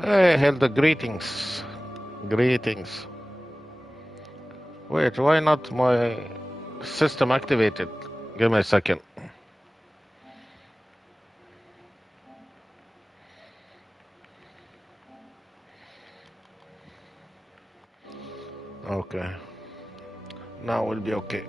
Hey, Hilda, greetings. Greetings. Wait, why not my system activated? Give me a second. Okay, now we'll be okay.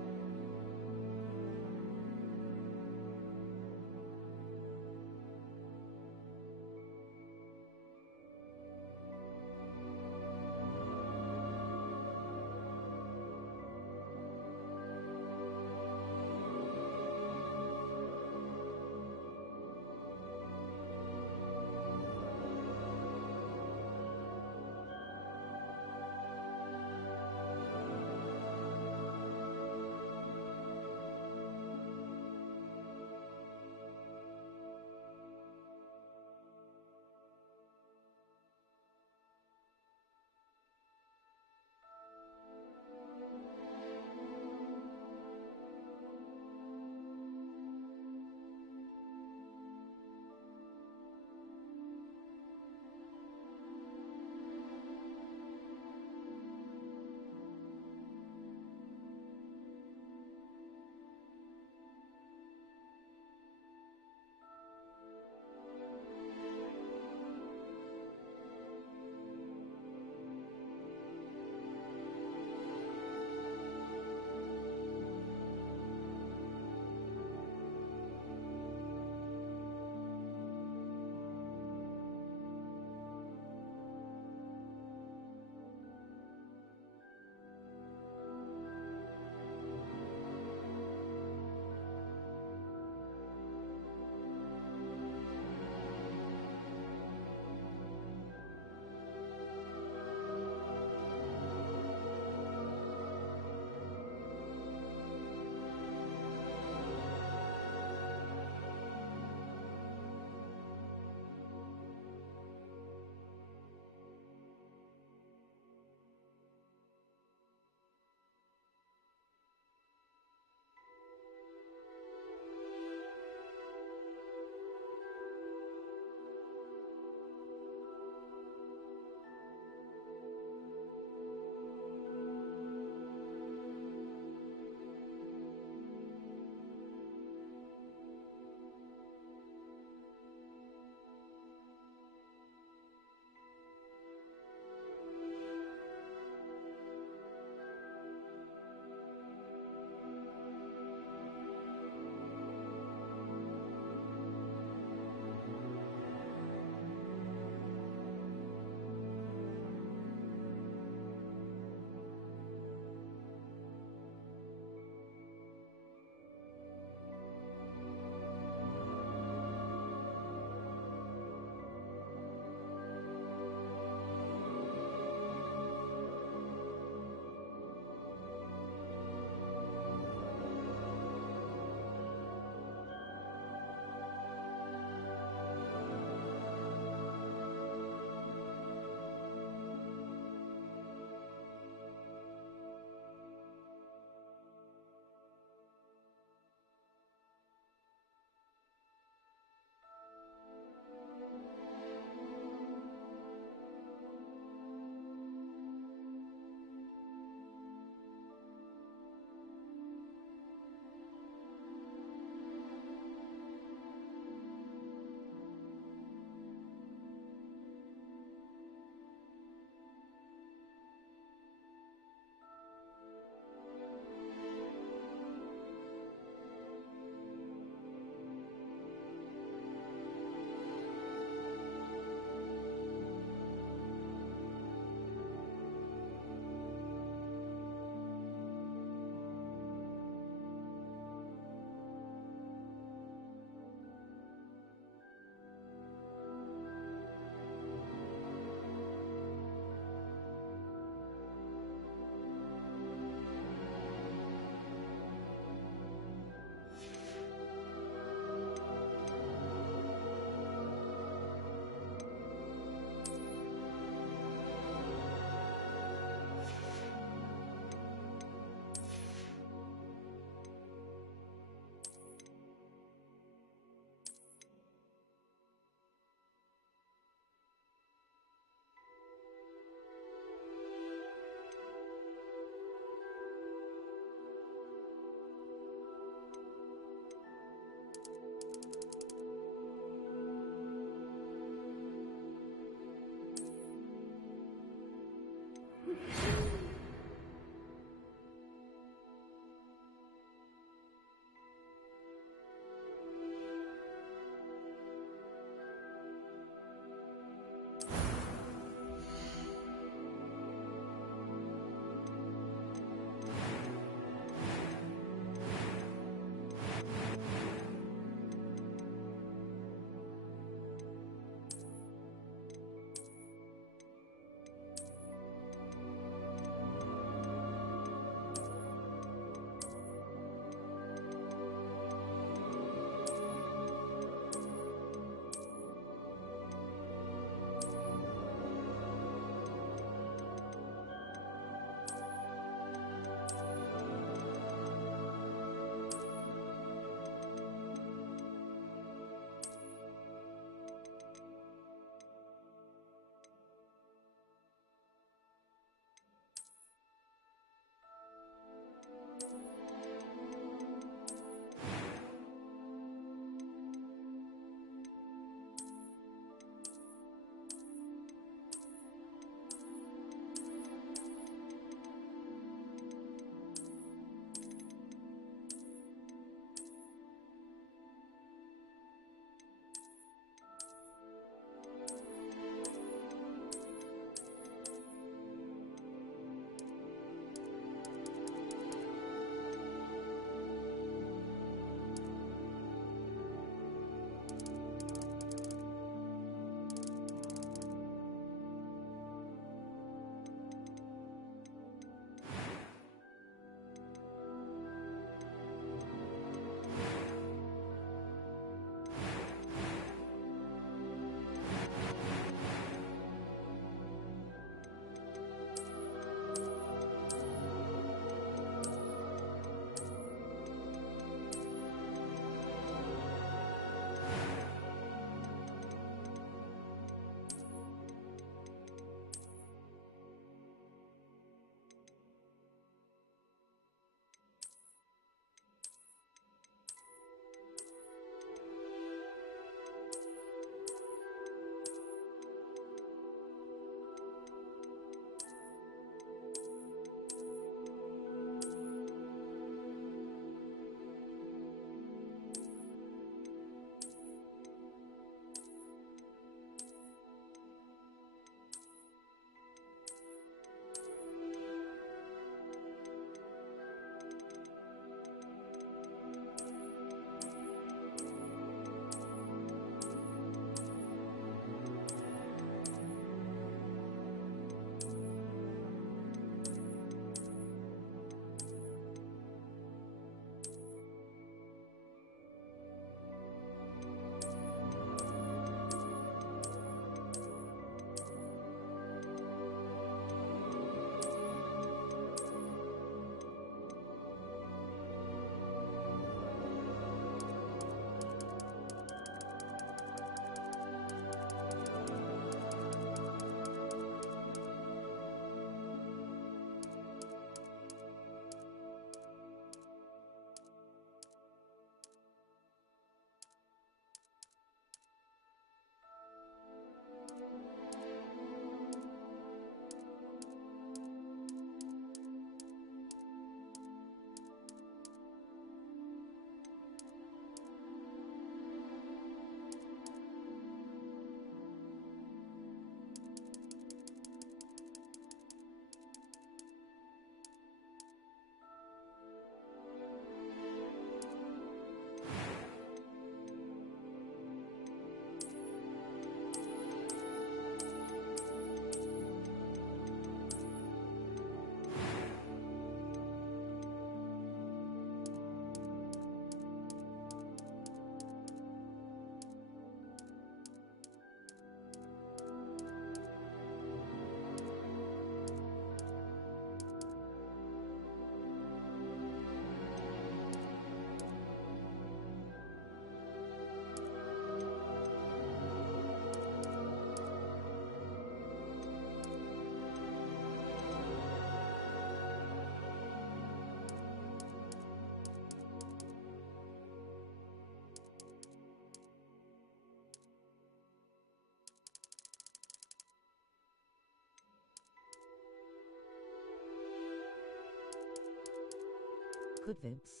good vibes.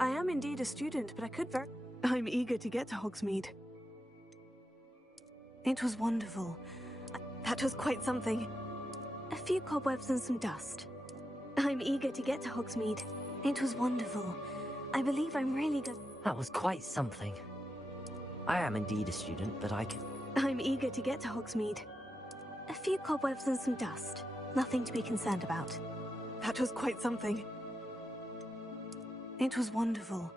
I am indeed a student, but I could very... I'm eager to get to Hogsmeade. It was wonderful. That was quite something. A few cobwebs and some dust. I'm eager to get to Hogsmeade. It was wonderful. I believe I'm really good. That was quite something. I am indeed a student, but I can... I'm eager to get to Hogsmeade. A few cobwebs and some dust. Nothing to be concerned about. That was quite something. It was wonderful.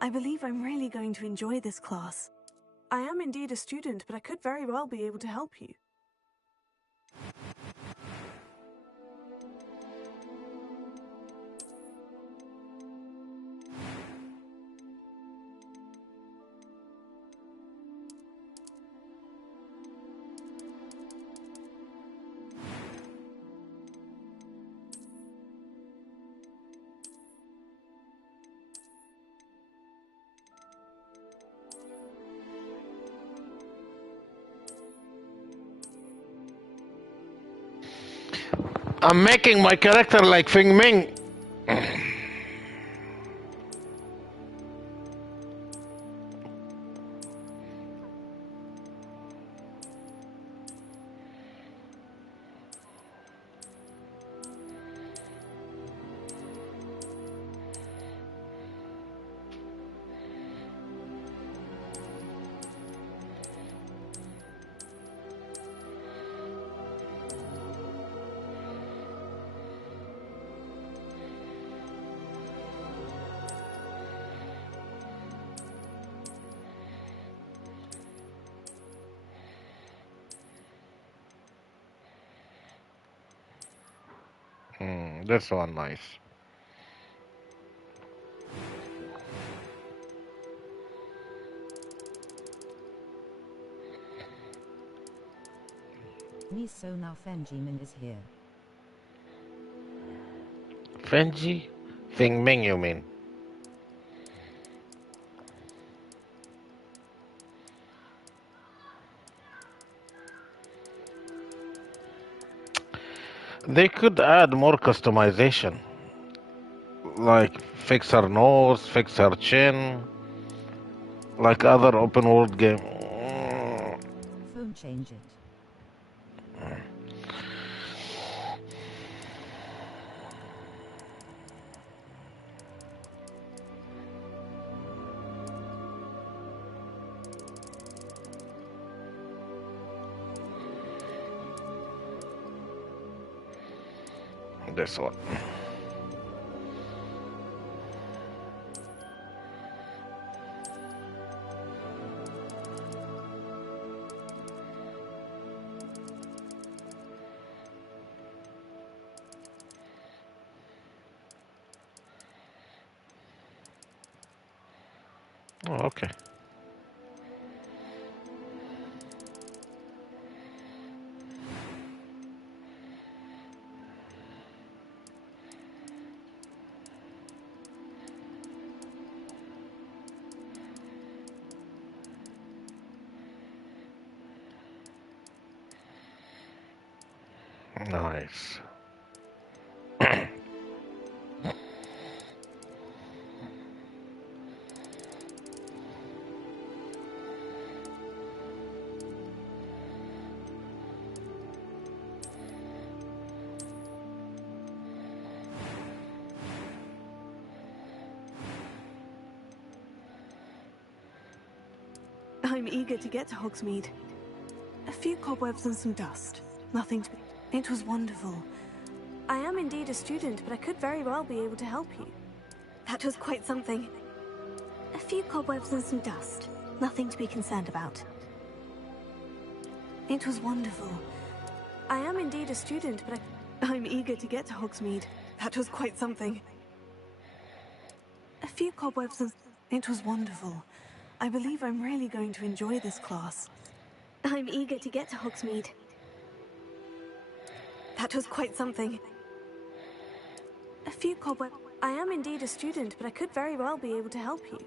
I believe I'm really going to enjoy this class. I am indeed a student, but I could very well be able to help you. I'm making my character like Fing Ming. This one nice. So now Fenjimin is here. Fenji? Fing Ming, you mean? They could add more customization. Like fix her nose, fix her chin. Like other open world game. Phone change it. This one. Oh, okay. Nice. I'm eager to get to Hogsmeade. A few cobwebs and some dust. Nothing to be... It was wonderful. I am indeed a student, but I could very well be able to help you. That was quite something. A few cobwebs and some dust. Nothing to be concerned about. It was wonderful. I am indeed a student, but I'm eager to get to Hogsmeade. That was quite something. A few cobwebs and... It was wonderful. I believe I'm really going to enjoy this class. I'm eager to get to Hogsmeade. That was quite something. A few cobwebs... I am indeed a student, but I could very well be able to help you.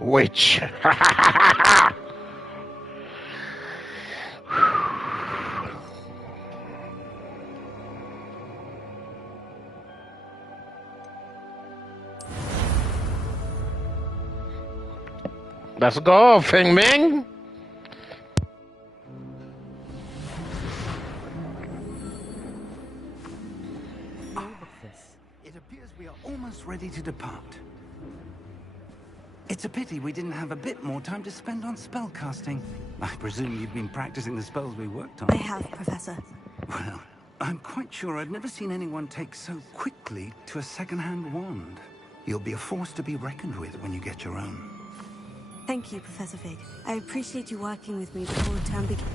Witch. Let's go, Feng Ming. It appears we are almost ready to depart. It's a pity we didn't have a bit more time to spend on spellcasting. I presume you've been practicing the spells we worked on. I have, Professor. Well, I'm quite sure I've never seen anyone take so quickly to a second-hand wand. You'll be a force to be reckoned with when you get your own. Thank you, Professor Fig. I appreciate you working with me before the term begins.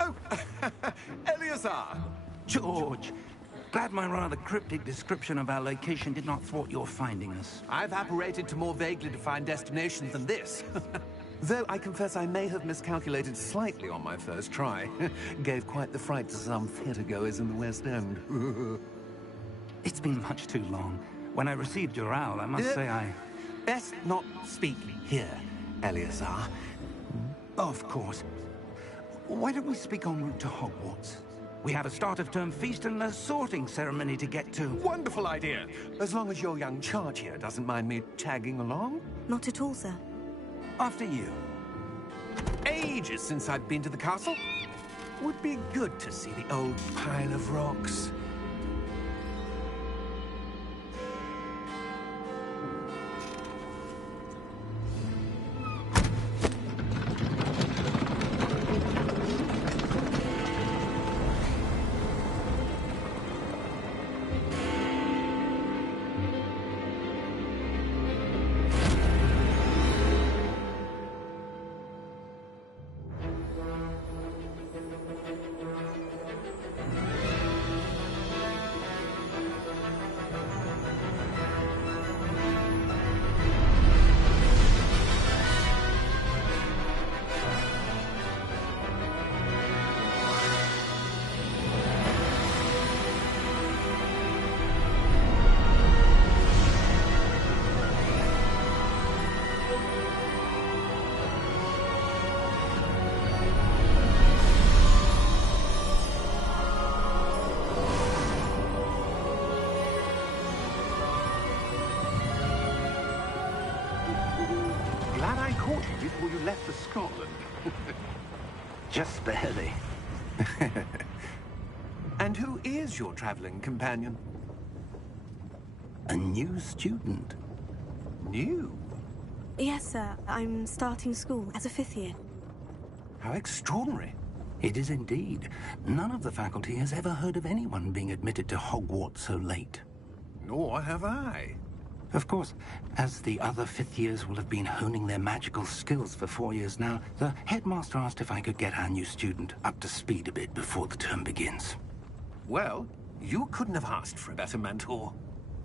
Oh, Eleazar! George! Glad my rather cryptic description of our location did not thwart your finding us. I've apparated to more vaguely defined destinations than this. Though I confess I may have miscalculated slightly on my first try. Gave quite the fright to some theatre-goers in the West End. It's been much too long. When I received your owl, I must say I... Best not speak here, Eleazar. Of course. Why don't we speak en route to Hogwarts? We have a start-of-term feast and a sorting ceremony to get to. Wonderful idea. As long as your young charge here doesn't mind me tagging along. Not at all, sir. After you. Ages since I've been to the castle. Would be good to see the old pile of rocks. Before you left for Scotland. Just barely. And who is your traveling companion? A new student. New? Yes, sir. I'm starting school as a 5th year. How extraordinary. It is indeed. None of the faculty has ever heard of anyone being admitted to Hogwarts so late. Nor have I. Of course, as the other 5th years will have been honing their magical skills for 4 years now, the headmaster asked if I could get our new student up to speed a bit before the term begins. Well, you couldn't have asked for a better mentor.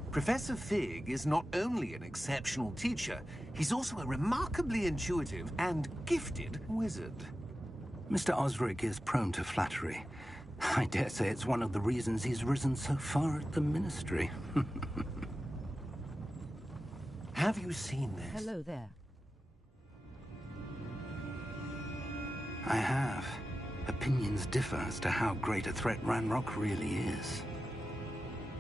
Professor Fig is not only an exceptional teacher, he's also a remarkably intuitive and gifted wizard. Mr. Osric is prone to flattery. I dare say it's one of the reasons he's risen so far at the Ministry. Have you seen this? Hello there. I have. Opinions differ as to how great a threat Ranrock really is.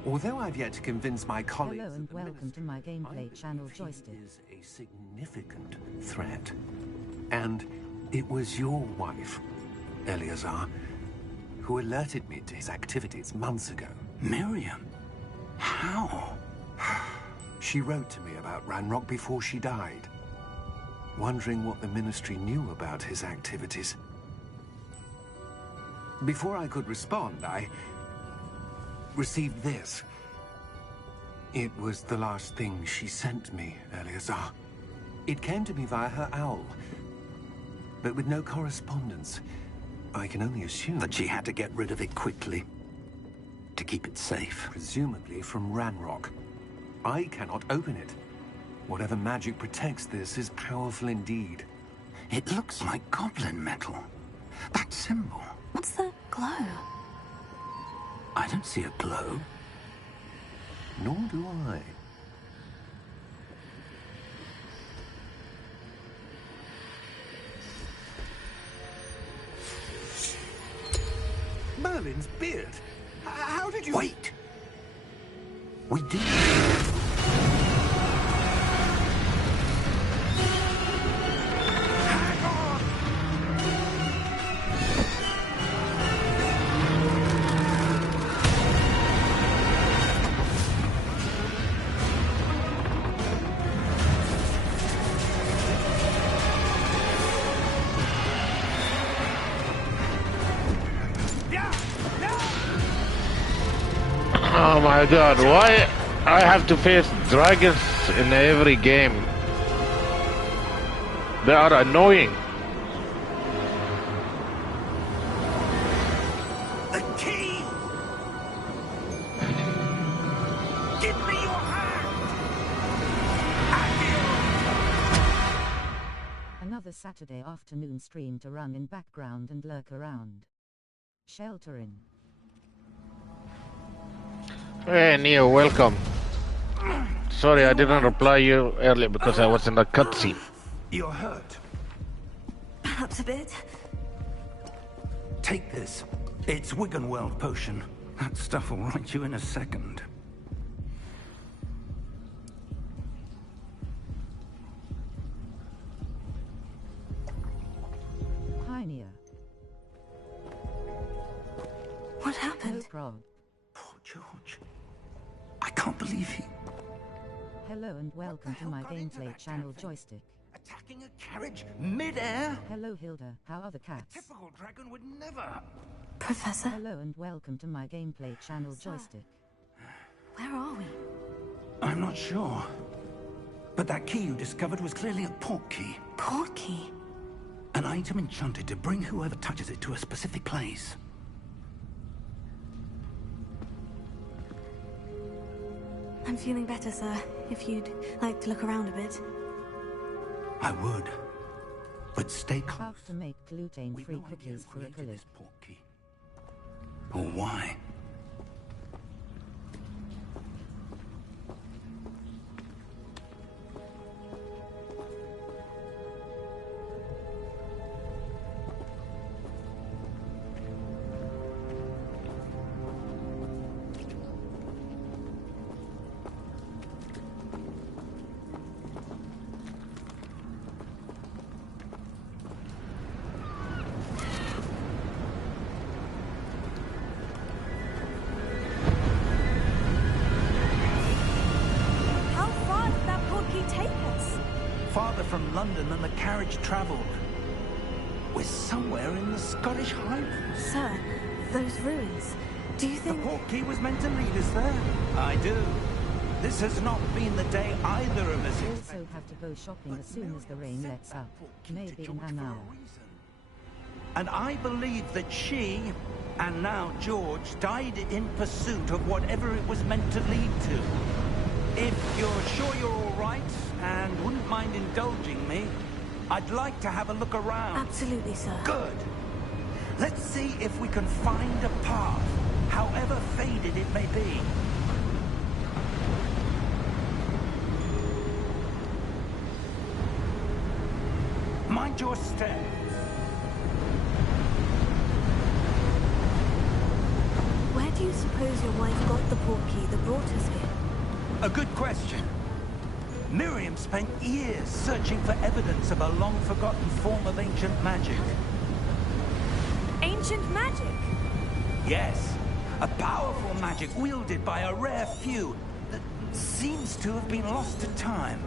Although I've yet to convince my colleagues Hello and that the welcome to Ministry, my I gameplay believe channel he Joystick. is a significant threat. And it was your wife, Eleazar, who alerted me to his activities months ago. Miriam? How? She wrote to me about Ranrock before she died, wondering what the Ministry knew about his activities. Before I could respond, I received this. It was the last thing she sent me, Eleazar. It came to me via her owl, but with no correspondence. I can only assume That she had to get rid of it quickly to keep it safe. presumably from Ranrock. I cannot open it. Whatever magic protects this is powerful indeed. It looks like goblin metal. That symbol. What's the glow? I don't see a glow. Nor do I. Merlin's beard? How did you... Wait! We did. Oh my god, why I have to face dragons in every game? They are annoying. The key! Give me your hand! Another Saturday afternoon stream to run in background and lurk around. Sheltering. Hey Neo, welcome. Sorry, I didn't reply you earlier because I was in a cutscene. You're hurt. Perhaps a bit. Take this. It's Wiggenweld potion. That stuff will right you in a second. Pioneer. What No happened? prob. Poor George. I can't believe he... Hello and welcome to my gameplay channel Joystick. Attacking a carriage mid-air? Hello Hilda, how are the cats? Typical dragon would never. Professor, Hello and welcome to my gameplay channel Joystick. where are we? I'm not sure. But that key you discovered was clearly a port key. Port key. An item enchanted to bring whoever touches it to a specific place. I'm feeling better, sir. If you'd like to look around a bit. I would. But stay close. How to make gluten-free We've no idea cookies who for a created village. this port key. Or why. How far did that port key take us? Farther from London than the carriage travelled. We're somewhere in the Scottish Highlands. Sir, those ruins. Do you The think... port key was meant to lead us there. I do. This has not been the day either of us Also have to go shopping as soon as the rain lets up. Maybe in an hour. And I believe that she, and now George, died in pursuit of whatever it was meant to lead to. If you're sure you're all right, and wouldn't mind indulging me, I'd like to have a look around. Absolutely, sir. Good. Let's see if we can find a path, however faded it may be. Mind your step. Where do do you suppose your wife got the portkey that brought us here? A good question. Miriam spent years searching for evidence of a long-forgotten form of ancient magic. Ancient magic? Yes, a powerful magic wielded by a rare few that seems to have been lost to time.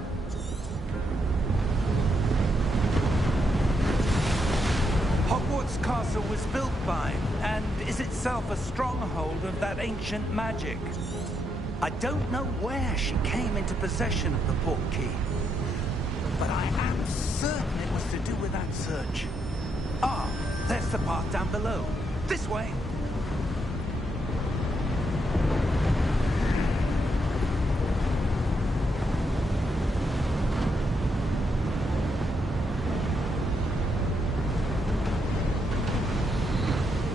Hogwarts Castle was built by, and is itself a stronghold of that ancient magic. I don't know where she came into possession of the portkey, but I am certain it was to do with that search. Ah, there's the path down below. This way.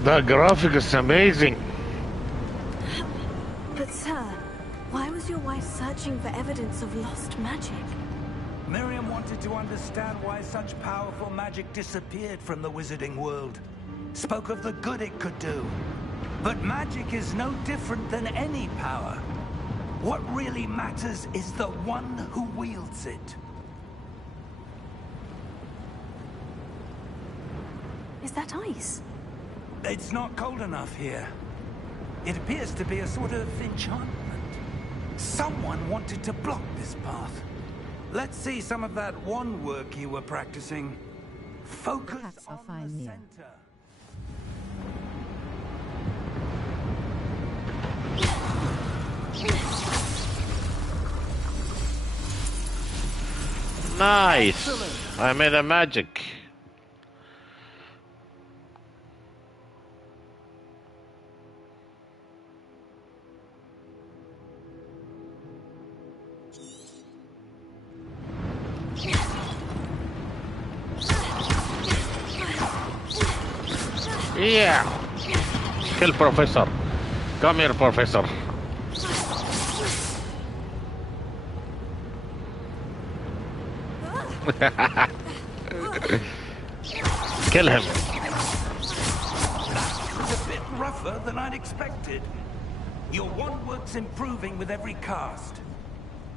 The graphic is amazing. But sir, why was your wife searching for evidence of lost magic? Miriam wanted to understand why such powerful magic disappeared from the wizarding world. Spoke of the good it could do. But magic is no different than any power. What really matters is the one who wields it. Is that ice? It's not cold enough here. It appears to be a sort of enchantment. Someone wanted to block this path. Let's see some of that wand work you were practicing. Focus Cats are on fine the here. center. Nice. I made a magic. Yeah. Kill Professor. Come here, Professor. Kill him. It's a bit rougher than I'd expected. Your wand work's improving with every cast.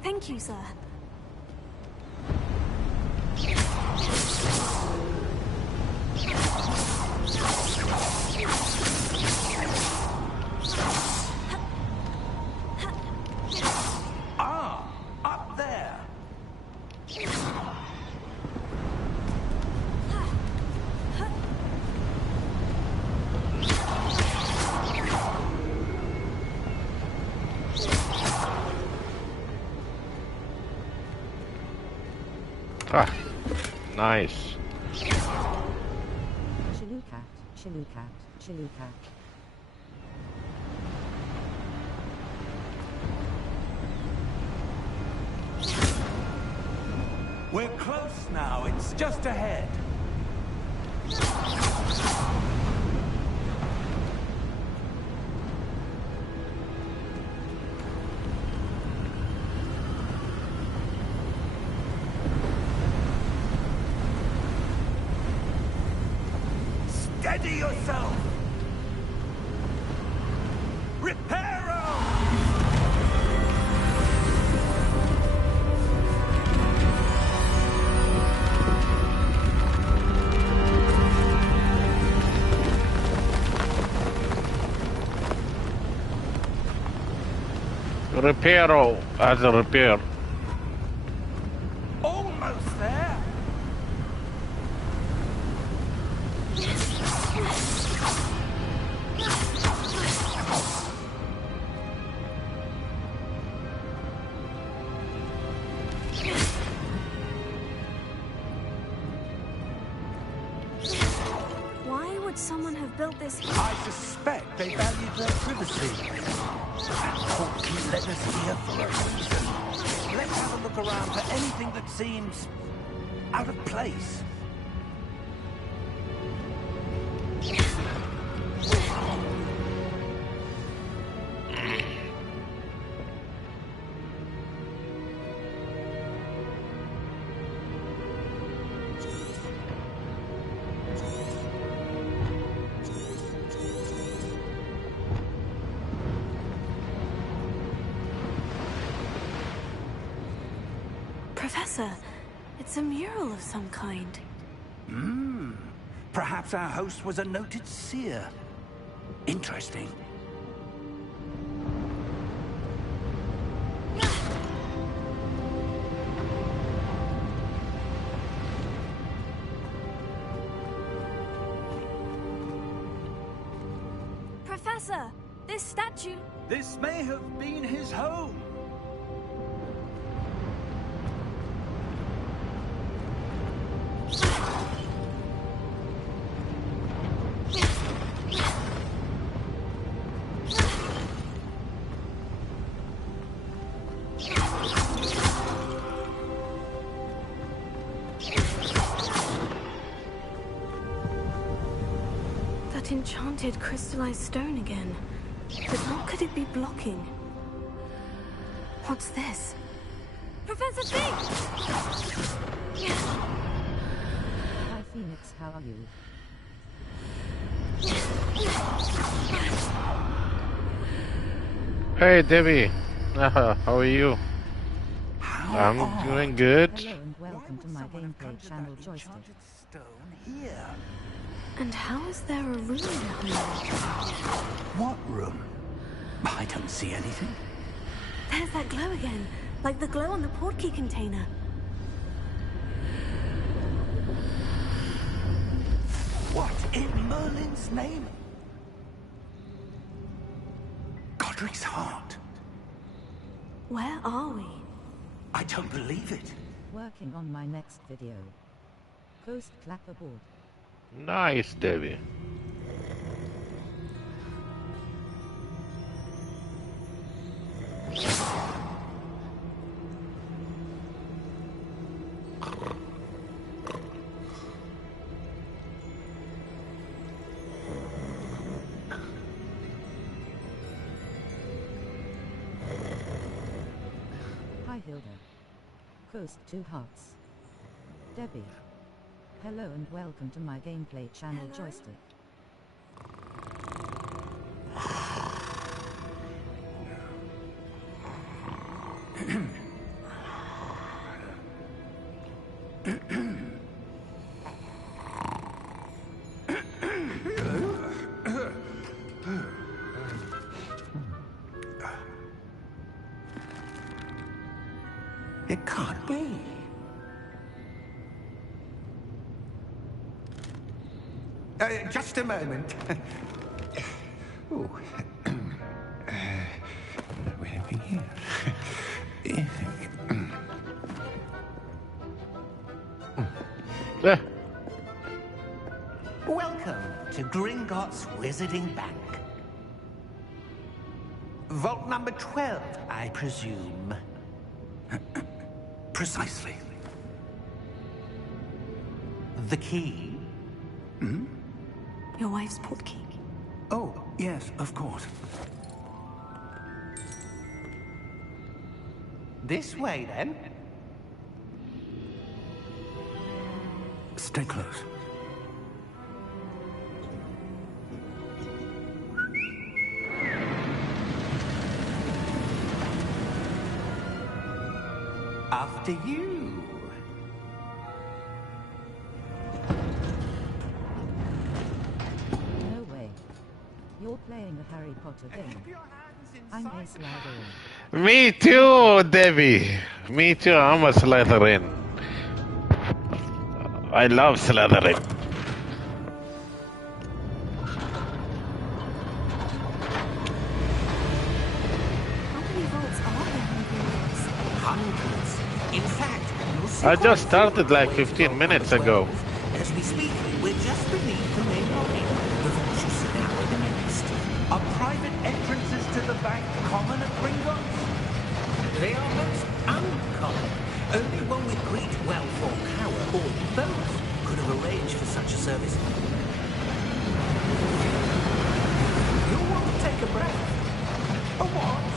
Thank you, sir. Ah, up there. Ah, nice. Chilukat, Chilukat, Chilukat. We're close now. It's just ahead. Steady yourself. Reparo! Reparo as a repair. Almost there. Why would someone have built this here? I suspect they valued their privacy. That portkey led us here for a reason. Let's have a look around for anything that seems out of place. Professor, it's a mural of some kind. Perhaps our host was a noted seer. Interesting. Professor, this statue... This may have been his home. That enchanted crystallized stone again. But what could it be blocking? What's this? Professor Fig! Hi Phoenix, how are you? Hey Debbie, how are you? I'm doing good. Hello and welcome to my gameplay channel Joystick. Stone here. And how is there a room behind it? What room? I don't see anything. There's that glow again, like the glow on the portkey container. What in Merlin's name? Godric's heart. Where are we? I don't believe it. Working on my next video. Ghost clapperboard. Nice, Debbie. Hi Hilda. Ghost 2 hearts. Debbie. Hello and welcome to my gameplay channel Joystick. It can't be. Just a moment. Oh. Where are we here? Welcome to Gringotts Wizarding Bank. Vault number 12, I presume. Precisely. The key? Your wife's portkey. Oh, yes, of course. This way, then. Stay close. After you. No way. You're playing a Harry Potter game. I'm a Slytherin. Me too, Debbie. Me too. I'm a Slytherin. I love Slytherin. How many vaults are there in Gringotts? Hundreds. In fact, you'll see I quite just a few started like of 15 those minutes vaults. ago. As we speak, we're just beneath the main lobby. The vaults you see now are the next. Are private entrances to the bank common at Gringotts? They are most uncommon. Only one with great wealth or power, or both, could have arranged for such a service. You'll want to take a breath. A what?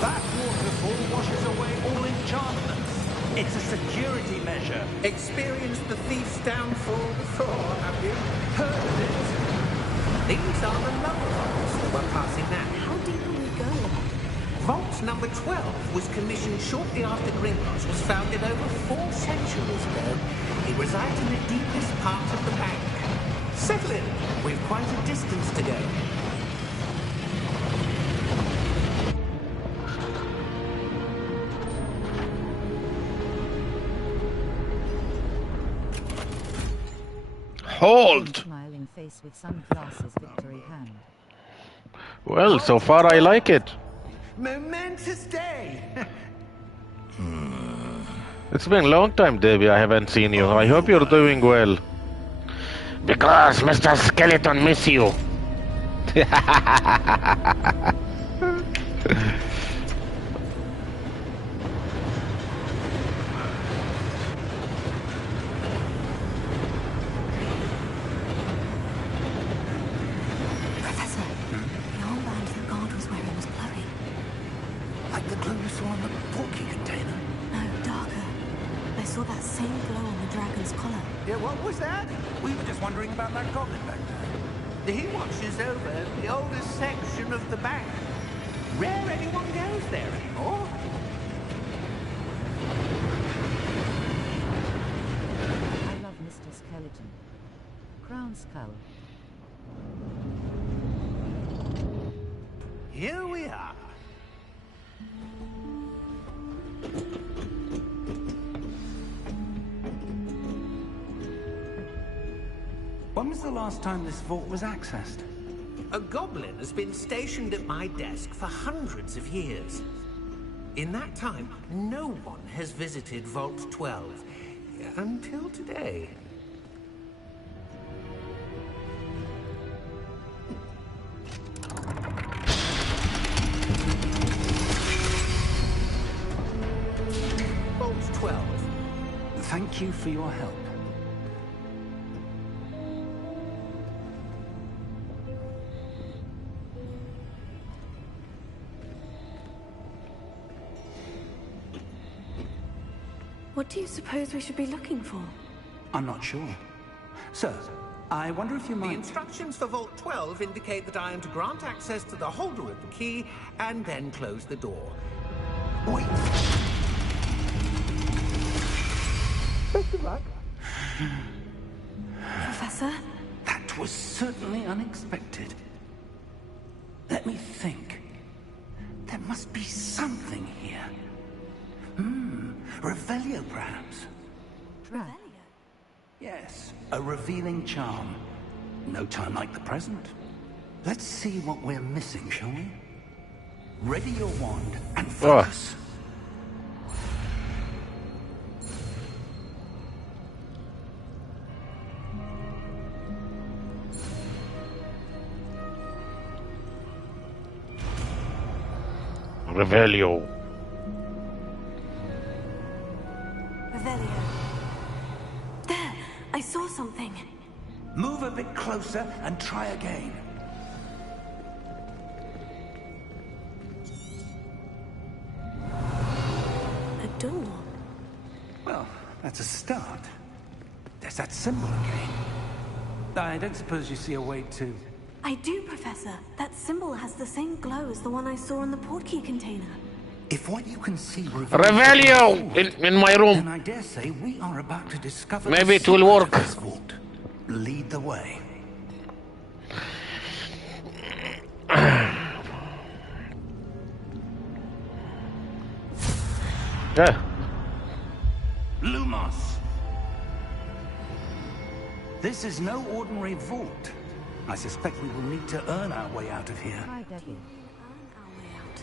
That waterfall washes away all enchantments. It's a security measure. Experienced the thief's downfall before, have you? Heard of it? These are the lower vaults that we're passing now. How deep will we go? Vault number 12 was commissioned shortly after Gringotts was founded over 4 centuries ago. It resides in the deepest part of the bank. Settle in. We've quite a distance to go. Hold! Smiling face with sunglasses, victory hand. Well, so far I like it. Momentous day! It's been a long time, Debbie. I haven't seen you. I hope you're doing well. Because Mr. Skeleton miss you. Professor, the armband the guard was wearing was glowing. Like the glue you saw on the porky container. No, darker. I saw that same glow on the dragon's collar. Yeah, what was that? We were just wondering about that goblin back there. He watches over the oldest section of the bank. Rare anyone goes there anymore. I love Mr. Skeleton. Crown skull. Here we are. When was the last time this vault was accessed? A goblin has been stationed at my desk for hundreds of years. In that time, no one has visited Vault 12. Until today. Vault 12. Thank you for your help. What do you suppose we should be looking for? I'm not sure. Sir, I wonder if you The might... instructions for Vault 12 indicate that I am to grant access to the holder of the key and then close the door. Wait. Best of luck. Professor? That was certainly unexpected. Let me think. There must be something here. Revelio, perhaps? Trap. Yes, a revealing charm. No time like the present. Let's see what we're missing, shall we? Ready your wand and focus. Revelio. Revelio. There! I saw something. Move a bit closer and try again. A door. Well, that's a start. There's that symbol again. I don't suppose you see a way to... I do, Professor. That symbol has the same glow as the one I saw on the portkey container. If what you can see Revelio! In my then room. I dare say we are about to discover Maybe the it will secret work. of this vault. Lead the way. Yeah. Lumos! This is no ordinary vault. I suspect we will need to earn our way out of here. Hi, Debbie. Earn our way out.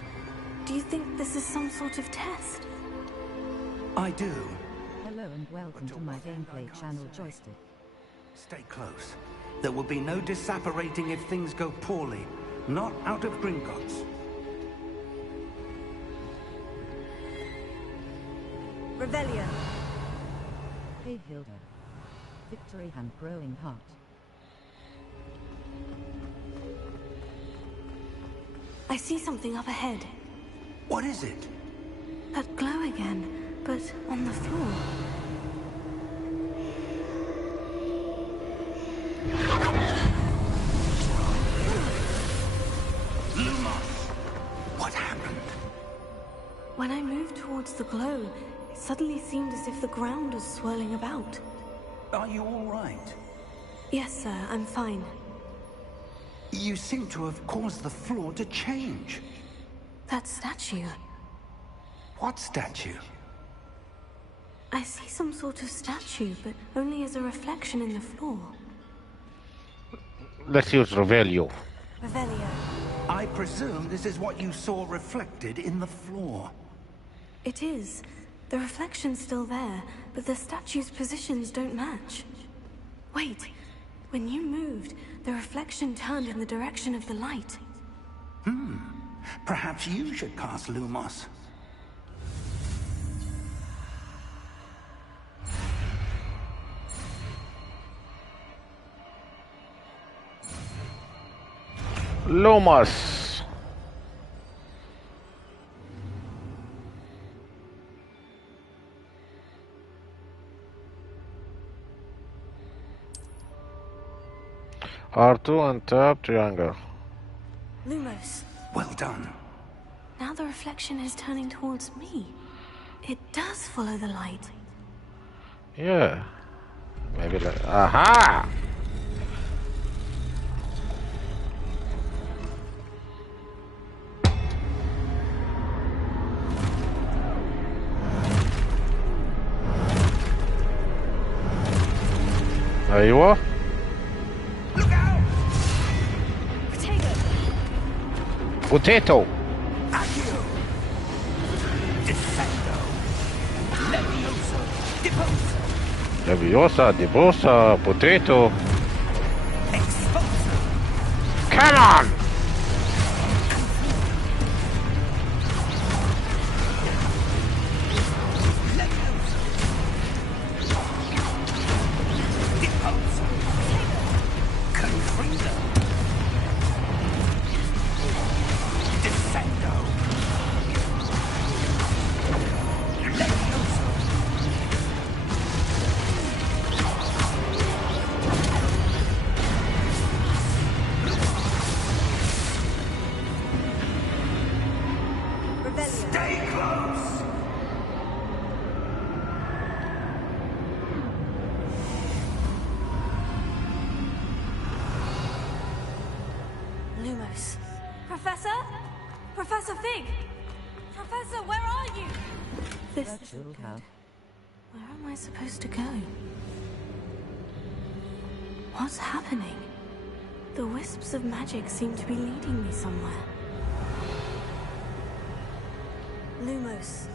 Do you think this is some sort of test? I do. Hello and welcome to my gameplay channel Joystick. Stay close. There will be no disapparating if things go poorly. Not out of Gringotts. Revelio. Hey Hilda. Victory hand growing heart. I see something up ahead. What is it? That glow again, but on the floor. Lumos! What happened? the glow, it suddenly seemed as if the ground was swirling about. Are you all right? Yes, sir, I'm fine. You seem to have caused the floor to change. That statue. What statue? I see some sort of statue, but only as a reflection in the floor. Let's use Revelio. Revelio. I presume this is what you saw reflected in the floor. It is. The reflection's still there, but the statue's positions don't match. Wait. When you moved, the reflection turned in the direction of the light. Perhaps you should cast Lumos. Lumos. R2 and tap triangle. Lumos. Well done. Now the reflection is turning towards me. It does follow the light. Yeah. Maybe like... Aha! أيوة. Look out! Potato. Accio! Defendo! Levioso! Deposa! Leviosa, Debosa, potato. Exposa! Come on! Levioso! Deposa! Confringo! Defendo! Levioso! Stay close! Lumos. Professor? Professor Fig! Professor, where are you? This Virtual isn't cow. good. Where am I supposed to go? What's happening? The wisps of magic seem to be leading me somewhere. Lumos.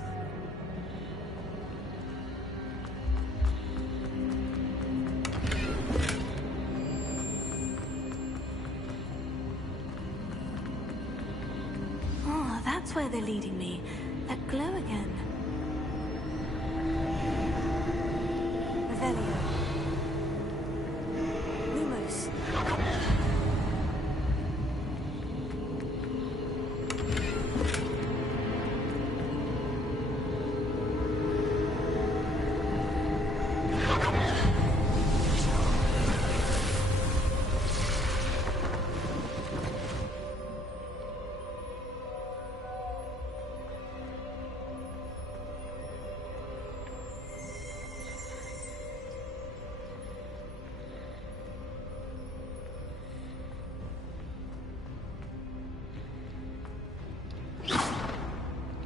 Oh, that's where they're leading me. That glow again. Revelio. Lumos.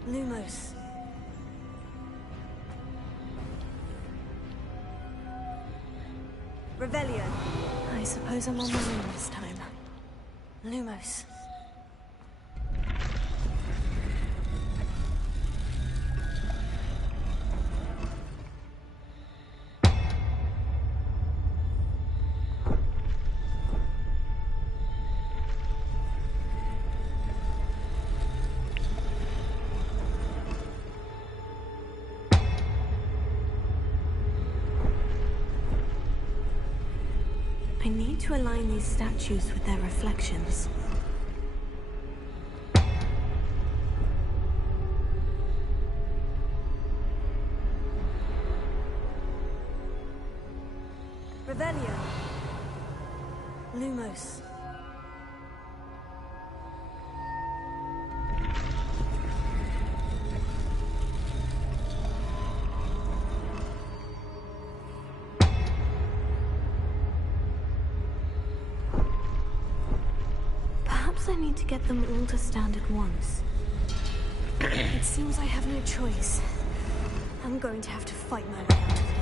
Lumos. Revelio. I suppose I'm on my own this time. Lumos. I need to align these statues with their reflections. Revelio. Lumos. suppose I need to get them all to stand at once. It seems I have no choice. I'm going to have to fight my way out of here.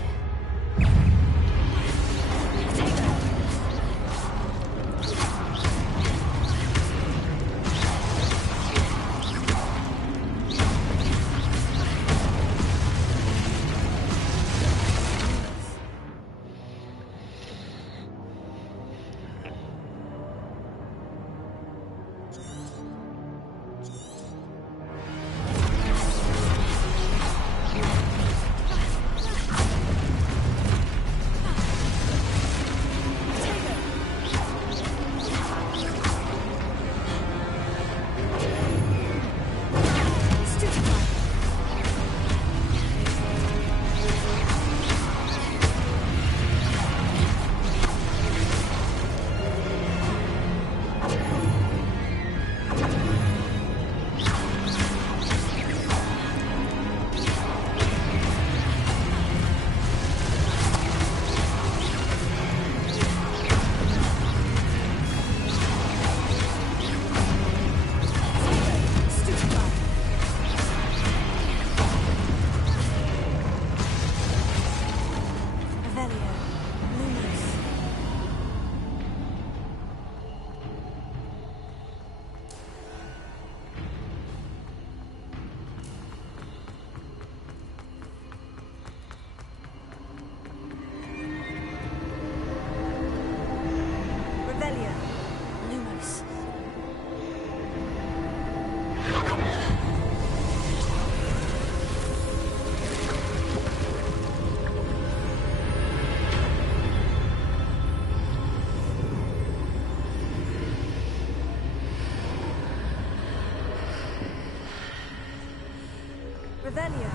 Revelio.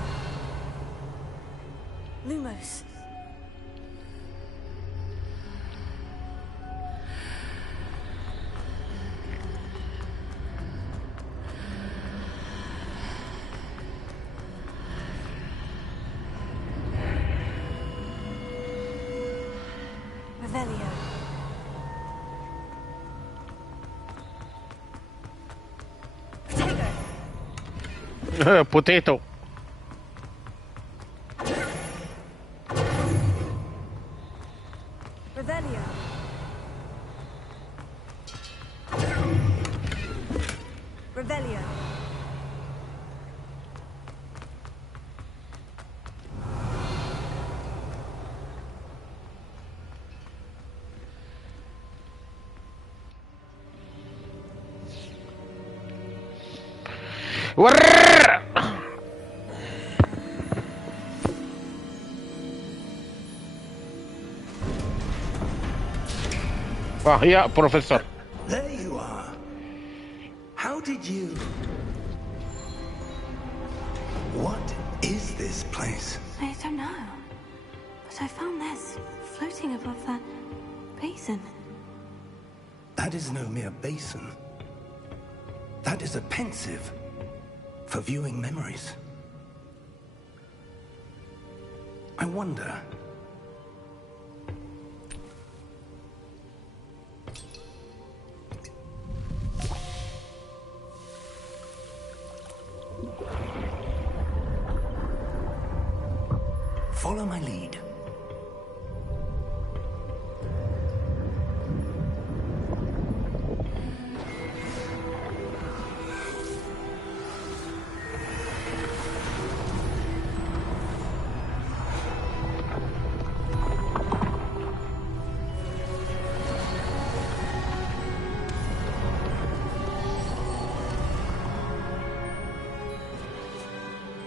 Lumos. Revelio. Potato. Revelio. Revelio. Oh, yeah, Professor. There you are. How did you... What is this place? I don't know. But I found this floating above that basin. That is no mere basin. That is a pensive for viewing memories. I wonder... Follow my lead.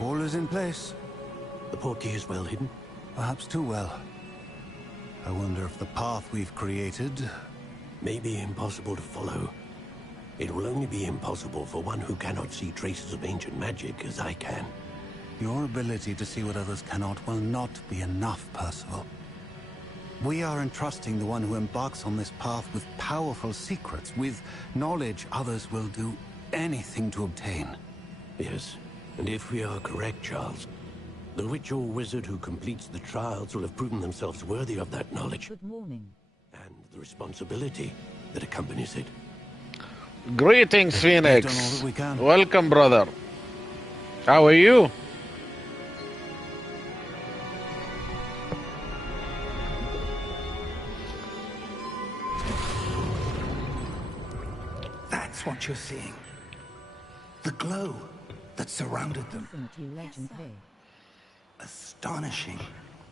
All is in place. The portkey is well hidden. Perhaps too well. I wonder if the path we've created... May be impossible to follow. It will only be impossible for one who cannot see traces of ancient magic as I can. Your ability to see what others cannot will not be enough, Percival. We are entrusting the one who embarks on this path with powerful secrets, with knowledge others will do anything to obtain. Yes, and if we are correct, Charles, the witch or wizard who completes the trials will have proven themselves worthy of that knowledge. Good morning. And the responsibility that accompanies it. Greetings, We've done all Phoenix. that we can. Welcome, brother. How are you? That's what you're seeing. The glow that surrounded them. Infinity Legend V. Astonishing.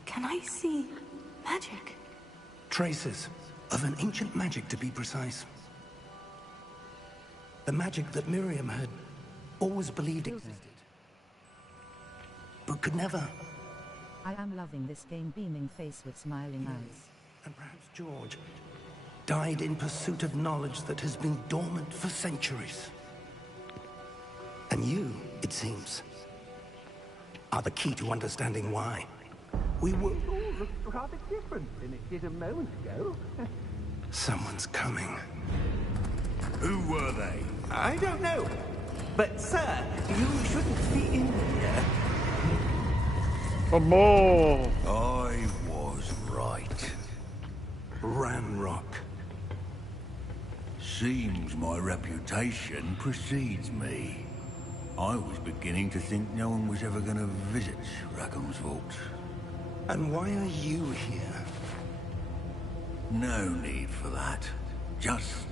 Can I see magic? Traces of an ancient magic, to be precise. The magic that Miriam had always believed existed, but could never. I am loving this game. Beaming face with smiling eyes. And perhaps George died in pursuit of knowledge that has been dormant for centuries. And you, it seems, are the key to understanding why. We were all looked rather different than it did a moment ago. Someone's coming. Who were they? I don't know. But, sir, you shouldn't be in here. Oh, I was right. Ramrock. Seems my reputation precedes me. I was beginning to think no one was ever going to visit Rackham's vault. And why are you here? No need for that. Just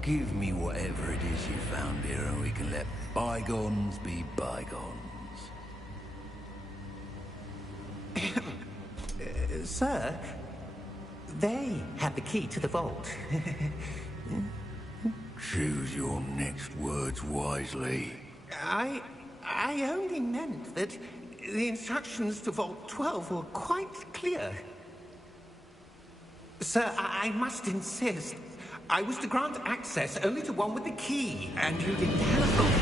give me whatever it is you found here and we can let bygones be bygones. Sir, they have the key to the vault. Choose your next words wisely. I only meant that the instructions to Vault 12 were quite clear. Sir, I must insist. I was to grant access only to one with the key, and you didn't have them.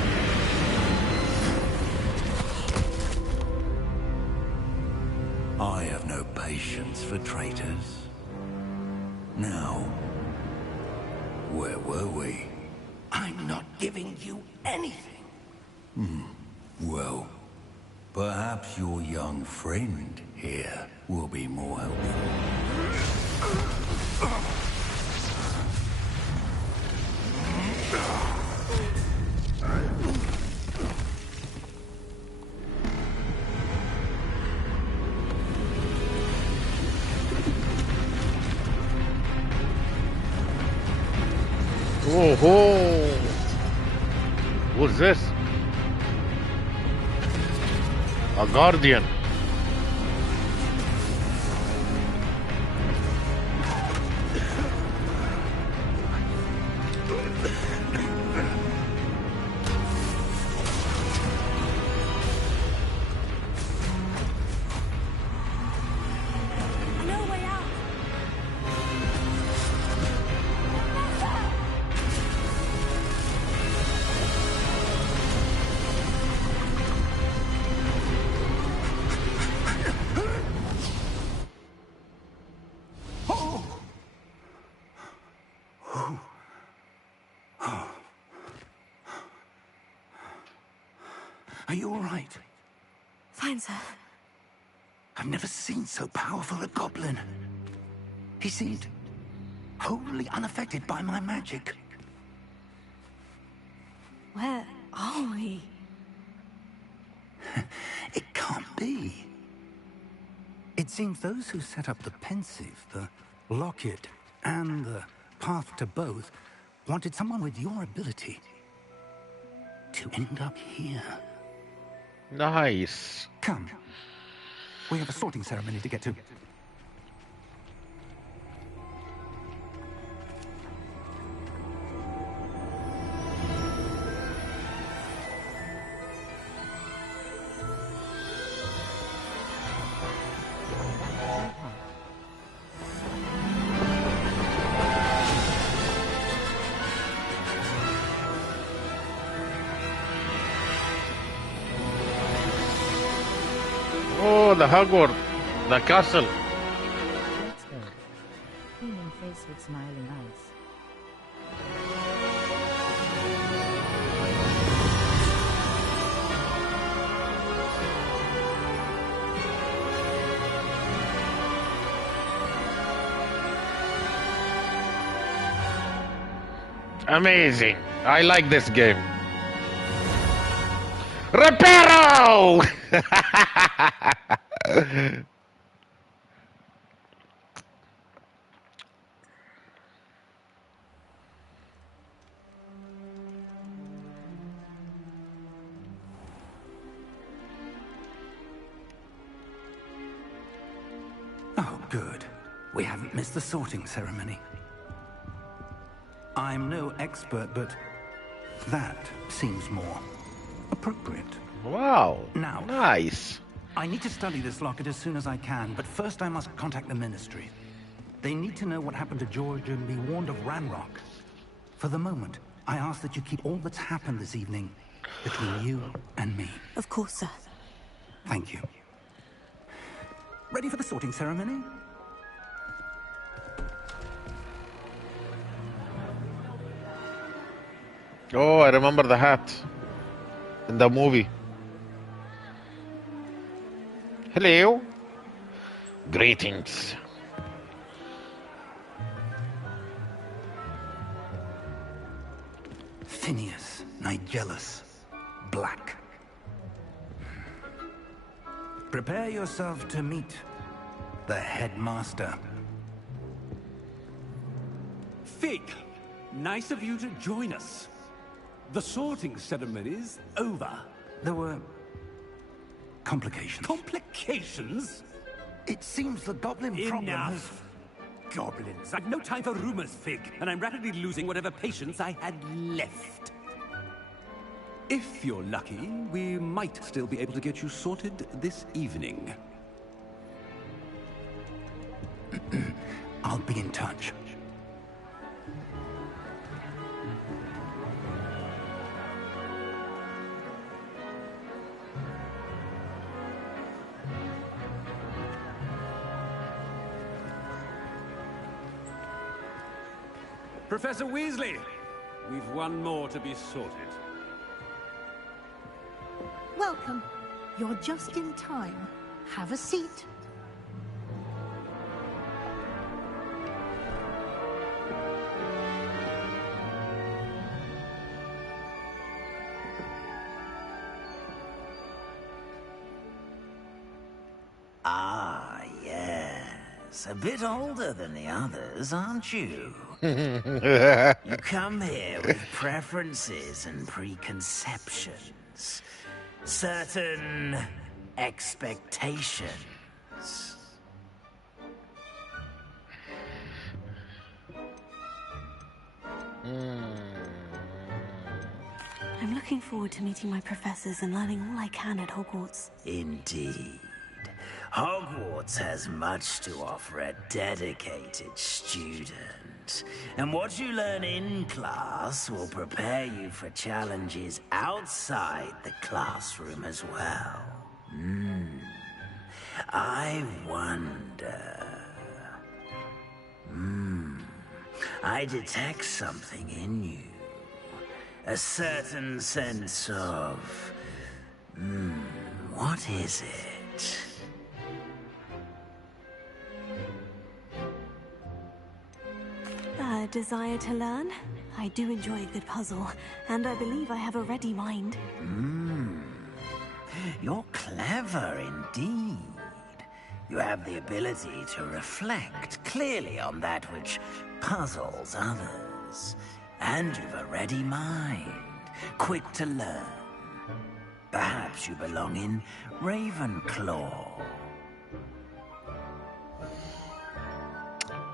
I have no patience for traitors. Now, where were we? I'm not giving you anything. Well, perhaps your young friend here will be more helpful. oh. What's this? A guardian. No way out. Are you all right? Fine, sir. I've never seen so powerful a goblin. He seemed wholly unaffected by my magic. Where are we? It can't be. It seems those who set up the pensive, the locket, and the path to both wanted someone with your ability to end up here. Nice. Come. We have a sorting ceremony to get to. Oh, the Hogwarts, the castle. Let's go. Beaming face with smiling eyes. Amazing. I like this game. Reparo! Oh, good. We haven't missed the sorting ceremony. I'm no expert, but that seems more appropriate. Wow. Now, nice. I need to study this locket as soon as I can, but first I must contact the Ministry. They need to know what happened to George and be warned of Ranrock. For the moment, I ask that you keep all that's happened this evening between you and me. Of course, sir. Thank you. Ready for the sorting ceremony? Oh, I remember the hat in the movie. Hello. Greetings. Phineas, Nigellus, Black. Prepare yourself to meet the headmaster. Fig, nice of you to join us. The sorting ceremony's over. There were complications. Complications? It seems the goblin problem has... Enough. Goblins. I've no time for rumors, Fig, and I'm rapidly losing whatever patience I had left. If you're lucky, we might still be able to get you sorted this evening. I'll be in touch. Professor Weasley, we've one more to be sorted. Welcome. You're just in time. Have a seat. Ah, yes. A bit older than the others, aren't you? You come here with preferences and preconceptions. Certain expectations. I'm looking forward to meeting my professors and learning all I can at Hogwarts. Indeed. Hogwarts has much to offer a dedicated student. And what you learn in class will prepare you for challenges outside the classroom as well. I wonder... I detect something in you. A certain sense of... what is it? A desire to learn? I do enjoy a good puzzle, and I believe I have a ready mind. You're clever indeed. You have the ability to reflect clearly on that which puzzles others. And you've a ready mind, quick to learn. Perhaps you belong in Ravenclaw.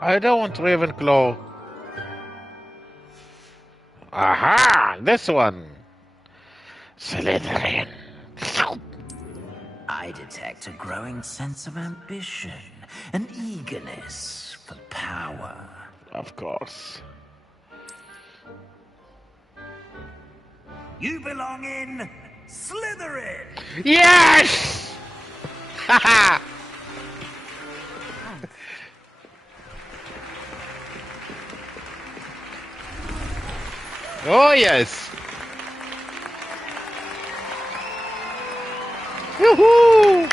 I don't want Ravenclaw. Aha! This one. Slytherin. I detect a growing sense of ambition, an eagerness for power. Of course. You belong in Slytherin! Yes! Haha! Oh yes! Yoo-hoo!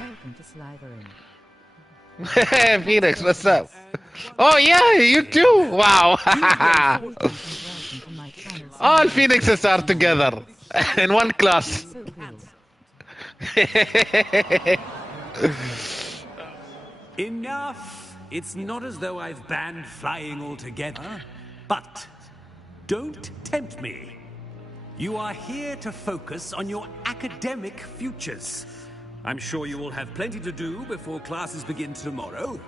Welcome to Slytherin. Phoenix, what's up? Oh yeah, you too. Wow. All phoenixes are together in one class. So cool. Enough! It's not as though I've banned flying altogether. But don't tempt me. You are here to focus on your academic futures. I'm sure you will have plenty to do before classes begin tomorrow.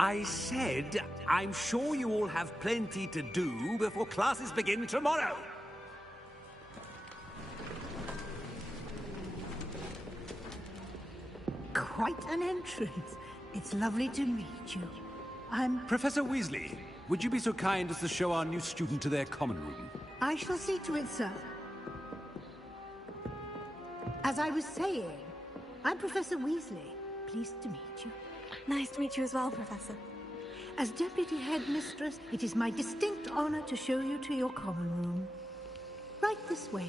I said, I'm sure you all have plenty to do before classes begin tomorrow. Quite an entrance. It's lovely to meet you. I'm... Professor Weasley, would you be so kind as to show our new student to their common room? I shall see to it, sir. As I was saying, I'm Professor Weasley. Pleased to meet you. Nice to meet you as well, Professor. As Deputy Headmistress, it is my distinct honor to show you to your common room. Right this way.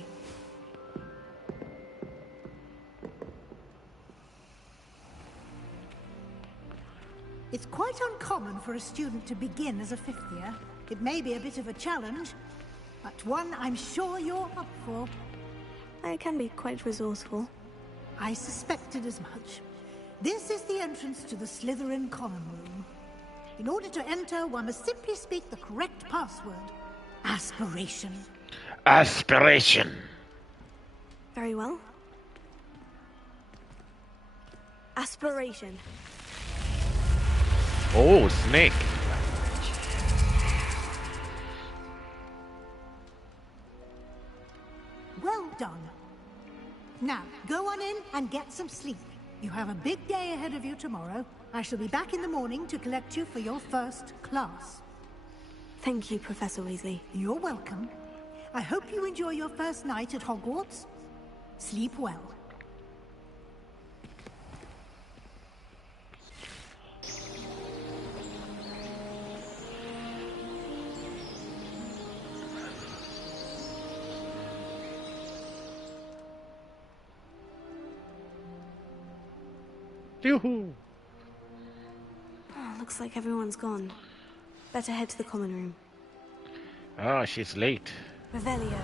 It's quite uncommon for a student to begin as a fifth year. It may be a bit of a challenge, but one I'm sure you're up for. I can be quite resourceful. I suspected as much. This is the entrance to the Slytherin common room. In order to enter, one must simply speak the correct password. Aspiration. Aspiration. Very well. Aspiration. Oh, snake. Well done. Now, go on in and get some sleep. You have a big day ahead of you tomorrow. I shall be back in the morning to collect you for your first class. Thank you, Professor Weasley. You're welcome. I hope you enjoy your first night at Hogwarts. Sleep well. Yoo-hoo. Oh, looks like everyone's gone. Better head to the common room. Oh, she's late. Revelio.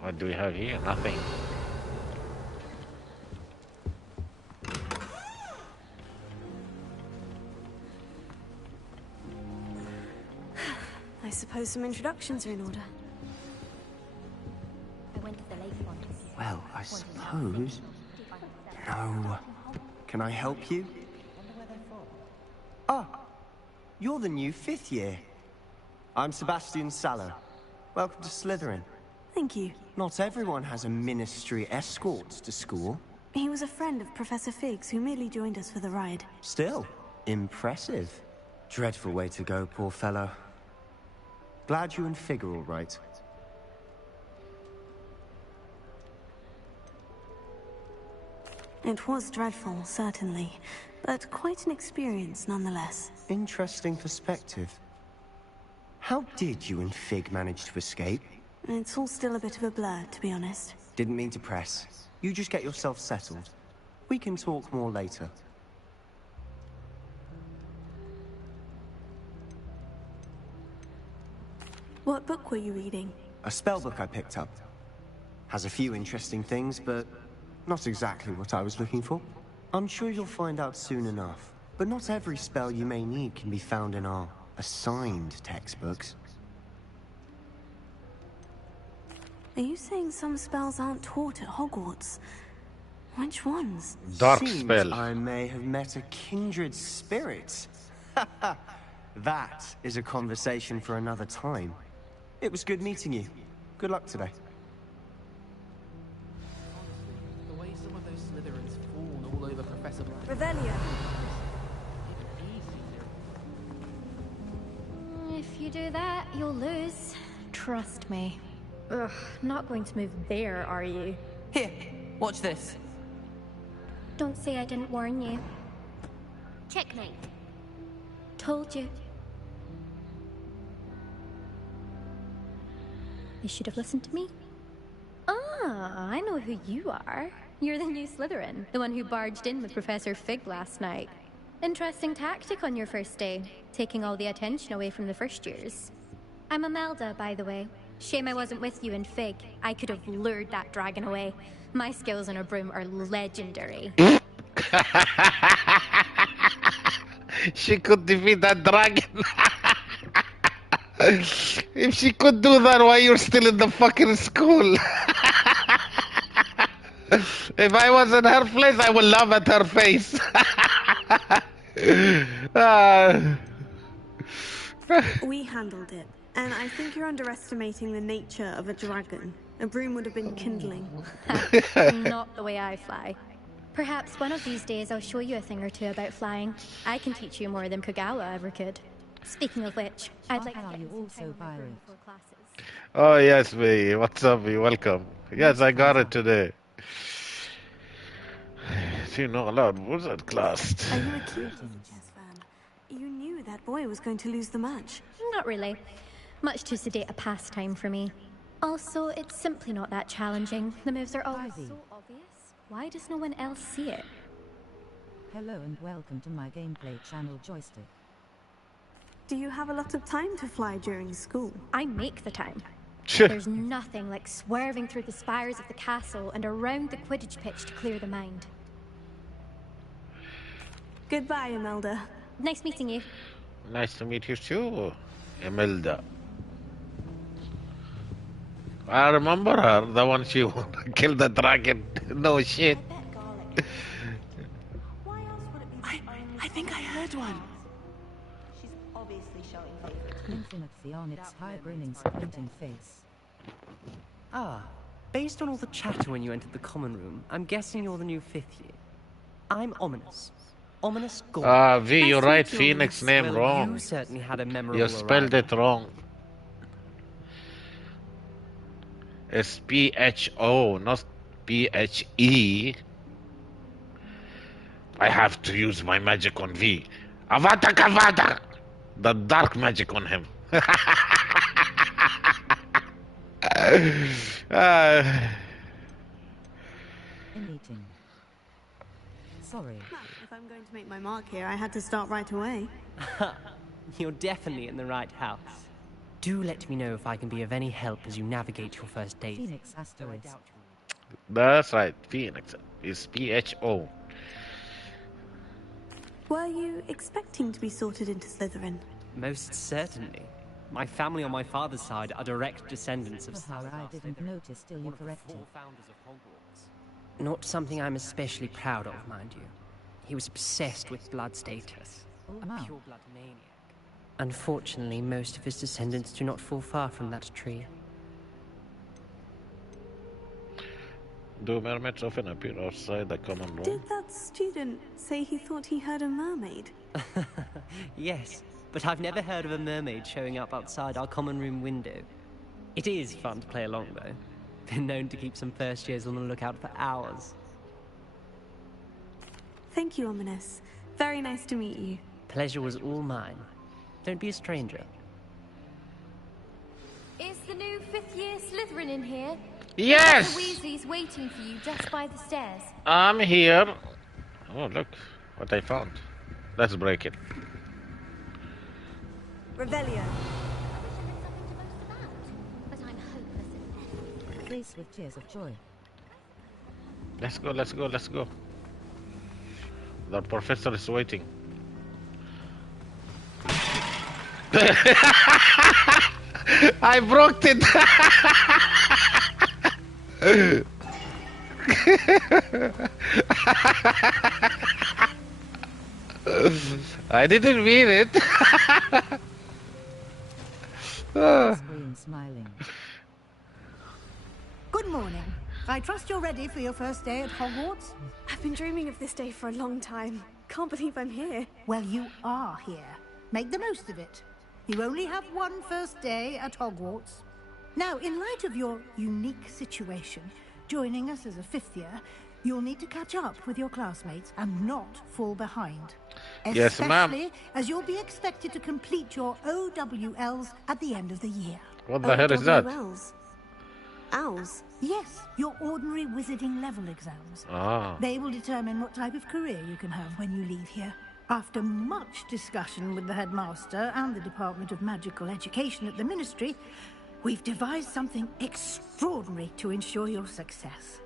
What do we have here? Nothing. I suppose some introductions are in order. I went to the lake once. Well, I suppose... No. Can I help you? Ah, you're the new fifth year. I'm Sebastian Sallow. Welcome to Slytherin. Thank you. Not everyone has a ministry escort to school. He was a friend of Professor Fig's who merely joined us for the ride. Still, impressive. Dreadful way to go, poor fellow. Glad you and Fig are all right. It was dreadful, certainly, but quite an experience nonetheless. Interesting perspective. How did you and Fig manage to escape? It's all still a bit of a blur, to be honest. Didn't mean to press. You just get yourself settled. We can talk more later. What book were you reading? A spellbook I picked up. Has a few interesting things, but not exactly what I was looking for. I'm sure you'll find out soon enough. But not every spell you may need can be found in our assigned textbooks. Are you saying some spells aren't taught at Hogwarts? Which ones? Dark Seems spell. I may have met a kindred spirit. That is a conversation for another time. It was good meeting you. Good luck today. The way some of those Slytherins fawn all over Professor Black. Revelio. If you do that, you'll lose. Trust me. Ugh, not going to move there, are you? Here, watch this. Don't say I didn't warn you. Checkmate. Told you. You should have listened to me. Ah, I know who you are. You're the new Slytherin, the one who barged in with Professor Fig last night. Interesting tactic on your first day, taking all the attention away from the first years. I'm Imelda, by the way. Shame I wasn't with you in Fig. I could have lured that dragon away. My skills on a broom are legendary. She could defeat that dragon. If she could do that, why you're still in the fucking school? If I was in her place, I would laugh at her face. We handled it, and I think you're underestimating the nature of a dragon. A broom would have been kindling. Not the way I fly. Perhaps one of these days I'll show you a thing or two about flying. I can teach you more than Kogawa ever could. Speaking of which, I'd like to get also Violet. Oh yes, V. What's up, V? Welcome. Yes, I got it today. You know a lot. What's that class? Are you a cute chess fan? You knew that boy was going to lose the match. Not really. Much too sedate a pastime for me. Also, it's simply not that challenging. The moves are always so obvious. Why does no one else see it? Hello and welcome to my gameplay channel Joystick. Do you have a lot of time to fly during school? I make the time. There's nothing like swerving through the spires of the castle and around the Quidditch pitch to clear the mind. Goodbye, Imelda. Nice meeting you. Nice to meet you too, Imelda. I remember her, the one she killed the dragon. No shit. I think I heard one. She's obviously showing favoritism. Infinitely on its high grinning squinting face. Ah, based on all the chatter when you entered the common room, I'm guessing you're the new 5th year. I'm Ominous. Ominous Gold. V, you write Phoenix name wrong. You certainly had a memorable You spelled it wrong. It's PHO, not PHE. I have to use my magic on V. Avada Kavada! The dark magic on him. Eating. Sorry. If I'm going to make my mark here, I had to start right away. You're definitely in the right house. Do let me know if I can be of any help as you navigate your first days. Phoenix asteroids. That's right, Phoenix is PHO. Were you expecting to be sorted into Slytherin? Most certainly. My family on my father's side are direct descendants of I didn't notice till you corrected. founders of Hogwarts. Not something I'm especially proud of, mind you. He was obsessed with blood status. A pure blood maniac. Unfortunately, most of his descendants do not fall far from that tree. Do mermaids often appear outside the common room? Did that student say he thought he heard a mermaid? Yes, but I've never heard of a mermaid showing up outside our common room window. It is fun to play along, though. Been known to keep some first years on the lookout for hours. Thank you, Ominous. Very nice to meet you. Pleasure was all mine. Don't be a stranger. Is the new 5th year Slytherin in here? Yes! The Weasley's waiting for you just by the stairs. I'm here. Oh, look what I found. Let's break it. Revelio. But I'm hopeless at Face with tears of joy. Let's go, let's go, let's go. The professor is waiting. I broke it. I didn't mean it. Smiling. Good morning. I trust you're ready for your first day at Hogwarts? I've been dreaming of this day for a long time. Can't believe I'm here. Well, you are here. Make the most of it. You only have one first day at Hogwarts. Now, in light of your unique situation, joining us as a 5th year, you'll need to catch up with your classmates and not fall behind. Yes, ma'am. Especially as you'll be expected to complete your OWLs at the end of the year. What the hell is that? OWLs? Owls? Yes, your ordinary wizarding level exams. Ah. They will determine what type of career you can have when you leave here. After much discussion with the headmaster and the Department of Magical Education at the Ministry, we've devised something extraordinary to ensure your success.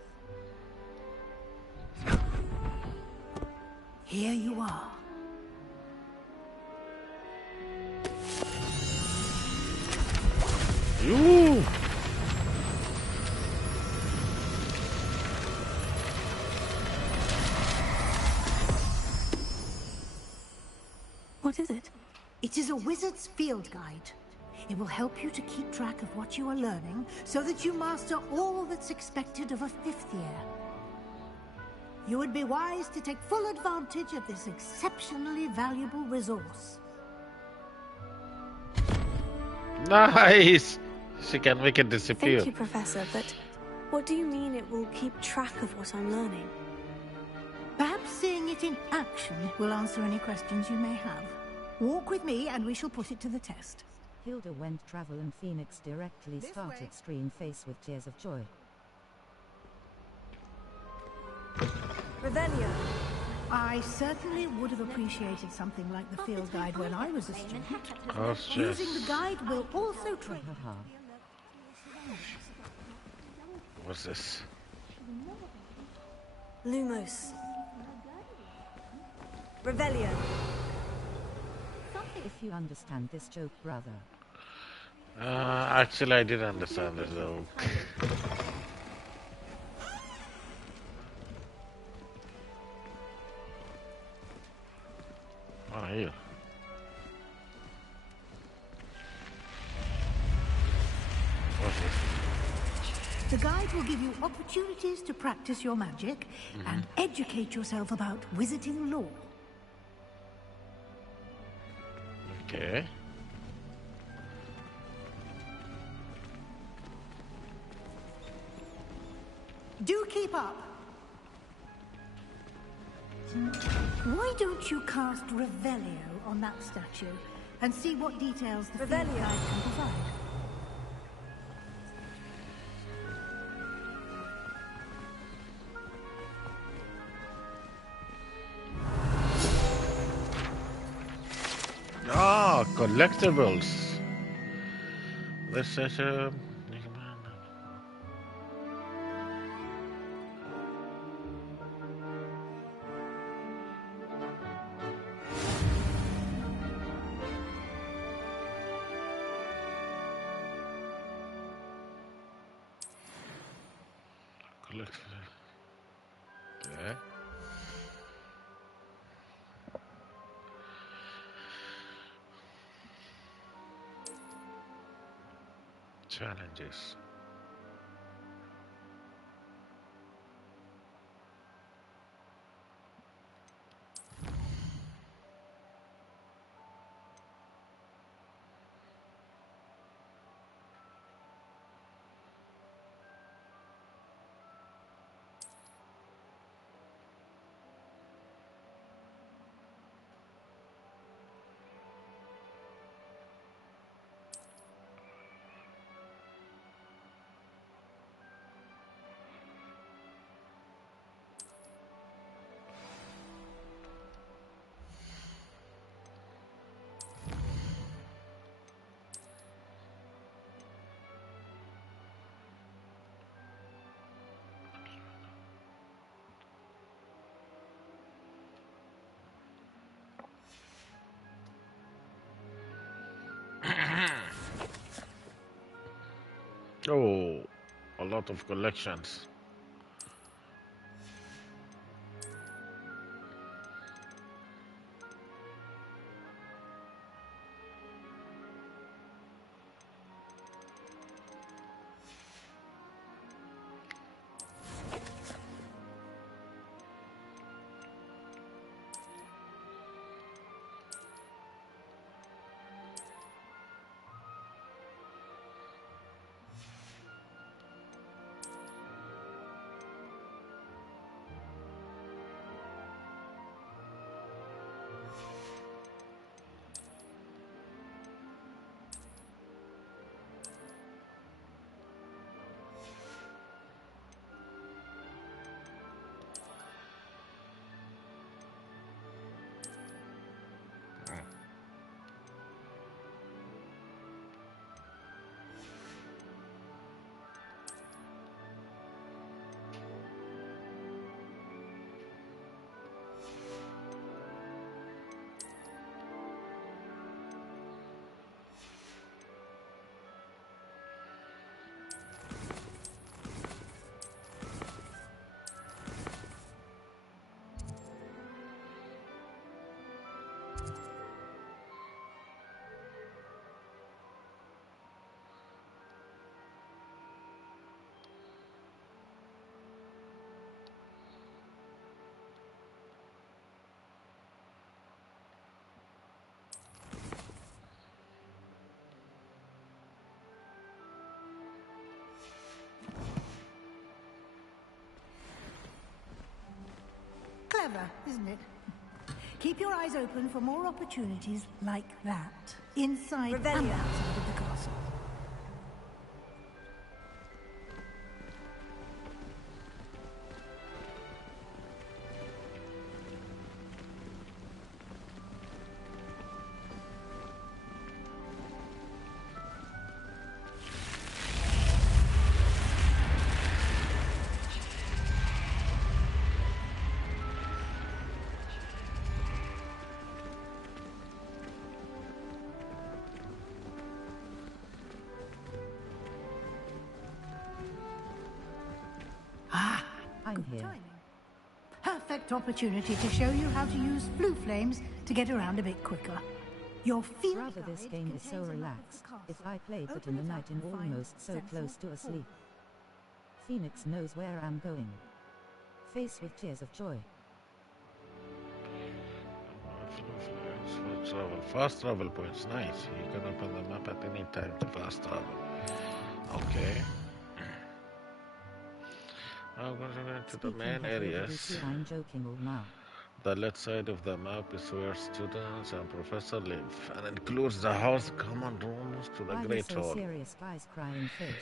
Here you are. You. What is it? It is a wizard's field guide. It will help you to keep track of what you are learning so that you master all that's expected of a 5th year. You would be wise to take full advantage of this exceptionally valuable resource. Nice! She can make it disappear. Thank you, Professor, but what do you mean it will keep track of what I'm learning? Perhaps seeing it in action will answer any questions you may have. Walk with me and we shall put it to the test. Hilda went travel and Phoenix directly started screen face with tears of joy. Revelio. I certainly would have appreciated something like the field guide when I was a student. Using the guide will also train. What's this? Lumos. Revelio. If you understand this joke, brother. Actually, I didn't understand this though. Oh, here. What's this? The guide will give you opportunities to practice your magic and educate yourself about wizarding lore. Okay. Do keep up. Why don't you cast Revelio on that statue and see what details the field guide can provide? Ah, collectibles. This is okay. Challenges. Oh, a lot of collections. clever, isn't it? Keep your eyes open for more opportunities like that, inside and outside of the castle. I'm here. Perfect opportunity to show you how to use blue flames to get around a bit quicker. Your feet. Rather, this game is so relaxed. If I played it in the night and almost so close to asleep. Phoenix knows where I'm going. Face with tears of joy. Fast travel points, nice. You can open the map at any time to fast travel. Okay. I'm going to the main areas. I'm joking all now. The left side of the map is where students and professor live, and includes the house, common rooms to the Great so Hall. Serious guy's crying face.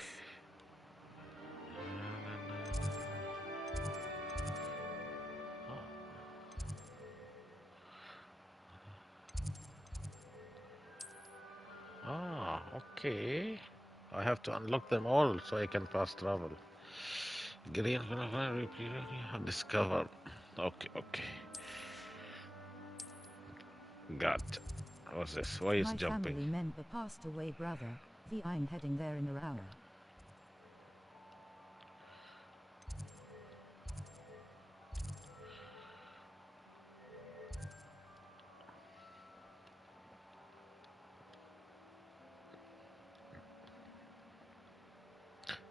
Ah, okay. I have to unlock them all so I can fast travel. Green, discover. Okay, okay. Got. What's this? Why is My jumping? family member passed away, brother. I'm heading there in an hour.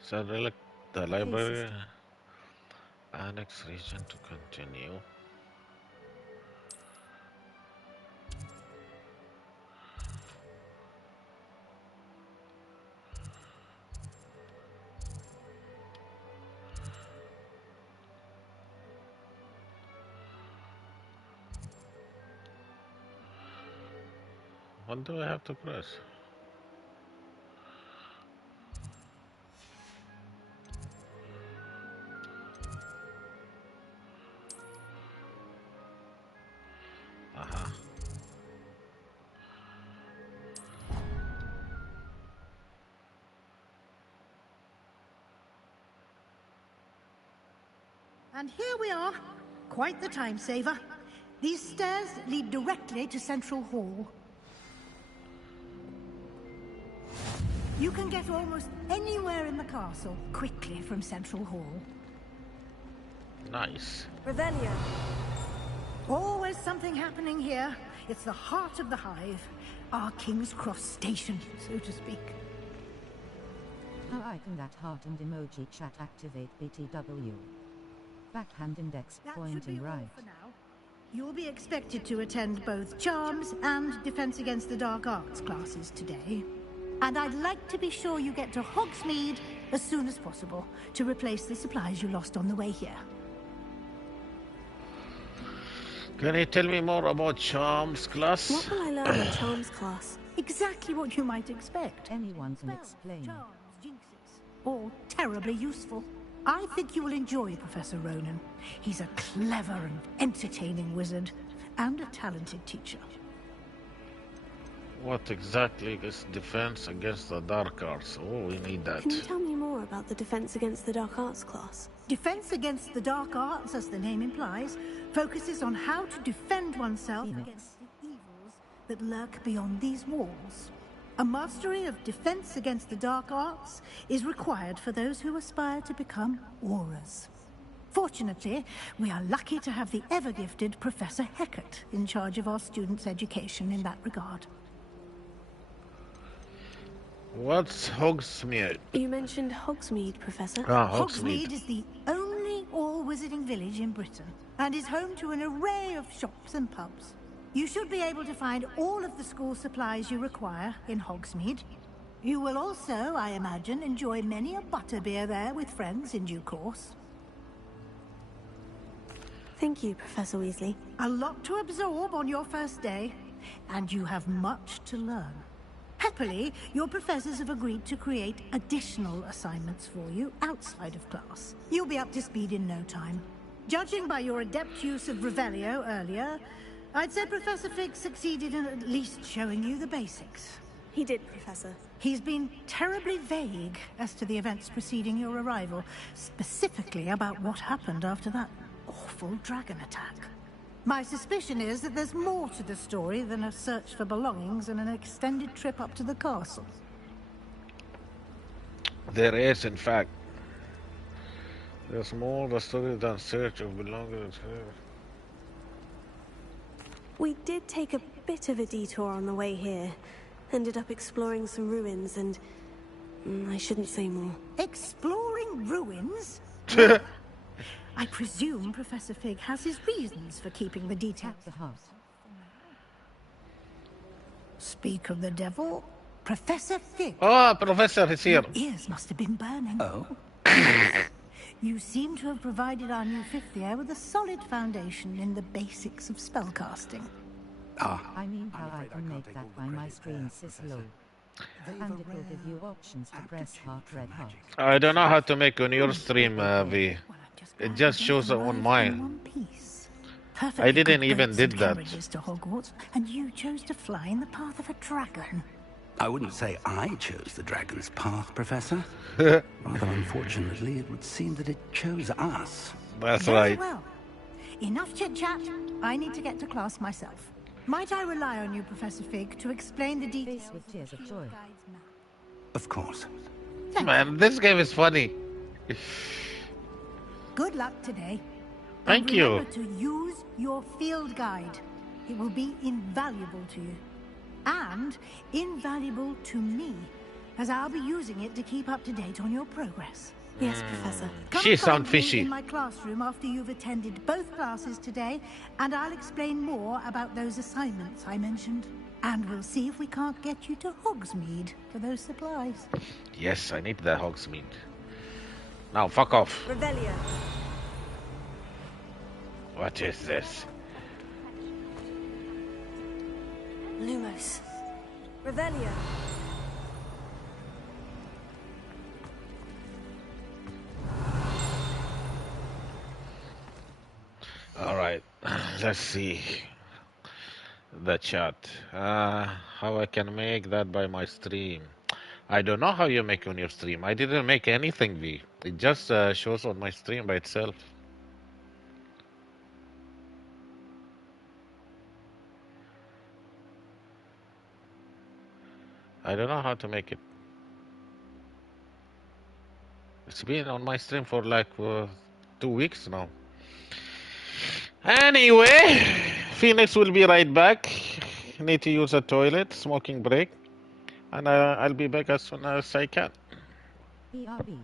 So select the library annex region to continue. What do I have to press? Aha. And here we are. Quite the time saver. These stairs lead directly to Central Hall. You can get almost anywhere in the castle quickly from Central Hall. Nice. Revelio. Always something happening here. It's the heart of the hive. Our King's Cross station, so to speak. How icon that heart and emoji chat activate BTW. Backhand index pointing right. For now. You'll be expected to attend both Charms and Defense Against the Dark Arts classes today. And I'd like to be sure you get to Hogsmeade as soon as possible to replace the supplies you lost on the way here. Can you tell me more about Charms class? What will I learn in Charms class? Exactly what you might expect. Anyone can explain. Charms, jinxes, all terribly useful. I think you will enjoy Professor Ronan. He's a clever and entertaining wizard, and a talented teacher. What exactly is defense against the dark arts? Oh, we need that. Can you tell me more about the Defense Against the Dark Arts class? Defense Against the Dark Arts, as the name implies, focuses on how to defend oneself against the evils that lurk beyond these walls. A mastery of Defense Against the Dark Arts is required for those who aspire to become Aurors. Fortunately, we are lucky to have the ever-gifted Professor Hecat in charge of our students' education in that regard. What's Hogsmeade? You mentioned Hogsmeade, Professor. Hogsmeade is the only all-wizarding village in Britain, and is home to an array of shops and pubs. You should be able to find all of the school supplies you require in Hogsmeade. You will also, I imagine, enjoy many a butterbeer there with friends in due course. Thank you, Professor Weasley. A lot to absorb on your first day, and you have much to learn. Happily, your professors have agreed to create additional assignments for you outside of class. You'll be up to speed in no time. Judging by your adept use of Revelio earlier, I'd say Professor Fig succeeded in at least showing you the basics. He did, Professor. He's been terribly vague as to the events preceding your arrival, specifically about what happened after that awful dragon attack. My suspicion is that there's more to the story than a search for belongings and an extended trip up to the castle. There is, in fact. There's more to the story than search of belongings. We did take a bit of a detour on the way here. Ended up exploring some ruins and... I shouldn't say more. Exploring ruins? I presume Professor Fig has his reasons for keeping the details. Speak of the devil, Professor Fig. Oh, Professor is here. Your ears must have been burning. Oh? You seem to have provided our new fifth year with a solid foundation in the basics of spellcasting. I mean how I can make that by my screen says low. And it will give you options to press heart, red heart. I don't know how to make on your stream, V. It just shows on mine. I didn't even did that. To Hogwarts, and you chose to fly in the path of a dragon. I wouldn't say I chose the dragon's path, Professor. Rather unfortunately, it would seem that it chose us. That's Very right. well. Enough chit-chat. I need to get to class myself. Might I rely on you, Professor Fig, to explain the details with tears of joy. Of course. Man, this game is funny. Good luck today. Thank and you. remember to use your field guide. It will be invaluable to you. And invaluable to me, as I'll be using it to keep up to date on your progress. Yes, Professor. She Come sound find me fishy. in my classroom after you've attended both classes today, and I'll explain more about those assignments I mentioned. And we'll see if we can't get you to Hogsmeade for those supplies. Yes, I need that Hogsmeade. Now, fuck off. Revelio. What is this? Lumos. Revelio. Alright, let's see. The chat. How I can make that by my stream. I don't know how you make on your stream. I didn't make anything, V. It just shows on my stream by itself. I don't know how to make it. It's been on my stream for like 2 weeks now. Anyway, Phoenix will be right back. Need to use a toilet, smoking break. And I'll be back as soon as I can. BRB.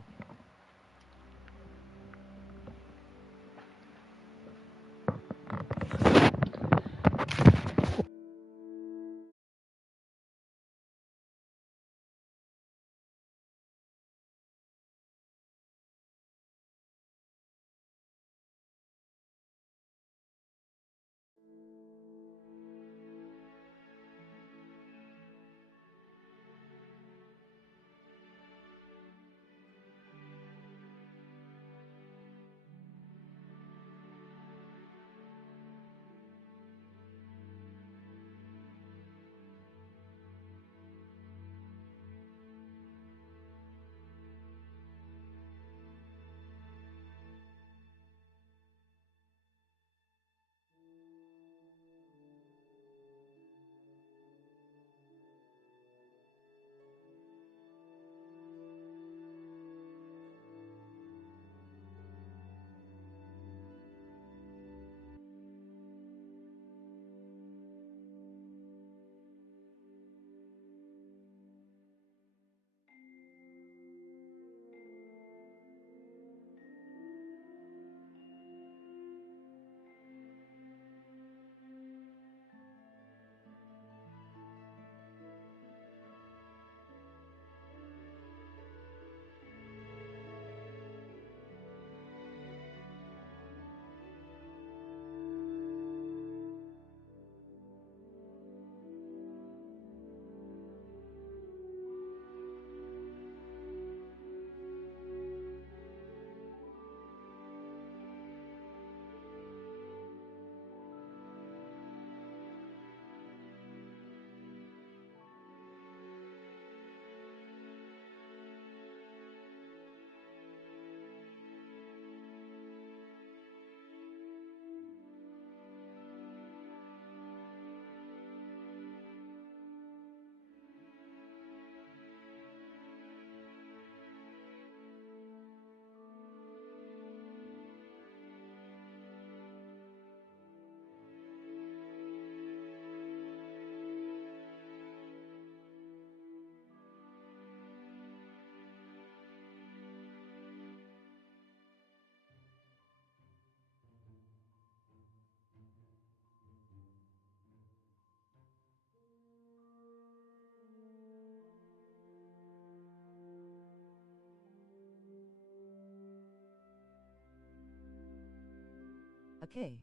Okay.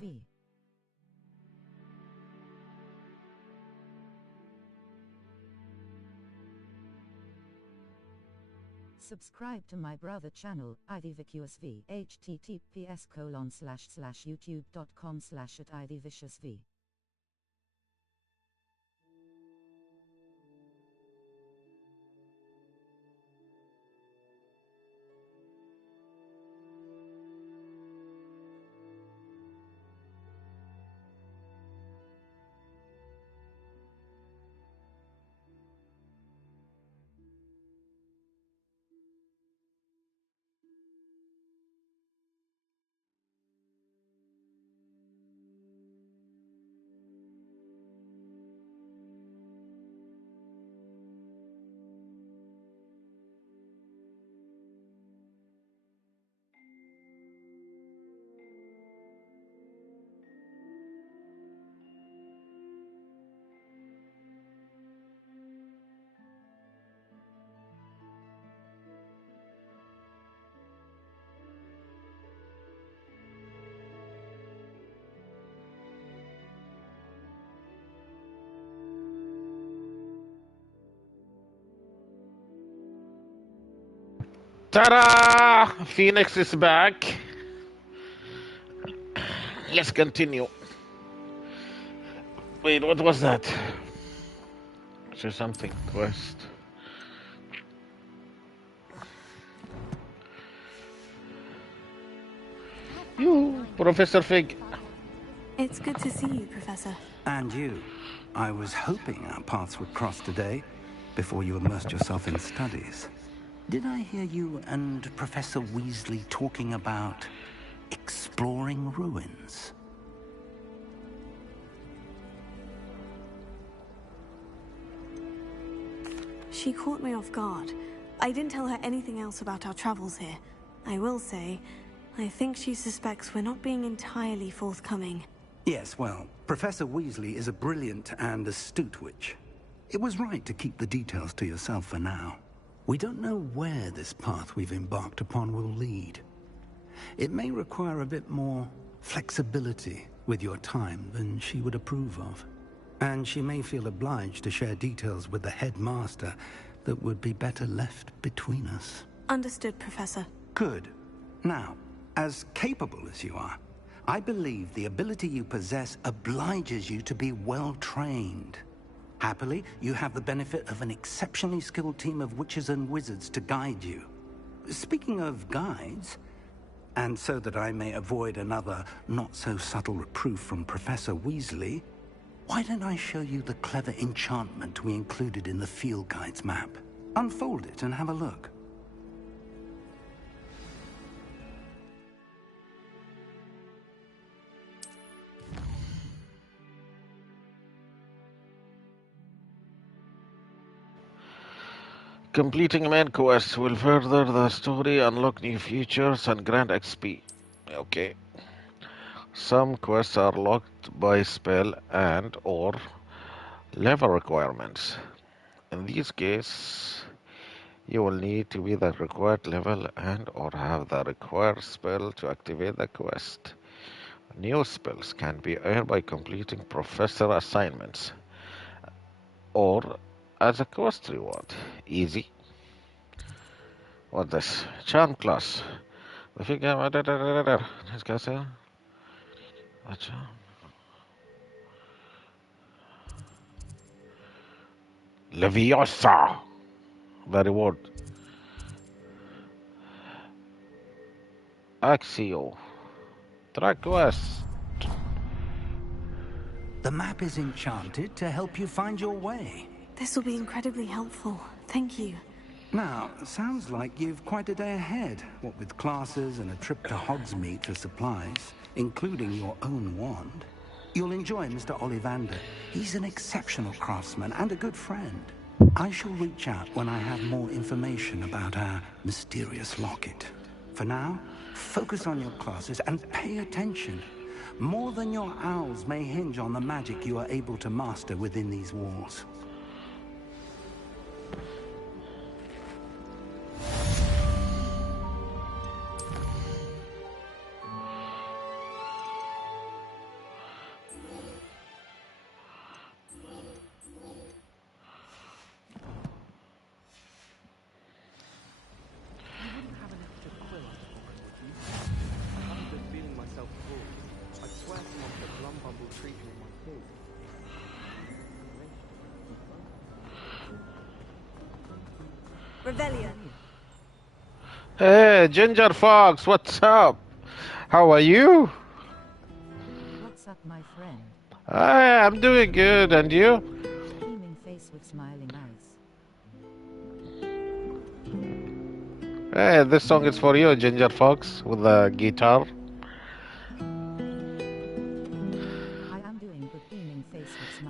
V. Subscribe to my brother channel, IDVQSV, https://youtube.com/@IDViciousV. Ta-da! Phoenix is back. Let's continue. Wait, what was that? Say something. Quest. You, Professor Fig. It's good to see you, Professor. And you. I was hoping our paths would cross today, before you immersed yourself in studies. Did I hear you and Professor Weasley talking about exploring ruins? She caught me off guard. I didn't tell her anything else about our travels here. I will say, I think she suspects we're not being entirely forthcoming. Yes, well, Professor Weasley is a brilliant and astute witch. It was right to keep the details to yourself for now. We don't know where this path we've embarked upon will lead. It may require a bit more flexibility with your time than she would approve of. And she may feel obliged to share details with the headmaster that would be better left between us. Understood, Professor. Good. Now, as capable as you are, I believe the ability you possess obliges you to be well-trained. Happily, you have the benefit of an exceptionally skilled team of witches and wizards to guide you. Speaking of guides, and so that I may avoid another not-so-subtle reproof from Professor Weasley, why don't I show you the clever enchantment we included in the field guide's map? Unfold it and have a look. Completing main quests will further the story, unlock new features, and grant XP. Okay. Some quests are locked by spell and or level requirements. In this case, you will need to be the required level and or have the required spell to activate the quest. New spells can be earned by completing professor assignments or as a quest reward. Easy. What's this? Charm class. The figure. This guy's here. A charm. Leviosa. The reward. Axio. Track quest. The map is enchanted to help you find your way. This will be incredibly helpful. Thank you. Now, sounds like you've quite a day ahead, what with classes and a trip to Hogsmeade for supplies, including your own wand. You'll enjoy Mr. Ollivander. He's an exceptional craftsman and a good friend. I shall reach out when I have more information about our mysterious locket. For now, focus on your classes and pay attention. More than your owls may hinge on the magic you are able to master within these walls. Revelio. Hey, Ginger Fox, what's up? How are you? What's up, my friend? I'm doing good, and you? Beaming face with smiling eyes. Hey, this song is for you, Ginger Fox, with the guitar.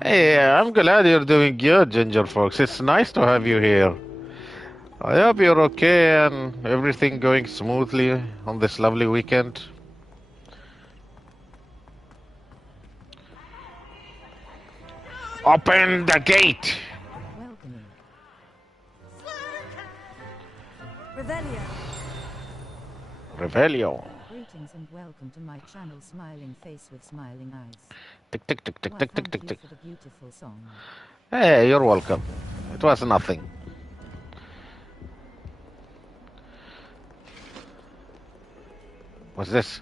Hey, I'm glad you're doing good, Ginger Fox. It's nice to have you here. I hope you're okay and everything going smoothly on this lovely weekend. Open the gate! Welcoming. Revelio. Revelio. Greetings and welcome to my channel, Smiling Face with Smiling Eyes. Tick, tick, tick, tick, Why, tick, tick, thank tick, you tick. for the beautiful song. Hey, you're welcome. It was nothing. What's this?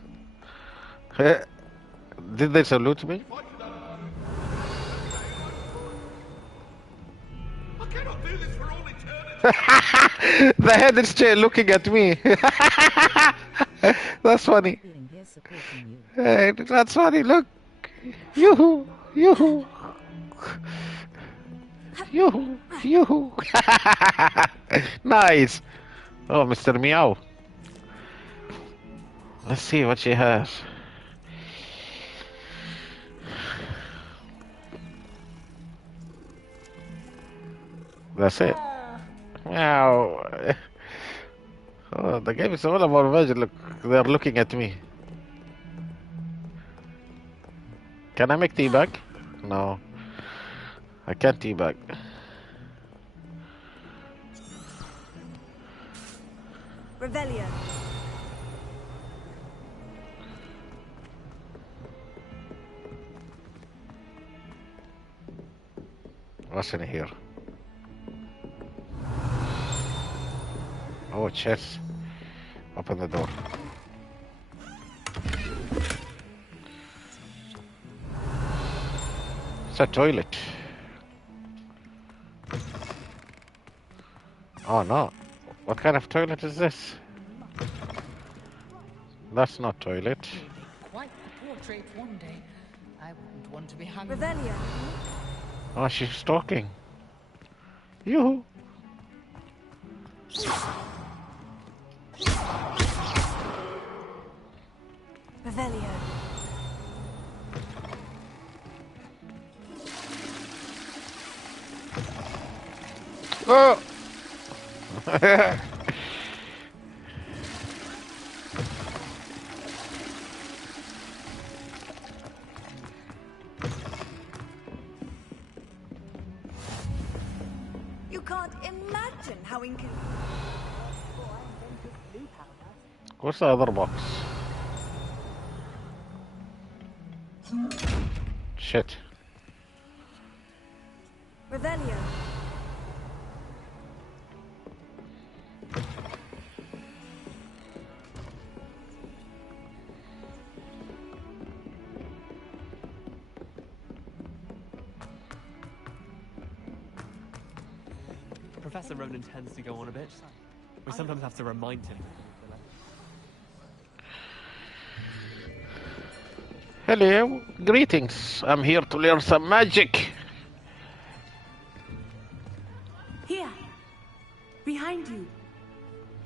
Did they salute me? The head is still looking at me. That's funny. Hey, that's funny. Look. Yoo-hoo. Yoo-hoo. Yoo-hoo. Yoo-hoo. Nice. Oh, Mr. Meow. Let's see what she has. That's it. Meow. Oh, the game is all about magic. Look, they're looking at me. Can I make teabag? No. I can't teabag. Revelio. What's in here? Oh, chest. Open the door. It's a toilet. Oh no. What kind of toilet is this? That's not toilet. Quite the portrait one day. I wouldn't want to be hung. Revelio. Oh, she's talking. Yoo-hoo. Revelio. Oh! You can't imagine how inconvenient. What's the other box? Shit. Revelio. Professor Ronan tends to go on a bit. We sometimes have to remind him. Hello, greetings. I'm here to learn some magic. Here, behind you.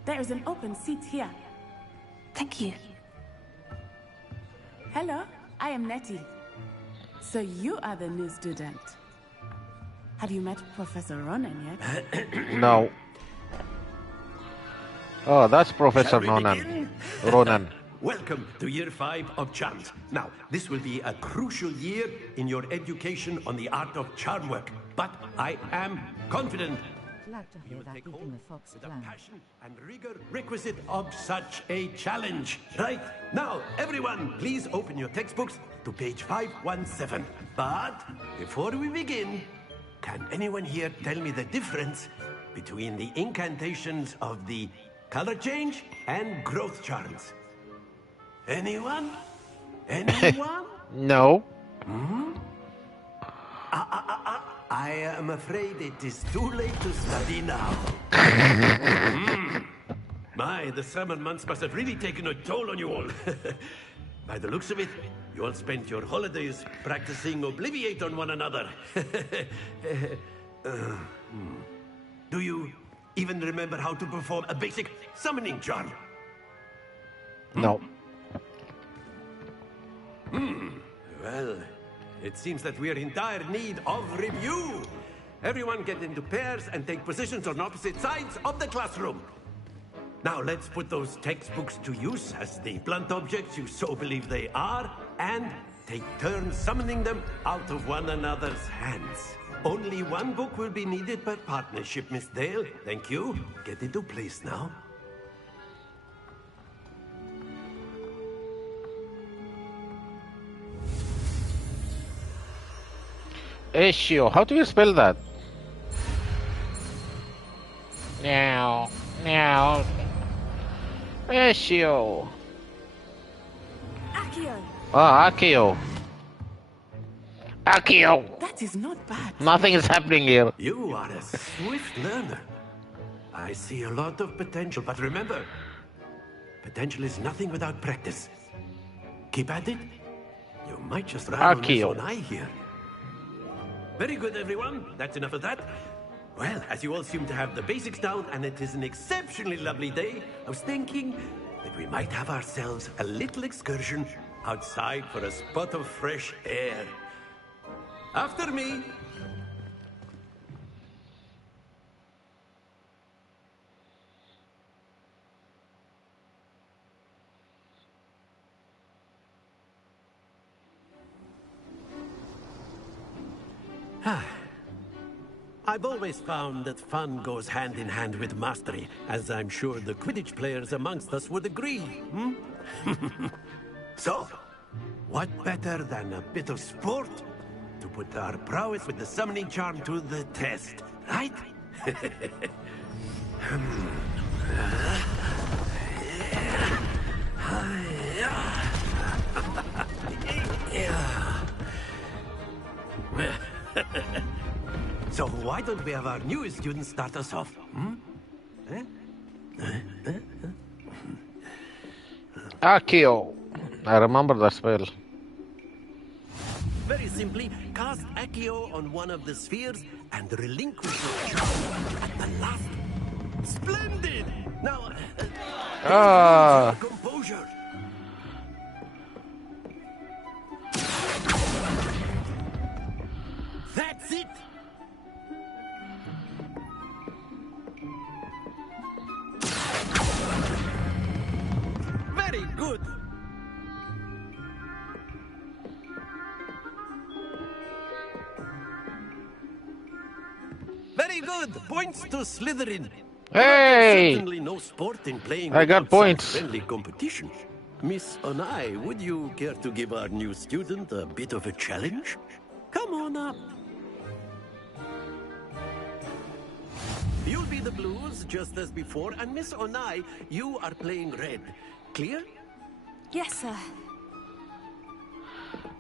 There is an open seat here. Thank you. Hello, I am Nettie. So you are the new student. Have you met Professor Ronan yet? No. Oh, that's Professor Shall we Ronan. begin? Ronan. Welcome to Year 5 of Charms. Now, this will be a crucial year in your education on the art of charm work. But I am confident Glad to hear that eating a fox with the plan. passion and rigor requisite of such a challenge. Right? Now, everyone, please open your textbooks to page 517. But before we begin, can anyone here tell me the difference between the incantations of the color change and growth charms? Anyone? Anyone? No. I am afraid it is too late to study now. My, the summer months must have really taken a toll on you all. By the looks of it, you all spent your holidays practicing Obliviate on one another. Do you even remember how to perform a basic summoning charm? No. Well, it seems that we are in dire need of review. Everyone get into pairs and take positions on opposite sides of the classroom. Now let's put those textbooks to use as the blunt objects you so believe they are, and take turns summoning them out of one another's hands. Only one book will be needed per partnership, Miss Dale. Thank you. Get into place now. Issue. How do you spell that? Now. Now. Issue. Accio! Ah, Akio. Akio. That is not bad. Nothing is happening here. You are a swift learner. I see a lot of potential, but remember, potential is nothing without practice. Keep at it. You might just run on this one eye here. Very good, everyone. That's enough of that. Well, as you all seem to have the basics down, and it is an exceptionally lovely day, I was thinking that we might have ourselves a little excursion outside for a spot of fresh air. After me. I've always found that fun goes hand in hand with mastery, as I'm sure the Quidditch players amongst us would agree. So, what better than a bit of sport to put our prowess with the summoning charm to the test, right? So why don't we have our newest student start us off? Akio. I remember the spell. Very simply, cast Accio on one of the spheres and relinquish your charm at the last. Splendid! Now, composure. That's it! Very good! Very good! Points to Slytherin. Hey! Certainly no sport in playing I got without some points. friendly competition. Miss Onai, would you care to give our new student a bit of a challenge? Come on up. You'll be the blues, just as before, and Miss Onai, you are playing red. Clear? Yes, sir.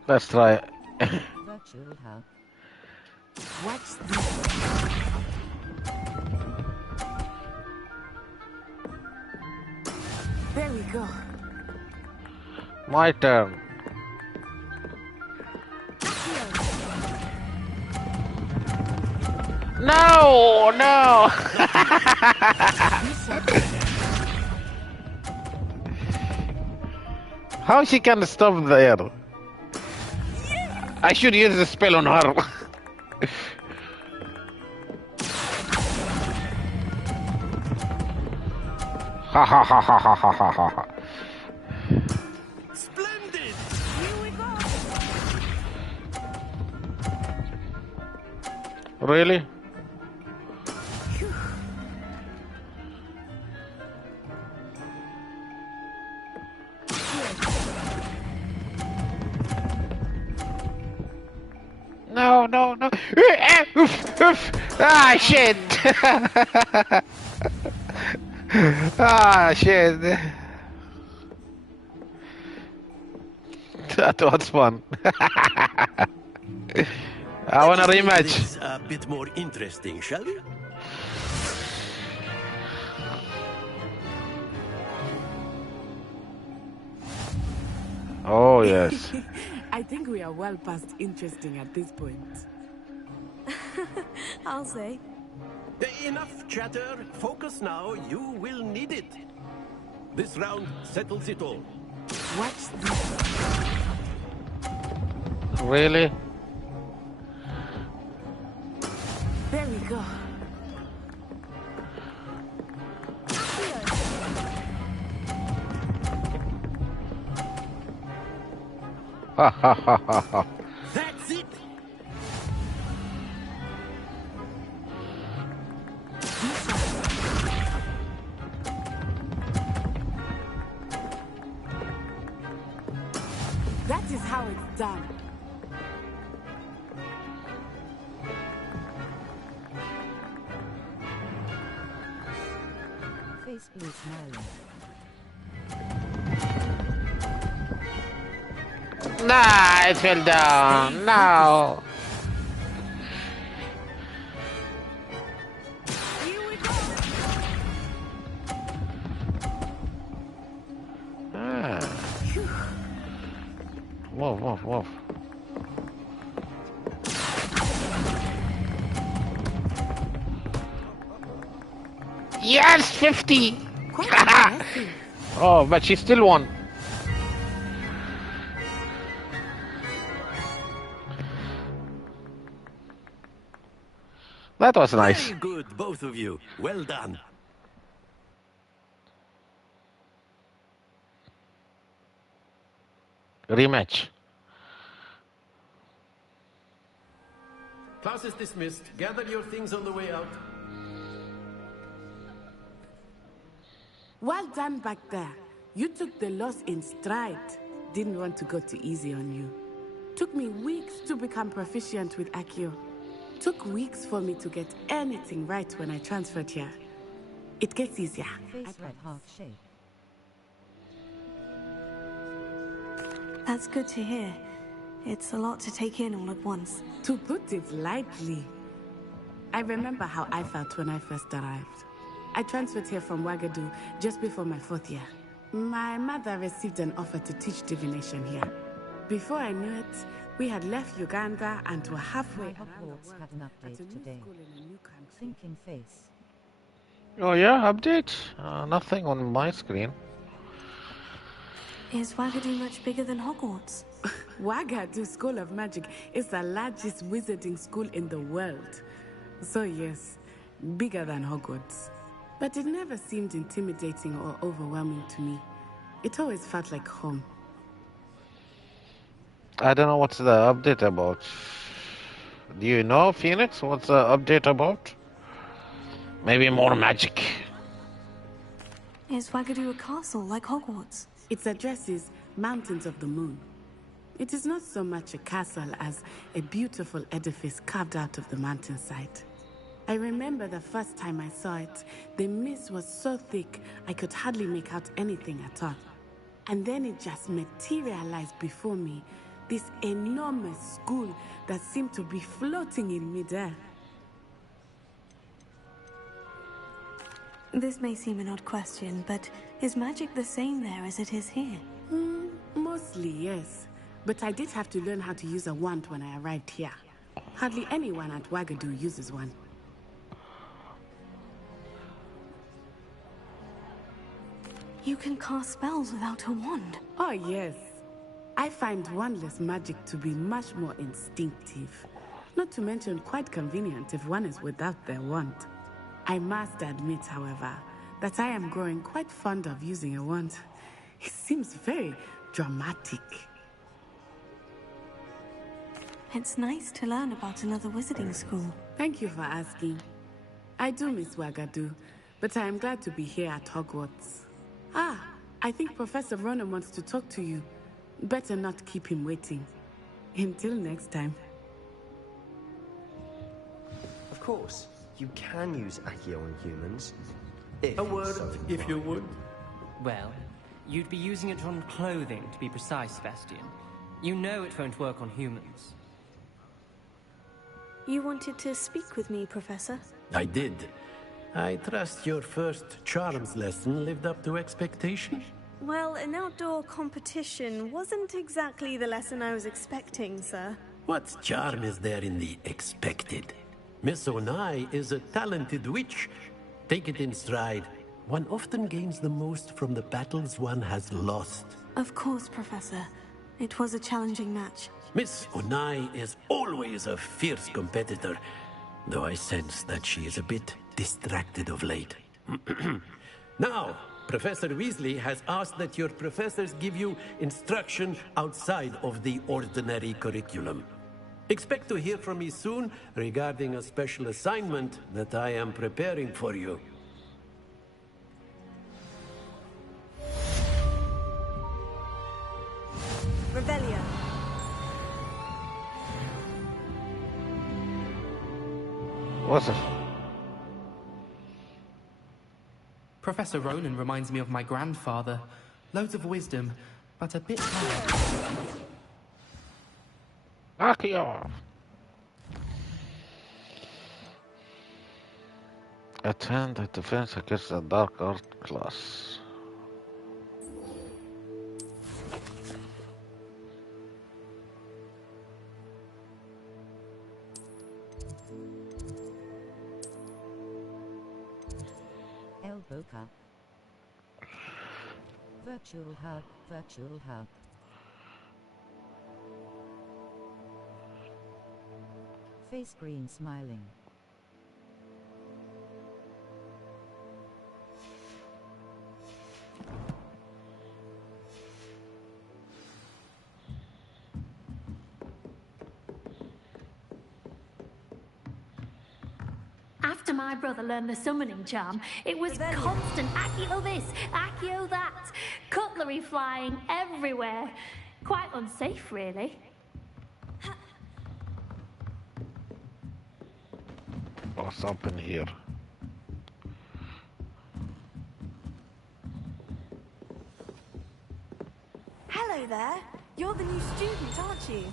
Let's try. Virtual hug. What's this? There we go. My turn. No, no. How she can stop there? I should use the spell on her. Ha ha ha ha ha ha ha ha. Splendid! Here we go. Really? No, no, no. Oof, oof. Ah, shit. Ah, shit. That was fun. I want a rematch. This a bit more interesting, shall we? Oh, yes. I think we are well past interesting at this point. I'll say. Enough chatter. Focus now. You will need it. This round settles it all. Watch this. Really? There we go. Ha ha ha ha ha. That's it. That is how it's done. Face blue smiling. Nah, it fell down. No. Ah. Woof, woof, woof. Yes, 50. Oh, but she still won. That was nice. Very good, both of you. Well done. Rematch. Class is dismissed. Gather your things on the way out. Well done back there. You took the loss in stride. Didn't want to go too easy on you. Took me weeks to become proficient with Accio. Took weeks for me to get anything right when I transferred here. It gets easier. Face red heart shape. That's good to hear. It's a lot to take in all at once. To put it lightly, I remember how I felt when I first arrived. I transferred here from Wagadu just before my 4th year. My mother received an offer to teach divination here. Before I knew it, we had left Uganda and were halfway. Hogwarts had an update today. Thinking face. Oh yeah, update. Nothing on my screen. Is Wagadu much bigger than Hogwarts? Wagadu School of Magic is the largest wizarding school in the world. So yes, bigger than Hogwarts. But it never seemed intimidating or overwhelming to me. It always felt like home. I don't know what's the update about. Do you know, Phoenix? What's the update about? Maybe more magic. Is Wagadu a castle like Hogwarts? Its address is Mountains of the Moon. It is not so much a castle as a beautiful edifice carved out of the mountainside. I remember the first time I saw it, the mist was so thick I could hardly make out anything at all. And then it just materialized before me, this enormous school that seemed to be floating in midair. This may seem an odd question, but is magic the same there as it is here? Mostly, yes. But I did have to learn how to use a wand when I arrived here. Hardly anyone at Wagadu uses one. You can cast spells without a wand. Oh, yes. I find wandless magic to be much more instinctive. Not to mention quite convenient if one is without their wand. I must admit, however, that I am growing quite fond of using a wand. It seems very dramatic. It's nice to learn about another wizarding school. Thank you for asking. I do miss Wagadu, but I am glad to be here at Hogwarts. Ah, I think Professor Ronan wants to talk to you. Better not keep him waiting. Until next time. Of course, you can use Accio on humans. A word, if you would. Well, you'd be using it on clothing, to be precise, Sebastian. You know it won't work on humans. You wanted to speak with me, Professor? I did. I trust your first charms lesson lived up to expectation? Well, an outdoor competition wasn't exactly the lesson I was expecting, sir. What charm is there in the expected? Miss Onai is a talented witch. Take it in stride. One often gains the most from the battles one has lost. Of course, Professor. It was a challenging match. Miss Onai is always a fierce competitor, though I sense that she is a bit distracted of late. Now, Professor Weasley has asked that your professors give you instruction outside of the ordinary curriculum. Expect to hear from me soon regarding a special assignment that I am preparing for you. Revelio. What's it? Professor Ronan reminds me of my grandfather. Loads of wisdom, but a bit hard. Accio! Attend the defense against the dark art class. Elbow cup. Virtual hug, virtual hug. Face green smiling. After my brother learned the summoning charm, it was constant Accio this, Accio that, cutlery flying everywhere. Quite unsafe, really. What's up in here? Hello there. You're the new student, aren't you?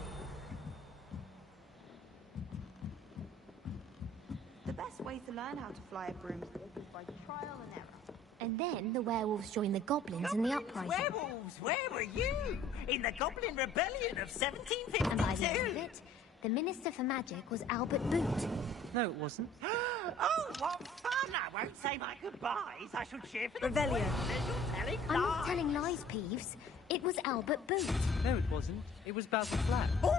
The best way to learn how to fly a broomstick is by trial and error. And then the werewolves joined the goblins in the uprising. Werewolves, where were you? In the Goblin Rebellion of 1752? And by the end of it, the Minister for Magic was Albert Boot. No, it wasn't. Oh, what fun! I won't say my goodbyes. I shall cheer for the Revelio. boys. You're telling I'm not lies. telling lies, Peeves. It was Albert Boot. No, it wasn't. It was Basil Flack. Ooh,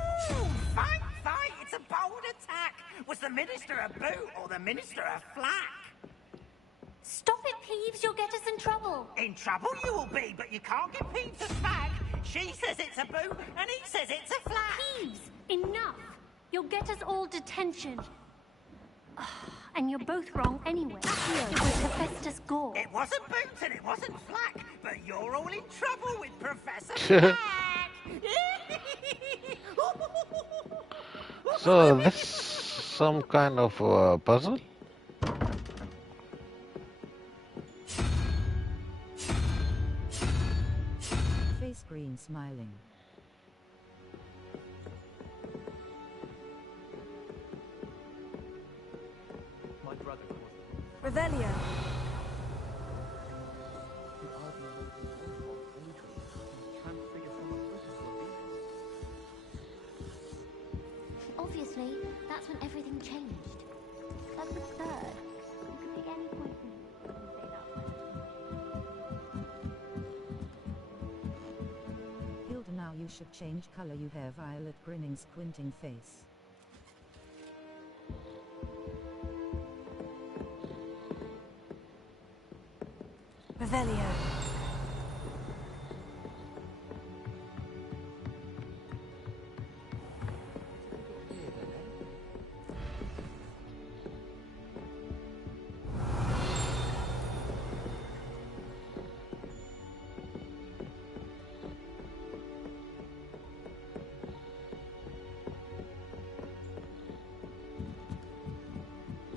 fight, fight! It's a bold attack. Was the Minister a boot or the Minister a flack? Stop it, Peeves. You'll get us in trouble. In trouble you will be, but you can't get Peeves a flag. She says it's a boot, and he says it's a flag. Peeves, enough. You'll get us all detention. And you're both wrong anyway. It was Hephaestus Gore. It wasn't Boots and it wasn't Flack, but you're all in trouble with Professor Flack. So this some kind of puzzle? Face green smiling. My brother was. Revelio. Obviously, that's when everything changed. Like the third. You could pick any point in it and say that. You should change color. You have violet grinning squinting face. Revelio.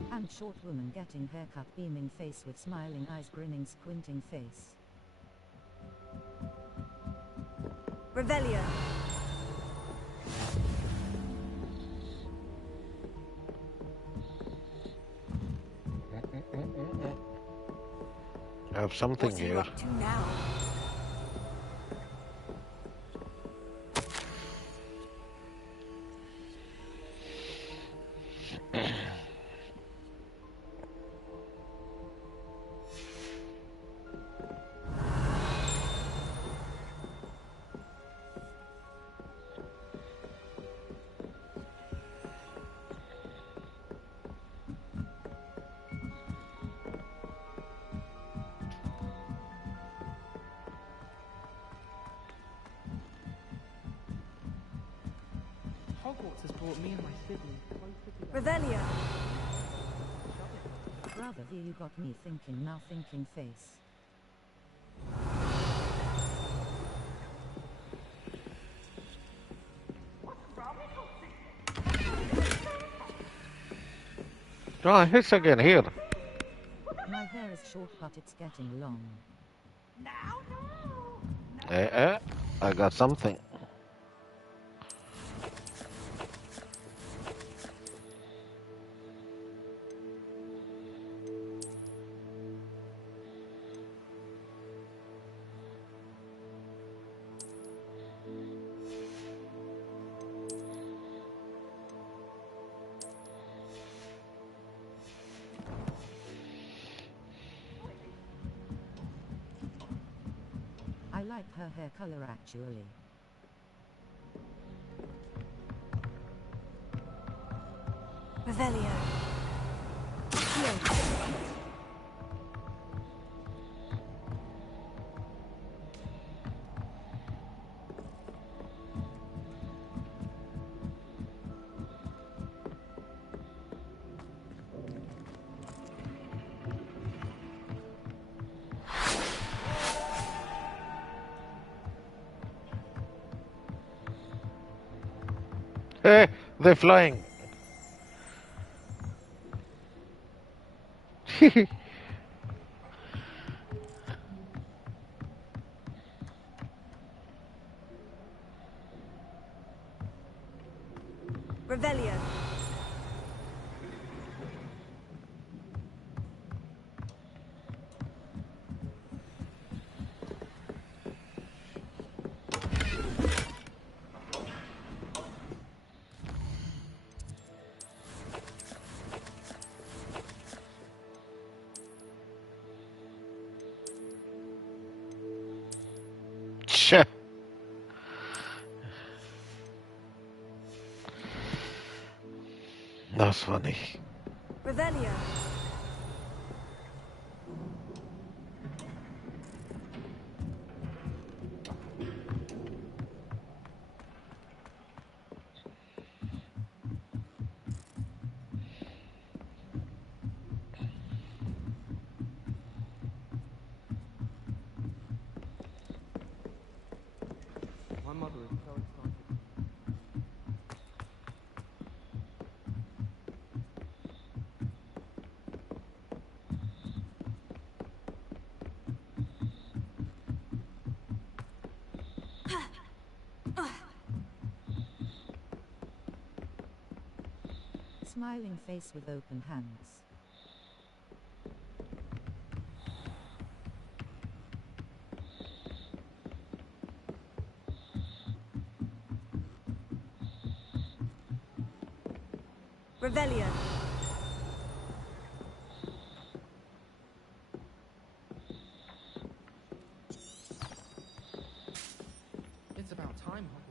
And short woman getting haircut, beaming face with smiling eyes, grinning squinting face. Revelio. I have something What are here. you up to now? Hogwarts has brought me and my siblings closer together. Revelio. Brother V, you got me thinking now, thinking face. Oh, it's again here. My hair is short but it's getting long. I got something. I like her hair color actually. Revelio. Hey, they're flying. Revelio. Tch. That's funny. Revelio. My mother is so excited. Smiling face with open hands. Revelio. It's about time, Hogwarts.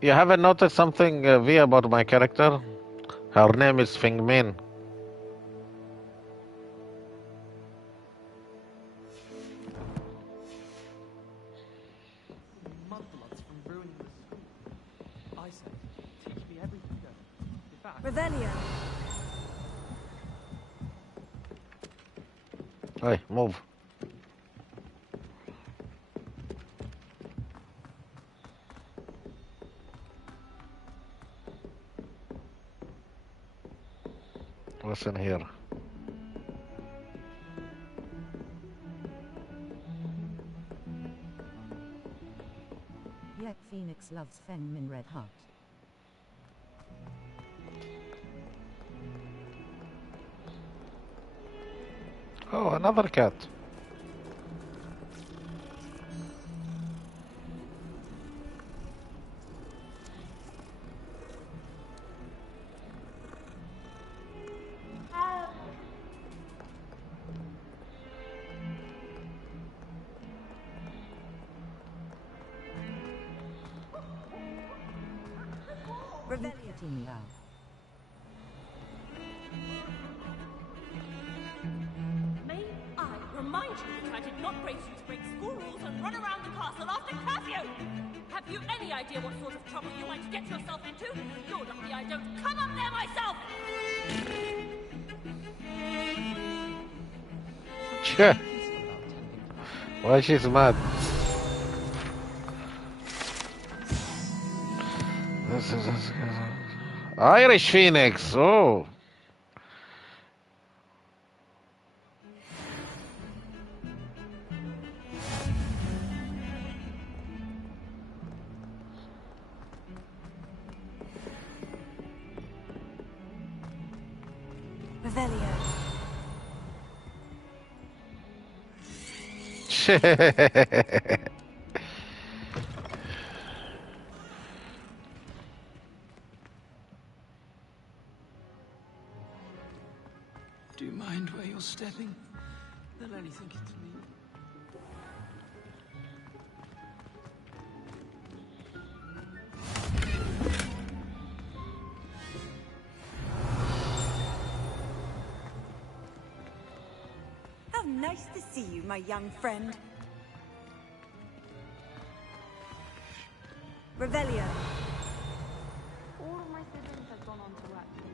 You haven't noticed something, V, about my character? Her name is Feng Min. Mudbloods from ruining the school. I said, teach me everything, though. In fact, Revelio. Hey, move. What's in here? Yek Phoenix loves Feng Min Red Heart. Oh, another cat. Meow. May I remind you that I did not raise you to break school rules and run around the castle after curfew? Have you any idea what sort of trouble you might get yourself into? You're lucky I don't come up there myself! Why she's mad? This is Irish Phoenix. Oh. Revelio. Do you mind where you're stepping? They'll only think it's me. How nice to see you, my young friend. Revelio. All of my siblings have gone on to work for me.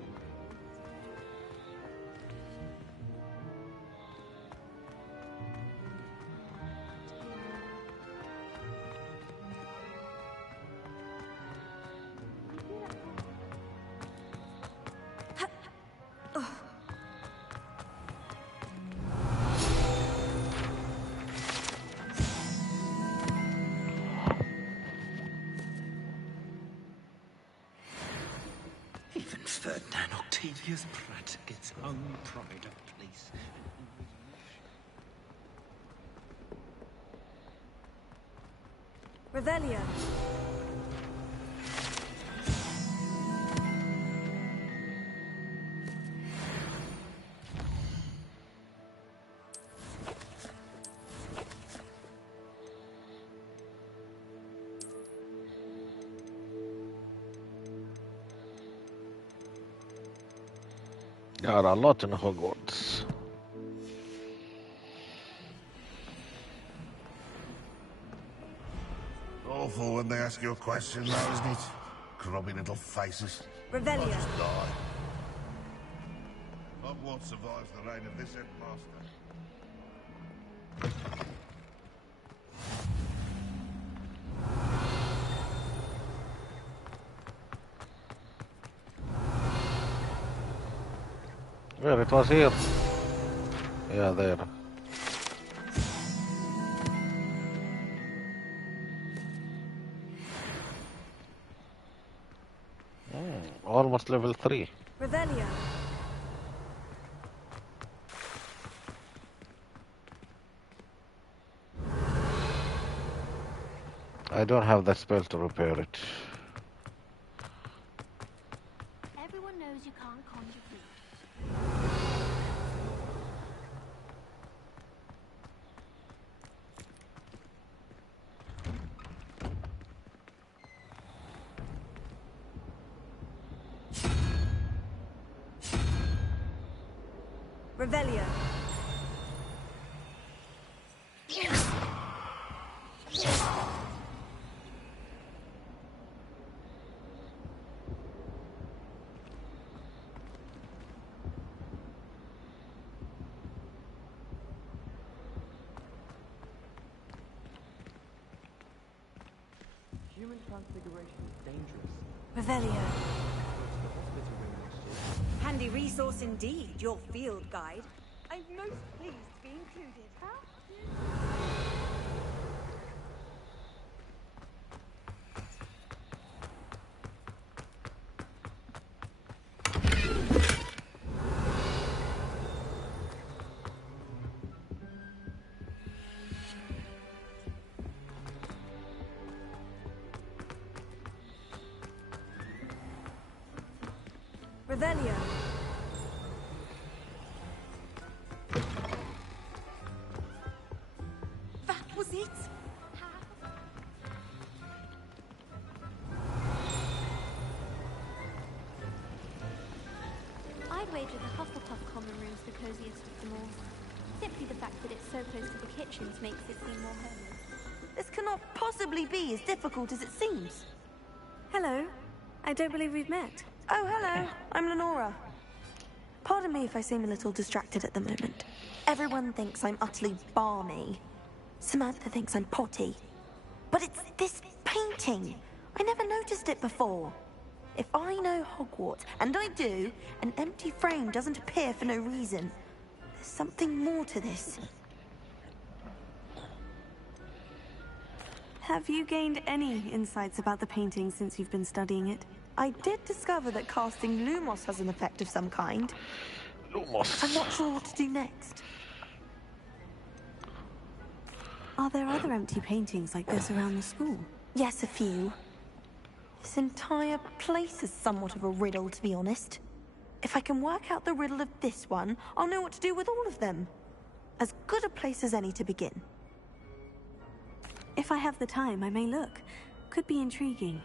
Even Ferdinand Octavius Pratt gets hung pride of place. Revelio. There are a lot in Hogwarts. Awful when they ask you a question, though, isn't it? Grubby little faces. Revelio. I'll just die. Hogwarts survives the reign of this headmaster. Where it was here? Yeah, there. Almost level 3. Revelio. I don't have the spell to repair it. Everyone knows you can't conjure food. Revelio. Human transfiguration is dangerous. Revelio. The hospital room next year. Handy resource indeed, your field guide. I'm most pleased to be included. Revelio. That was it? I'd wager the Hufflepuff common room's the coziest of them all. Simply the fact that it's so close to the kitchens makes it seem more homely. This cannot possibly be as difficult as it seems. Hello. I don't believe we've met. Oh, hello. I'm Lenora. Pardon me if I seem a little distracted at the moment. Everyone thinks I'm utterly balmy. Samantha thinks I'm potty. But it's this painting. I never noticed it before. If I know Hogwarts, and I do, an empty frame doesn't appear for no reason. There's something more to this. Have you gained any insights about the painting since you've been studying it? I did discover that casting Lumos has an effect of some kind. Lumos. I'm not sure what to do next. Are there other empty paintings like this around the school? Yes, a few. This entire place is somewhat of a riddle, to be honest. If I can work out the riddle of this one, I'll know what to do with all of them. As good a place as any to begin. If I have the time, I may look. Could be intriguing.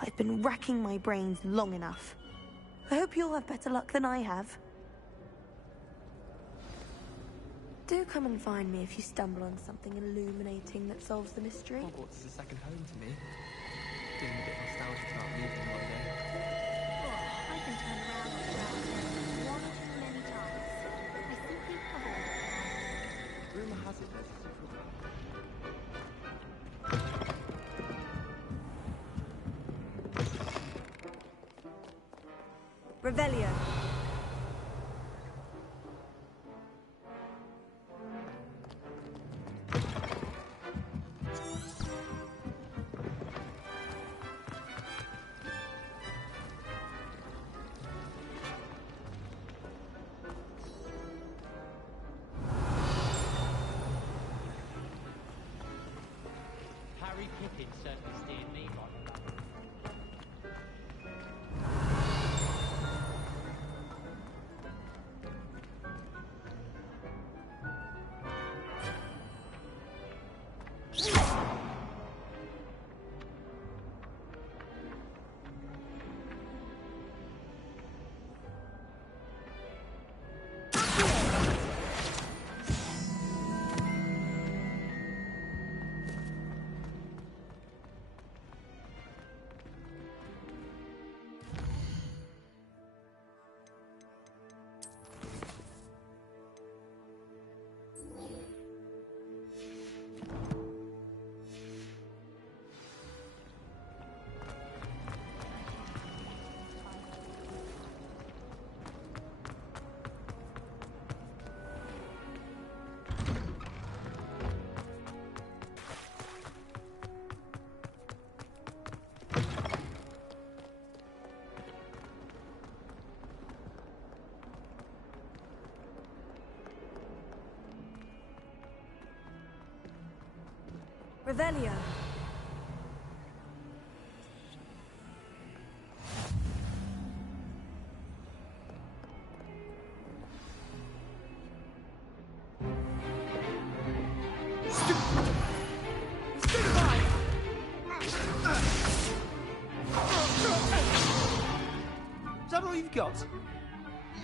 I've been racking my brains long enough. I hope you'll have better luck than I have. Do come and find me if you stumble on something illuminating that solves the mystery. Hogwarts is a second home to me. Feeling a bit nostalgic about leaving one day. Oh, I can turn around and around one too many times. I simply avoid it. Rumor has it there's a secret way. Revelio. Harry Pippin certainly steered me right on that. Revelio. Is that all you've got?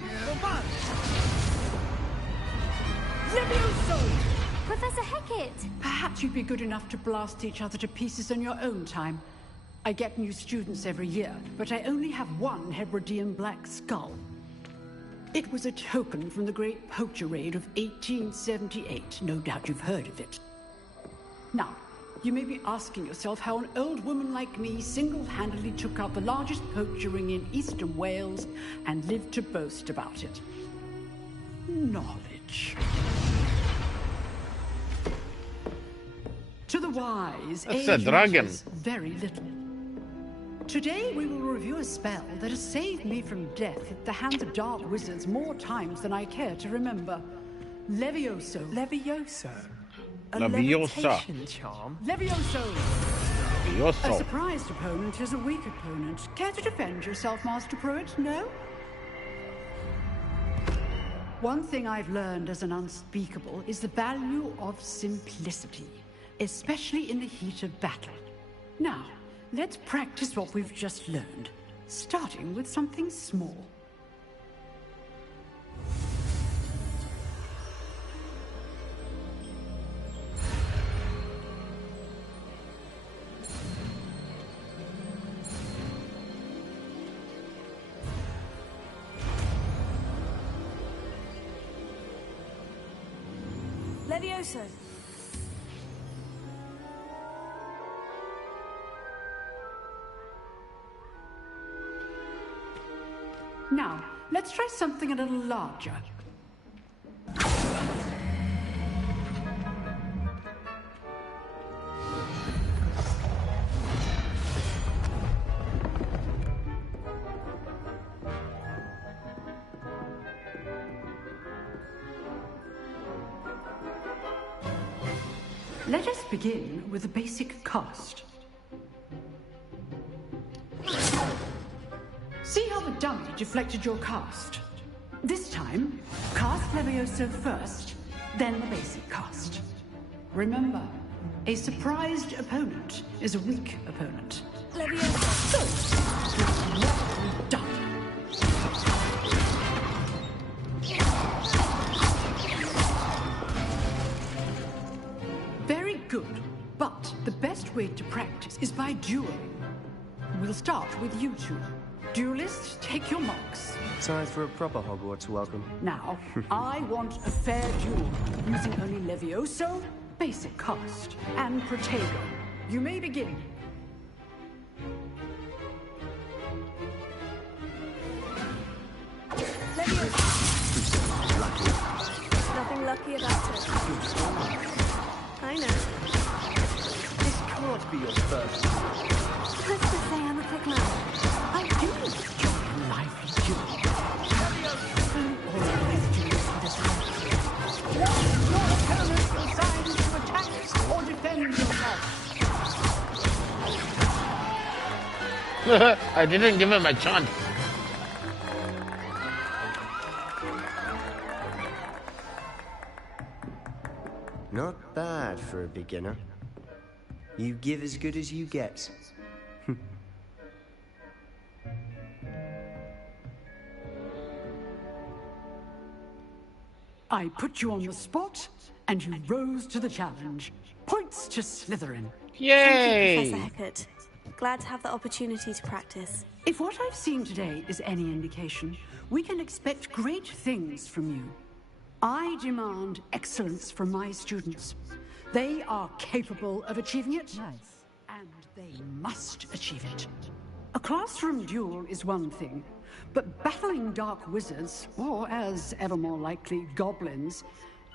Yeah. Come back! Levioso! Professor Hecat! Perhaps you'd be good enough to blast each other to pieces in your own time. I get new students every year, but I only have one Hebridean black skull. It was a token from the Great Poacher Raid of 1878. No doubt you've heard of it. Now, you may be asking yourself how an old woman like me single-handedly took out the largest poacher ring in eastern Wales and lived to boast about it. Knowledge. To the wise, That's age a dragon. matters very little. Today we will review a spell that has saved me from death at the hands of dark wizards more times than I care to remember. Levioso. Levioso? A Leviosa. levitation charm? Levioso! A Levioso. surprised opponent is a weak opponent. Care to defend yourself, Master Pruitt? No? One thing I've learned as an unspeakable is the value of simplicity, especially in the heat of battle. Now, let's practice what we've just learned, starting with something small. Levioso. Now, let's try something a little larger. Let us begin with a basic cast. See how the dummy deflected your cast? This time, cast Levioso first, then the basic cast. Remember, a surprised opponent is a weak opponent. Levioso. What done? Very good, but the best way to practice is by dueling. We'll start with you two. Duelists, take your marks. Time for a proper Hogwarts welcome. Now, I want a fair duel, using only Levioso, basic cast, and Protego. You may begin. Nothing lucky about it. I know. This can't be your first. Let's just say I'm a quick learner. I do enjoy a lively duel. Always duels with this one. Your opponent decides to attack or defend yourself. I didn't give him a chance. Not bad for a beginner. You give as good as you get. I put you on the spot, and you rose to the challenge. Points to Slytherin. Yay! Thank you, Professor Hecat. Glad to have the opportunity to practice. If what I've seen today is any indication, we can expect great things from you. I demand excellence from my students. They are capable of achieving it. Nice. And they must achieve it. A classroom duel is one thing, but battling dark wizards, or as ever more likely, goblins,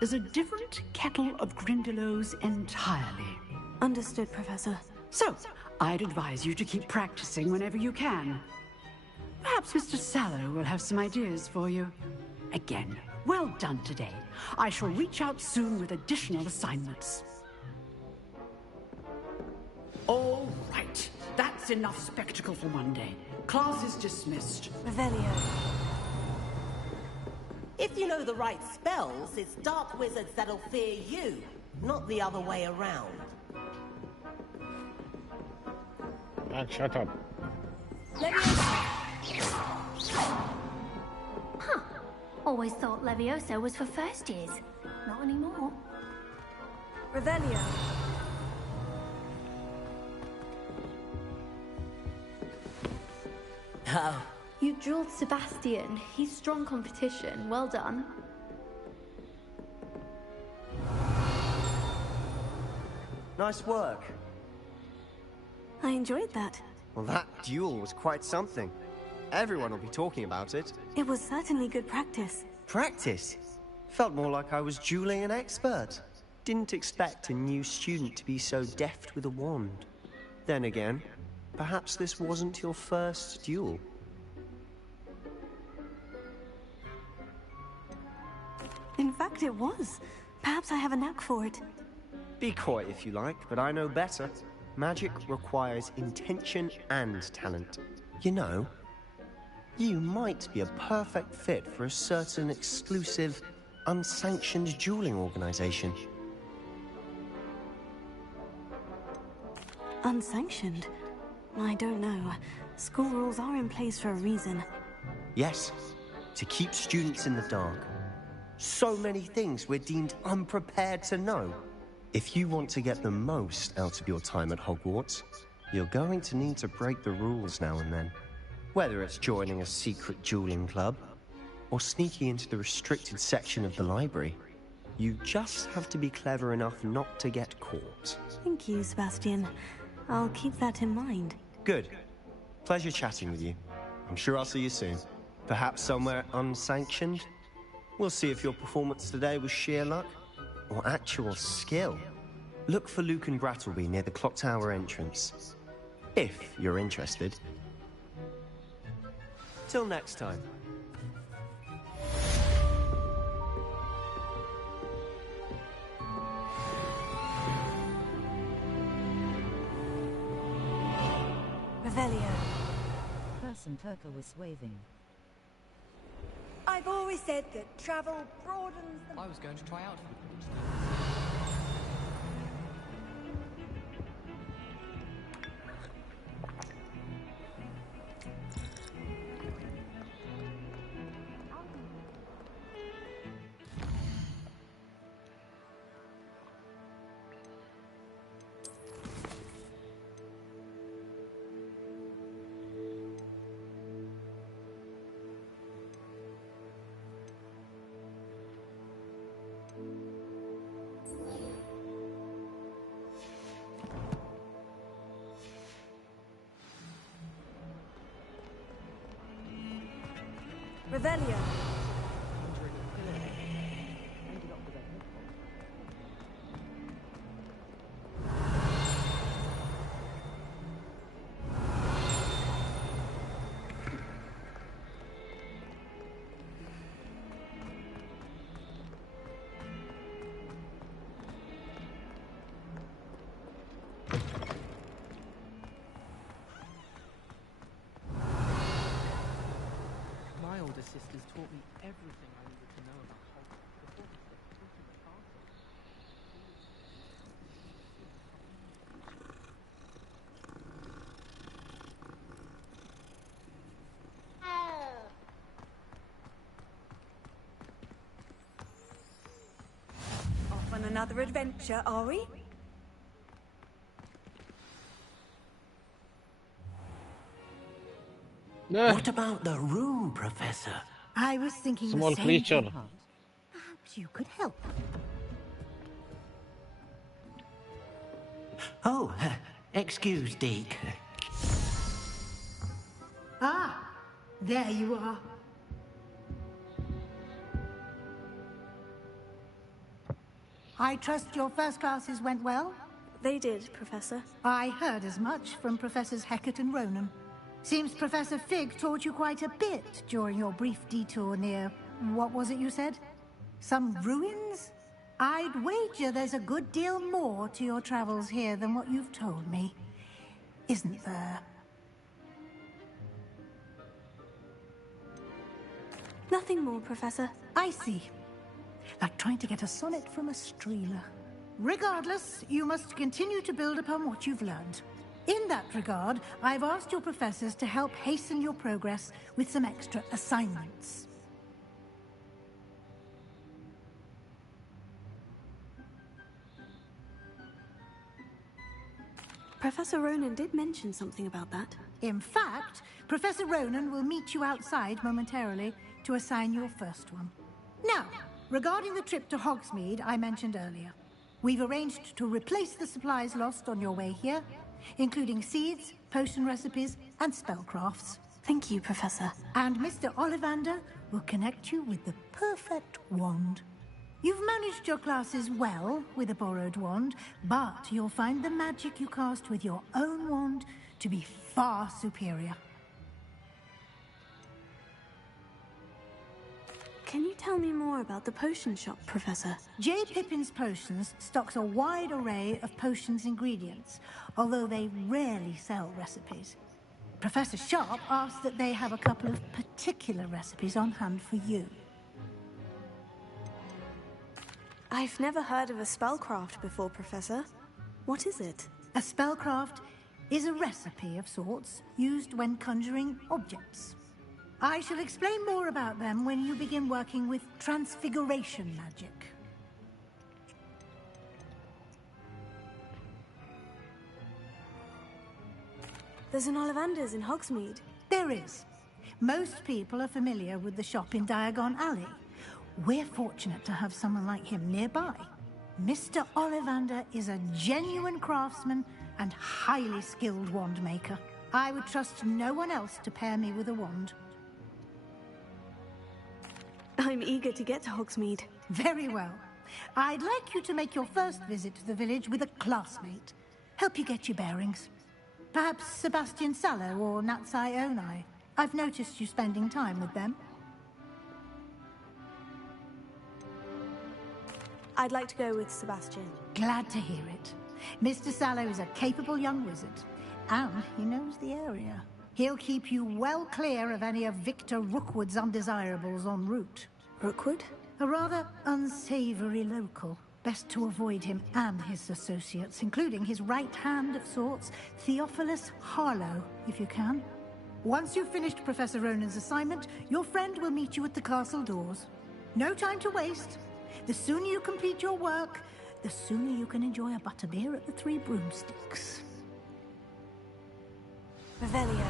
is a different kettle of Grindylows entirely. Understood, Professor. So, I'd advise you to keep practicing whenever you can. Perhaps Mr. Sallow will have some ideas for you. Again, well done today. I shall reach out soon with additional assignments. All right. That's enough spectacle for one day. Class is dismissed. Revelio. If you know the right spells, it's dark wizards that'll fear you, not the other way around. Man, shut up. Huh. Always thought Levioso was for first years. not anymore. Revelio. Oh. You drilled Sebastian. He's strong competition. Well done. Nice work. I enjoyed that. Well, that duel was quite something. Everyone will be talking about it. It was certainly good practice. Practice? Felt more like I was dueling an expert. Didn't expect a new student to be so deft with a wand. Then again, perhaps this wasn't your first duel. In fact, it was. Perhaps I have a knack for it. Be coy if you like, but I know better. Magic requires intention and talent. You know, you might be a perfect fit for a certain exclusive, unsanctioned dueling organization. Unsanctioned? I don't know. School rules are in place for a reason. Yes, to keep students in the dark. So many things we're deemed unprepared to know. If you want to get the most out of your time at Hogwarts, you're going to need to break the rules now and then. Whether it's joining a secret dueling club, or sneaking into the restricted section of the library, you just have to be clever enough not to get caught. Thank you, Sebastian. I'll keep that in mind. Good. Pleasure chatting with you. I'm sure I'll see you soon. Perhaps somewhere unsanctioned? We'll see if your performance today was sheer luck or actual skill. Look for Luke and Brattleby near the clock tower entrance, if you're interested. Till next time. Revelio. Person Turkle was waving. I've always said that travel broadens the... I was going to try out for the Quidditch team. Revelio. My older sisters taught me everything I needed to know about Hogwarts before they stepped into the castle. Off on another adventure, are we? What about the room, Professor? I was thinking Small the same creature. thing. Perhaps you could help. Oh, excuse, Deke. Ah, there you are. I trust your first classes went well? They did, Professor. I heard as much from Professors Hecat and Ronan. Seems Professor Fig taught you quite a bit during your brief detour near... what was it you said? Some ruins? I'd wager there's a good deal more to your travels here than what you've told me. Isn't there? Nothing more, Professor. I see. Like trying to get a sonnet from a streeler. Regardless, you must continue to build upon what you've learned. In that regard, I've asked your professors to help hasten your progress with some extra assignments. Professor Ronan did mention something about that. In fact, Professor Ronan will meet you outside momentarily to assign your first one. Now, regarding the trip to Hogsmeade I mentioned earlier, we've arranged to replace the supplies lost on your way here, including seeds, potion recipes, and spellcrafts. Thank you, Professor. And Mr. Ollivander will connect you with the perfect wand. You've managed your classes well with a borrowed wand, but you'll find the magic you cast with your own wand to be far superior. Can you tell me more about the potion shop, Professor? J. Pippin's Potions stocks a wide array of potions ingredients, although they rarely sell recipes. Professor Sharp asked that they have a couple of particular recipes on hand for you. I've never heard of a spellcraft before, Professor. What is it? A spellcraft is a recipe of sorts used when conjuring objects. I shall explain more about them when you begin working with transfiguration magic. There's an Ollivander's in Hogsmeade. There is. Most people are familiar with the shop in Diagon Alley. We're fortunate to have someone like him nearby. Mr. Ollivander is a genuine craftsman and highly skilled wand maker. I would trust no one else to pair me with a wand. I'm eager to get to Hogsmeade. Very well. I'd like you to make your first visit to the village with a classmate. Help you get your bearings. Perhaps Sebastian Sallow or Natsai Onai. I've noticed you spending time with them. I'd like to go with Sebastian. Glad to hear it. Mr. Sallow is a capable young wizard, and he knows the area. He'll keep you well clear of any of Victor Rookwood's undesirables en route. Rookwood? A rather unsavory local. Best to avoid him and his associates, including his right hand of sorts, Theophilus Harlow, if you can. Once you've finished Professor Ronan's assignment, your friend will meet you at the castle doors. No time to waste. The sooner you complete your work, the sooner you can enjoy a butterbeer at the Three Broomsticks. Revelio.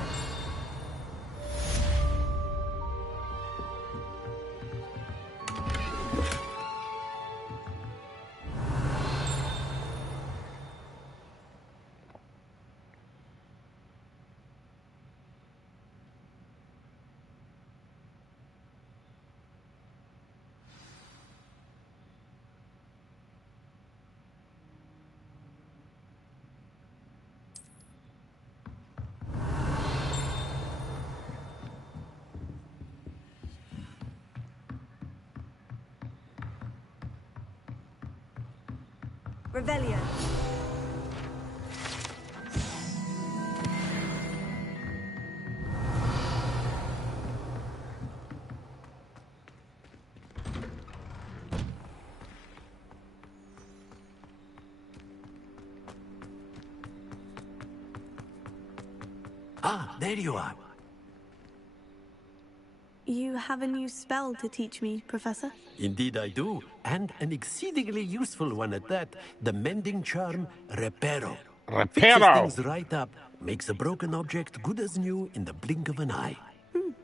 Revelio. Ah, there you are. You have a new spell to teach me, Professor? Indeed I do, and an exceedingly useful one at that. The mending charm, Reparo. Fixes things right up, makes a broken object good as new in the blink of an eye.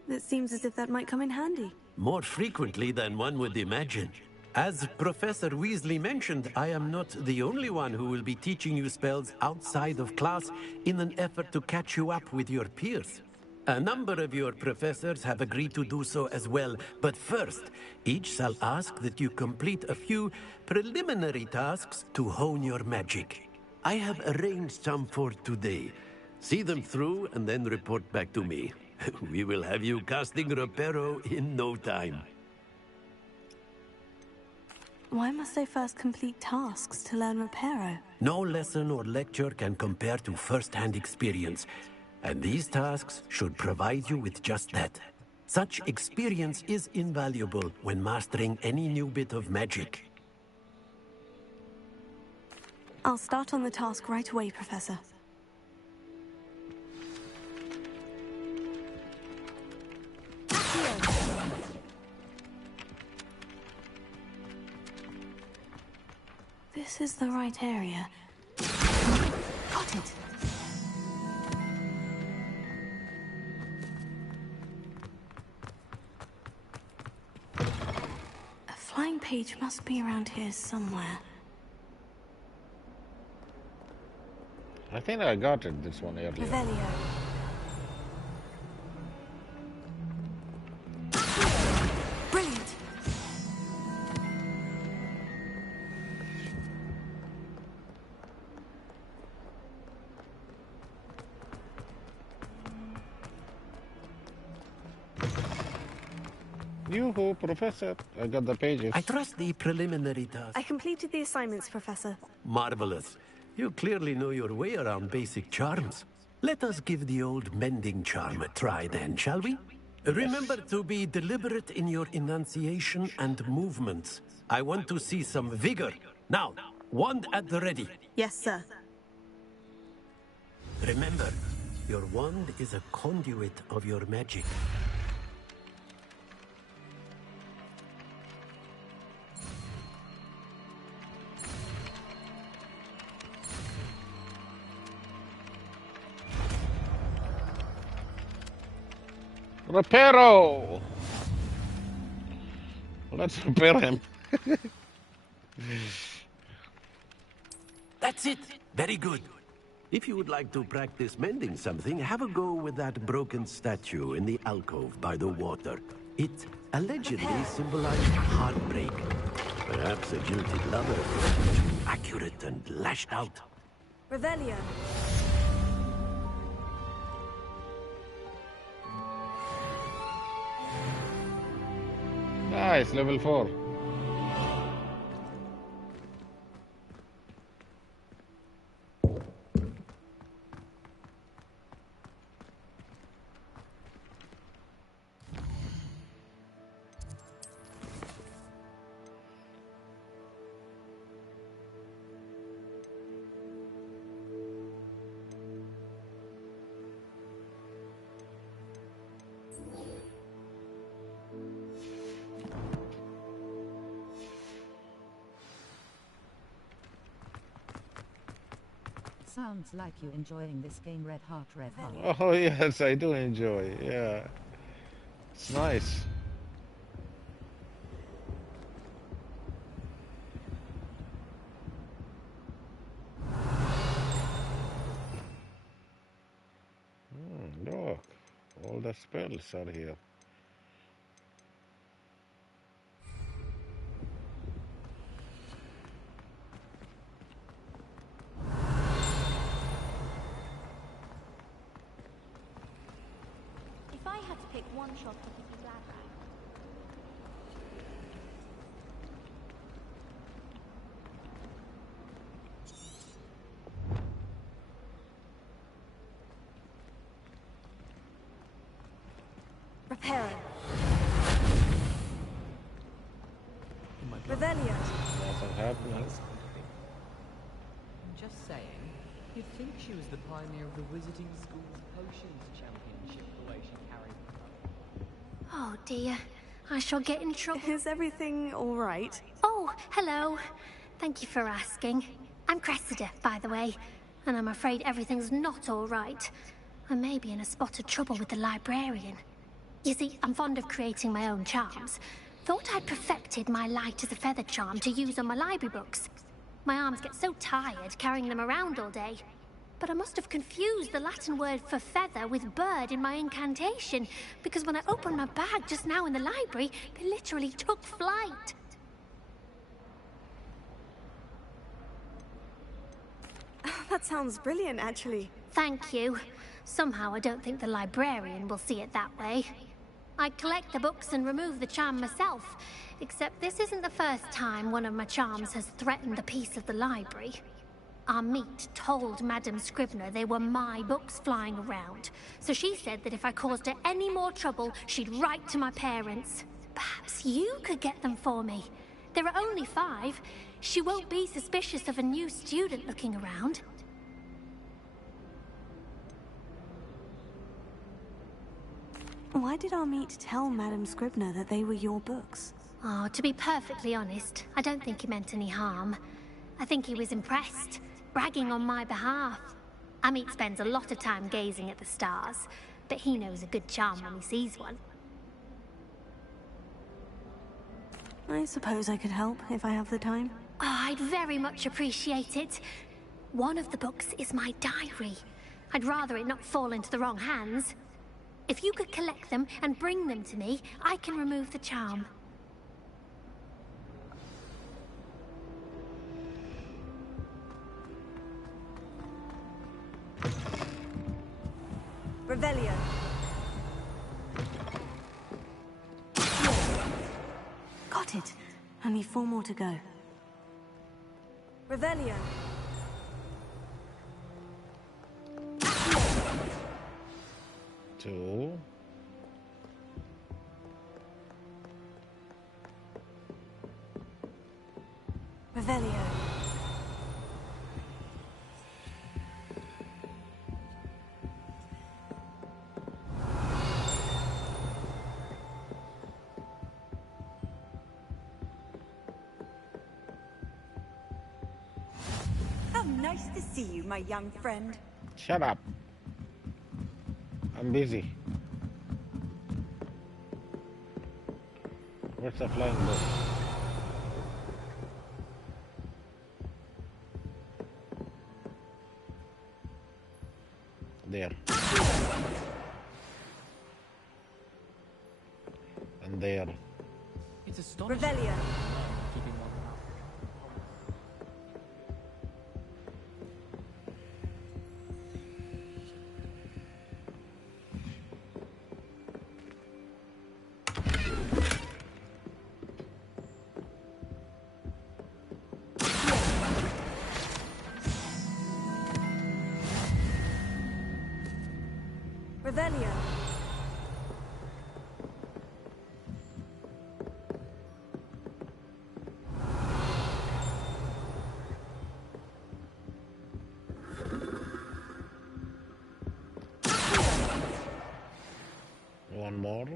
It seems as if that might come in handy. More frequently than one would imagine. As Professor Weasley mentioned, I am not the only one who will be teaching you spells outside of class in an effort to catch you up with your peers. A number of your professors have agreed to do so as well, but first, each shall ask that you complete a few preliminary tasks to hone your magic. I have arranged some for today. See them through and then report back to me. We will have you casting Reparo in no time. Why must I first complete tasks to learn Reparo? No lesson or lecture can compare to first-hand experience. And these tasks should provide you with just that. Such experience is invaluable when mastering any new bit of magic. I'll start on the task right away, Professor. This is the right area. Got it. A flying page must be around here somewhere. I think I got it this one earlier. Revelio. Brilliant. Yoo-hoo, Professor. I got the pages. I trust the preliminary task. I completed the assignments, Professor. Marvelous. You clearly know your way around basic charms. Let us give the old mending charm a try then, shall we? Remember to be deliberate in your enunciation and movements. I want to see some vigor. Now, wand at the ready. Yes, sir. Remember, your wand is a conduit of your magic. Reparo! Let's repair him. That's it. Very good. If you would like to practice mending something, have a go with that broken statue in the alcove by the water. It allegedly symbolized heartbreak. Perhaps a jilted lover was too accurate and lashed out. Revelio. Nice, level 4. Sounds like you enjoying this game, Red Heart. Oh yes, I do enjoy. Yeah, it's nice. Look, all the spells are here. If I had to pick one shop to keep you glad about. Reparo. Revelio. Nothing happening. Just saying, you'd think she was the pioneer of the Wizarding School's Potions Championship, the way she carried them. Oh dear, I shall get in trouble. Is everything all right? Oh, hello. Thank you for asking. I'm Cressida, by the way, and I'm afraid everything's not all right. I may be in a spot of trouble with the librarian. You see, I'm fond of creating my own charms. Thought I'd perfected my light as a feather charm to use on my library books. My arms get so tired carrying them around all day. But I must have confused the Latin word for feather with bird in my incantation, because when I opened my bag just now in the library, they literally took flight. That sounds brilliant, actually. Thank you. Somehow I don't think the librarian will see it that way. I collect the books and remove the charm myself, except this isn't the first time one of my charms has threatened the peace of the library. Our meet told Madame Scribner they were my books flying around, so she said that if I caused her any more trouble, she'd write to my parents. Perhaps you could get them for me. There are only 5. She won't be suspicious of a new student looking around. Why did our meet tell Madame Scribner that they were your books? Oh, to be perfectly honest, I don't think he meant any harm. I think he was impressed, bragging on my behalf. Amit spends a lot of time gazing at the stars, but he knows a good charm when he sees one. I suppose I could help if I have the time. Oh, I'd very much appreciate it. One of the books is my diary. I'd rather it not fall into the wrong hands. If you could collect them and bring them to me, I can remove the charm. Revelio. Got it. Only 4 more to go. Revelio. Two. Revelio. How nice to see you, my young friend. Shut up. I'm busy. Where's the flying book? There. And there. It's astonishing. Revelio. Keeping one out. Revelio. One more.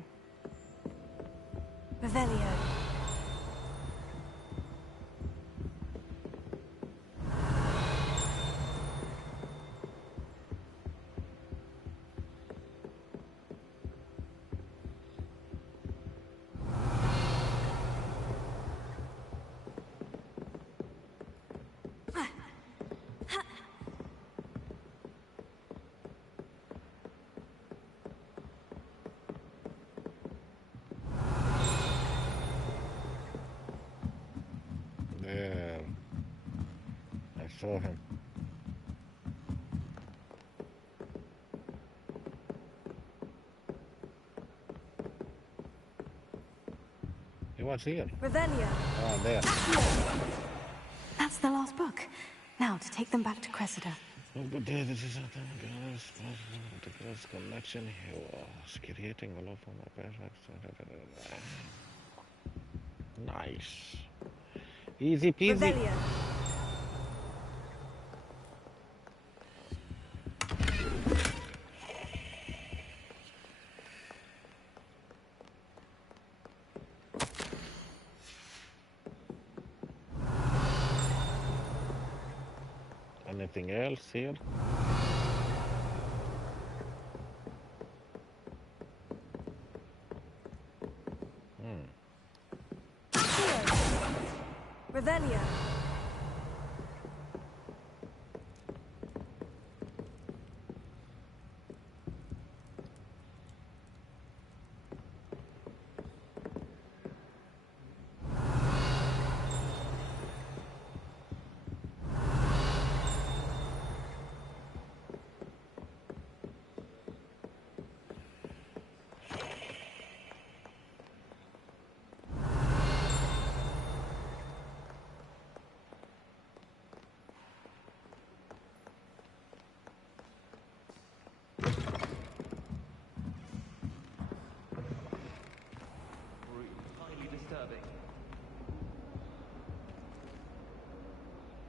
Revelio. There. I saw him. He was here. Revelio. Ah, there. That's the last book. Now to take them back to Cressida. Oh, good day. This is the girl's connection. He was creating a lot for my parents. Nice. Easy peasy. Revelio. Anything else here? Revelio.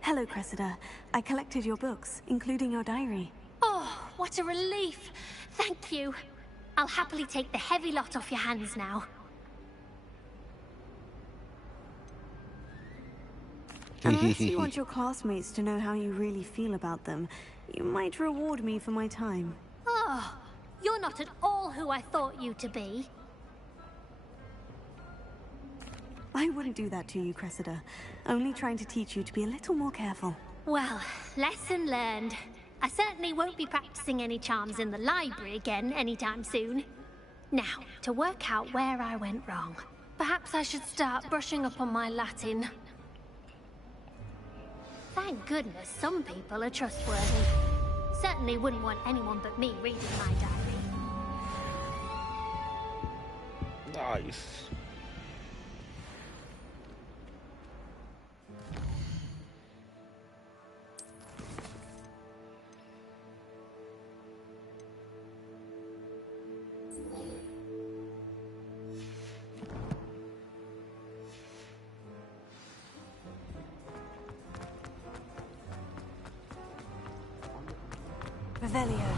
Hello, Cressida. I collected your books, including your diary. Oh, what a relief. Thank you. I'll happily take the heavy lot off your hands now. Unless you want your classmates to know how you really feel about them, you might reward me for my time. Oh, you're not at all who I thought you to be. I wouldn't do that to you, Cressida. Only trying to teach you to be a little more careful. Well, lesson learned. I certainly won't be practicing any charms in the library again anytime soon. Now, to work out where I went wrong. Perhaps I should start brushing up on my Latin. Thank goodness some people are trustworthy. Certainly wouldn't want anyone but me reading my diary. Nice. Revelio.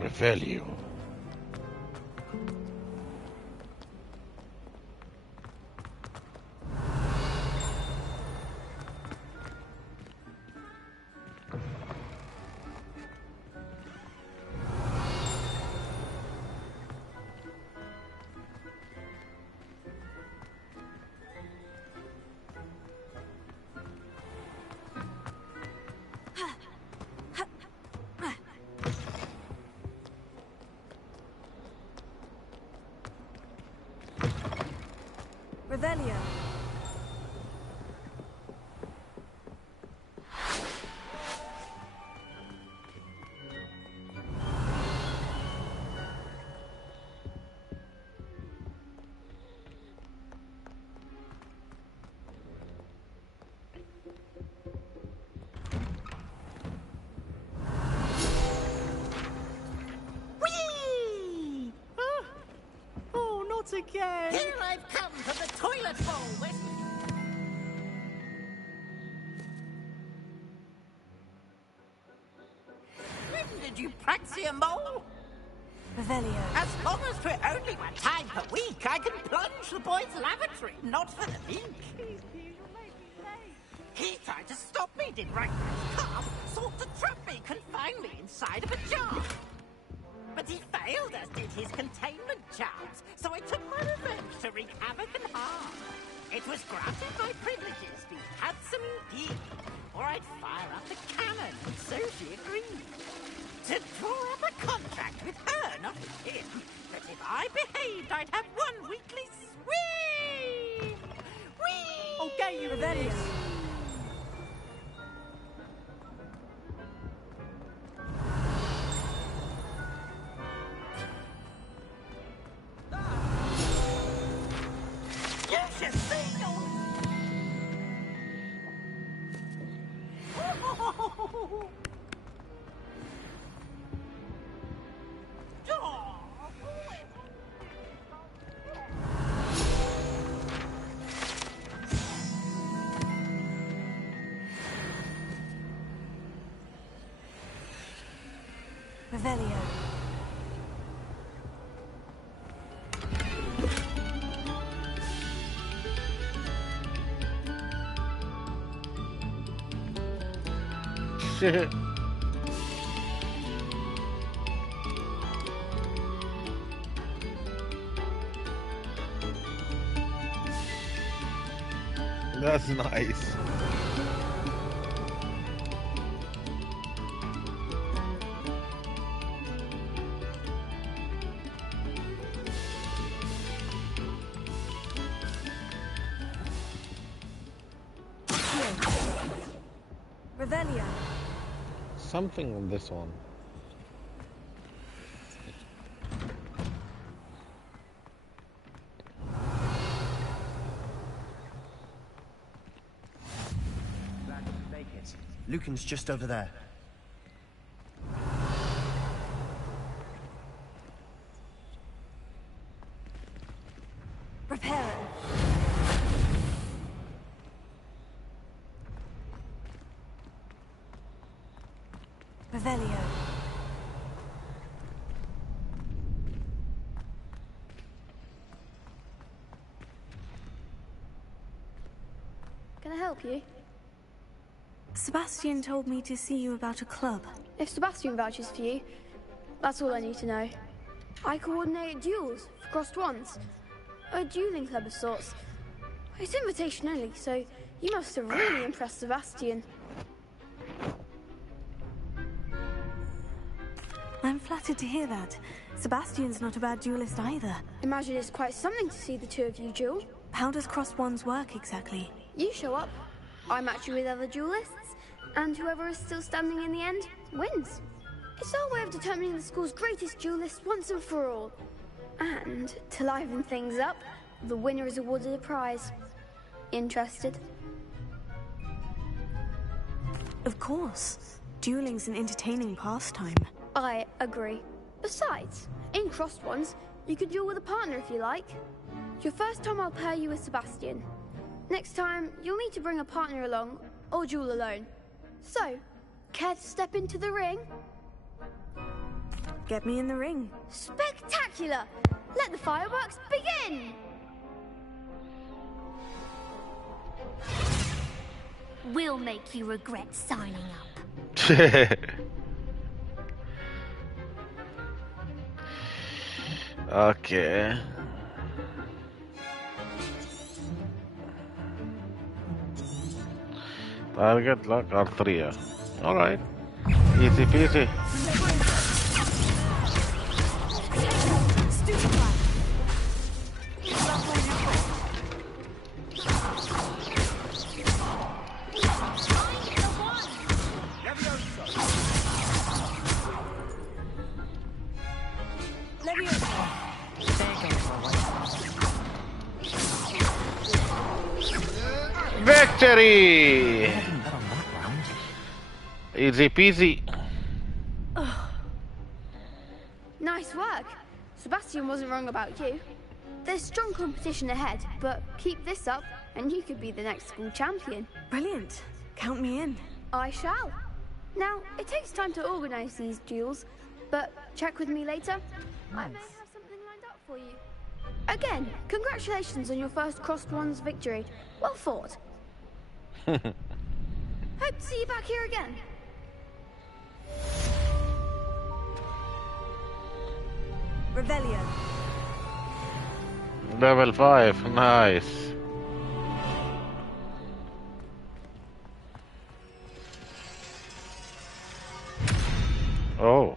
Revelio. Revelio. Whee! Oh, not again! Here I've come for the toilet bowl, Wesley! When did you practice your mole? Revelio. As long as for only one time per week, I can plunge the boys' lavatory, not for the leak. He tried to stop me, did Ragnar's calf, sought to trap me, confine me inside of a jar. But he failed, as did his containment charms, so I took my revenge to wreak havoc and harm. It was granted my privileges, be handsome indeed, or I'd fire up the cannon, and so she agreed. To draw up a contract with her, not with him, that if I behaved, I'd have one weekly swing! Whee! I'll get you Revelio. You should see your... Revelio. That's nice. Revelio. Something on this one. Glad you could make it. Lucan's just over there. Prepare it. Revelio. help you? Sebastian told me to see you about a club. If Sebastian vouches for you, that's all I need to know. I coordinate duels for crossed ones. A dueling club of sorts. It's invitation only, so you must have really impressed Sebastian. I'm flattered to hear that. Sebastian's not a bad duelist either. Imagine it's quite something to see the two of you duel. How does crossed ones work exactly? You show up, I match you with other duelists, and whoever is still standing in the end wins. It's our way of determining the school's greatest duelist once and for all. And to liven things up, the winner is awarded a prize. Interested? Of course. Dueling's an entertaining pastime. I agree. Besides, in crossed ones, you could duel with a partner if you like. Your first time I'll pair you with Sebastian. Next time, you'll need to bring a partner along, or duel alone. So, care to step into the ring? Get me in the ring. Spectacular! Let the fireworks begin! We'll make you regret signing up. Okay. Target lock R3. Alright. Easy peasy. Victory! Easy peasy. Nice work. Sebastian wasn't wrong about you. There's strong competition ahead, but keep this up and you could be the next school champion. Brilliant. Count me in. I shall. Now, it takes time to organize these duels, but check with me later. I may have something lined up for you. Again, congratulations on your first crossed ones victory. Well fought. Hope to see you back here again. Revelio. Level 5, nice. Oh.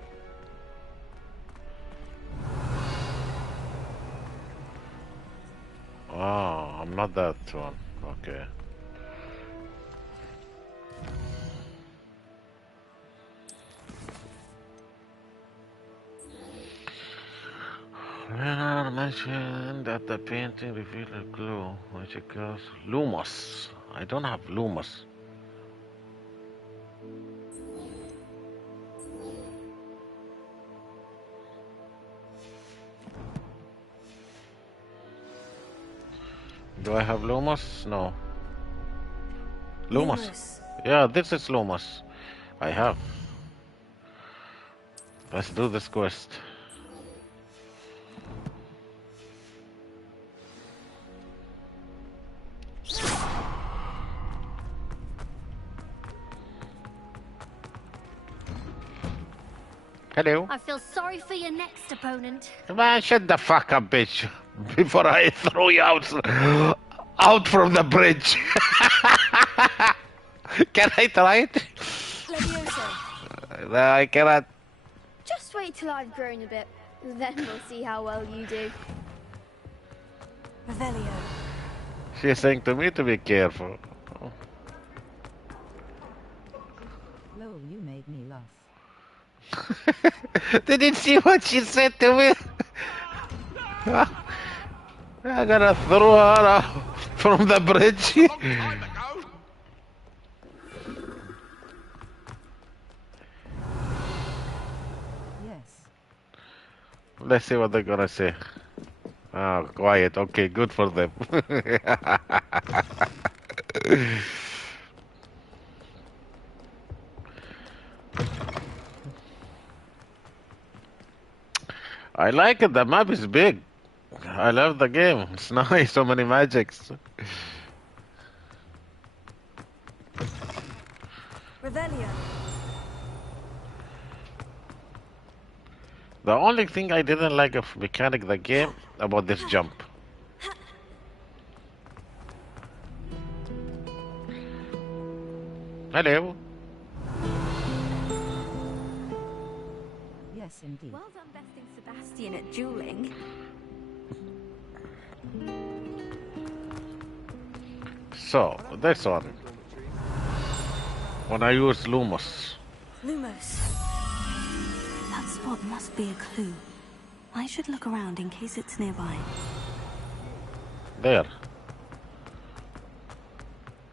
Oh, I'm not that one. Okay. Leonard mentioned that the painting revealed a clue, which occurs Lumos. I don't have Lumos. Do I have Lumos? No. Lumos. Yeah, this is Lumos. I have. Let's do this quest. Hello. I feel sorry for your next opponent. Man, shut the fuck up, bitch. Before I throw you out from the bridge. Can I try it? No, I cannot. Just wait till I've grown a bit, then we'll see how well you do. Revelio. She's saying to me to be careful. Lol, you made me laugh. Did you see what she said to me? I'm gonna throw her out from the bridge. Yes. Let's see what they're gonna say. Oh, quiet. Okay, good for them. I like it. The map is big. I love the game. It's nice. So many magics. Revelio. The only thing I didn't like of mechanic the game about this jump. Hello. Yes, indeed. Well done besting Sebastian at dueling. So, this one. When I use Lumos. Lumos. That spot must be a clue. I should look around in case it's nearby. There.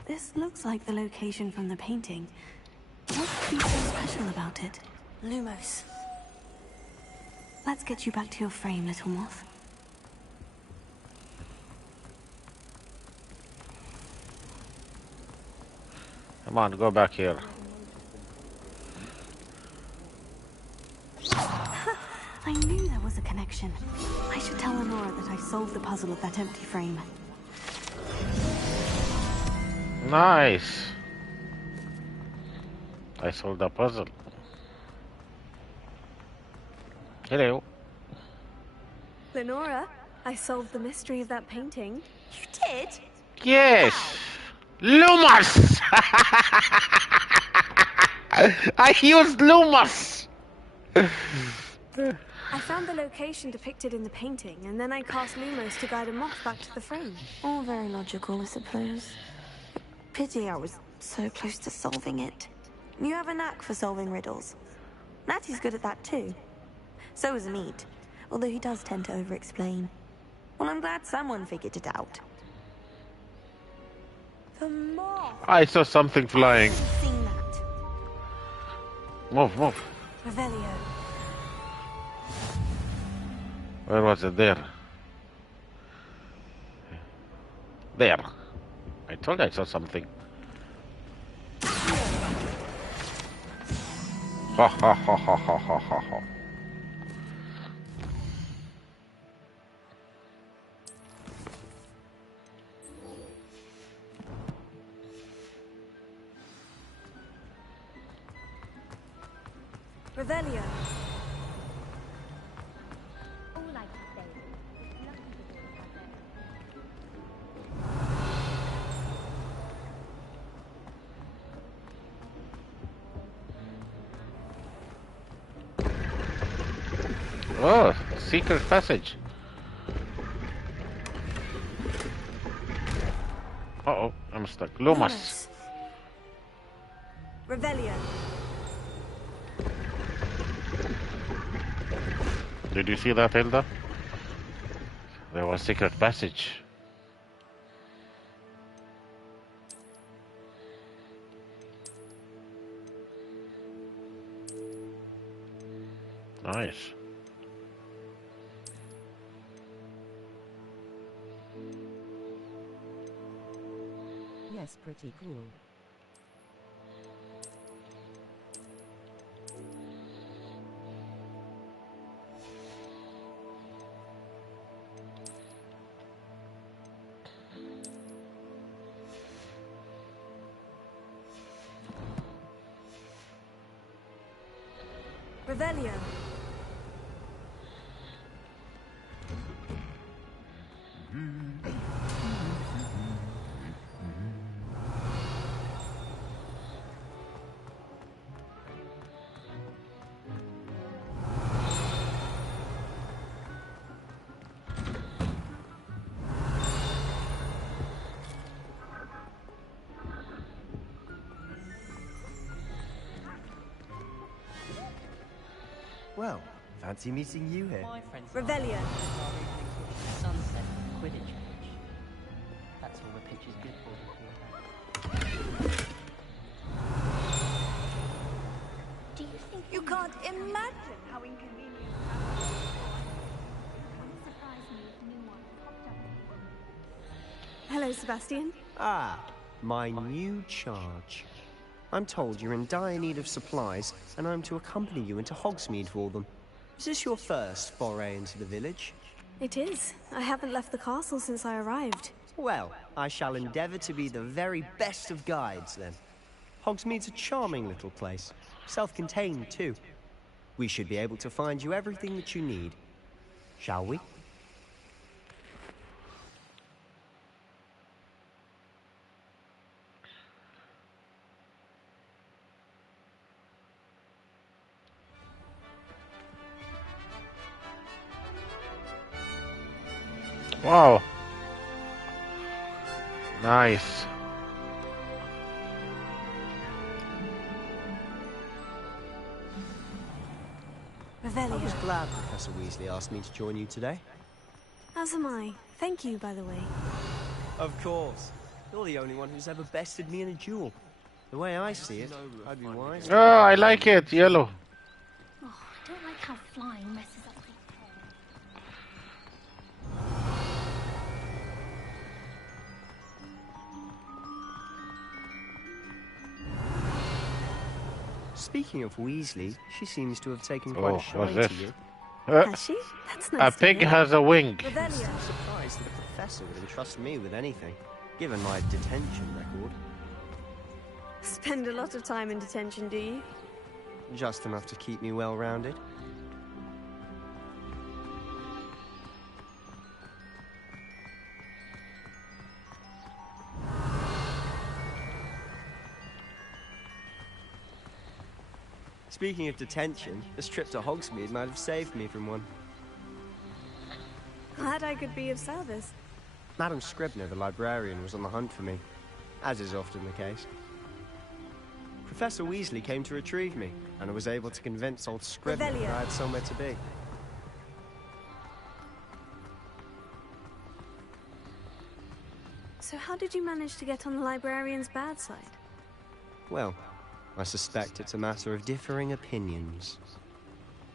This looks like the location from the painting. What could be so special about it? Lumos. Let's get you back to your frame, little moth. Come on, go back here. I knew there was a connection. I should tell Lenora that I solved the puzzle of that empty frame. Nice. I solved the puzzle. Hello. Lenora, I solved the mystery of that painting. You did? Yes. Lumos. I used Lumos. I found the location depicted in the painting, and then I cast Lumos to guide a moth back to the frame. All very logical, I suppose. Pity I was so close to solving it. You have a knack for solving riddles. Natty's good at that too. So is Meat, although he does tend to over-explain. Well, I'm glad someone figured it out. The moth! I saw something flying. I've seen that. Move, move. Revelio. Where was it? There. There. I told you I saw something. Ha ha ha ha ha ha ha ha. Revelio. All I can say is lucky to do it out there. Oh, secret passage. Uh-oh, I'm stuck. Lumos. Revelio. Did you see that, Hilda? There was secret passage. Nice. Yes, pretty cool. Revelio. Well, fancy meeting you here. My friends Revelio. sunset Quidditch pitch. That's all the pitch is good for. Do you think You can't imagine how inconvenient. wouldn't surprise me if new one popped up? Hello, Sebastian. Ah, my new charge. I'm told you're in dire need of supplies, and I'm to accompany you into Hogsmeade for them. Is this your first foray into the village? It is. I haven't left the castle since I arrived. Well, I shall endeavour to be the very best of guides, then. Hogsmeade's a charming little place. Self-contained, too. We should be able to find you everything that you need. Shall we? Wow. Nice. I was glad Professor Weasley asked me to join you today. As am I. Thank you, by the way. Of course. You're the only one who's ever bested me in a duel. The way I see it, I'd be wise. Oh, I like it. Yellow. Oh, I don't like how flying messes up things. Speaking of Weasley, she seems to have taken quite a What's shine this? to you. Has she? That's nice. A pig has a wing. I'm still surprised that the professor would entrust me with anything, given my detention record. Spend a lot of time in detention, do you? Just enough to keep me well-rounded. Speaking of detention, this trip to Hogsmeade might have saved me from one. Glad I could be of service. Madam Scribner, the librarian, was on the hunt for me, as is often the case. Professor Weasley came to retrieve me, and I was able to convince old Scribner that I had somewhere to be. So how did you manage to get on the librarian's bad side? Well, I suspect it's a matter of differing opinions.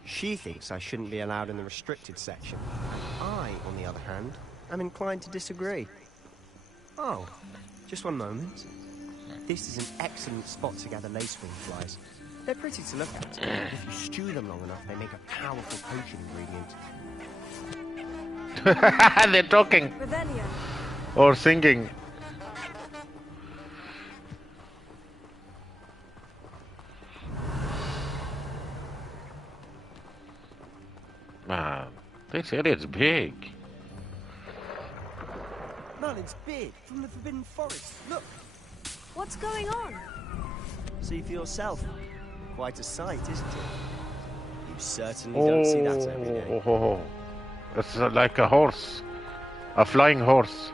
She thinks I shouldn't be allowed in the restricted section, and I, on the other hand, am inclined to disagree. Oh, just one moment. This is an excellent spot to gather lacewing flies. They're pretty to look at. If you stew them long enough, they make a powerful potion ingredient. They're talking. Revelio. Or singing. Man, this area's big. Man, it's big. From the Forbidden Forest. Look. What's going on? See for yourself. Quite a sight, isn't it? You certainly don't see that every day. Oh, it's like a horse. A flying horse.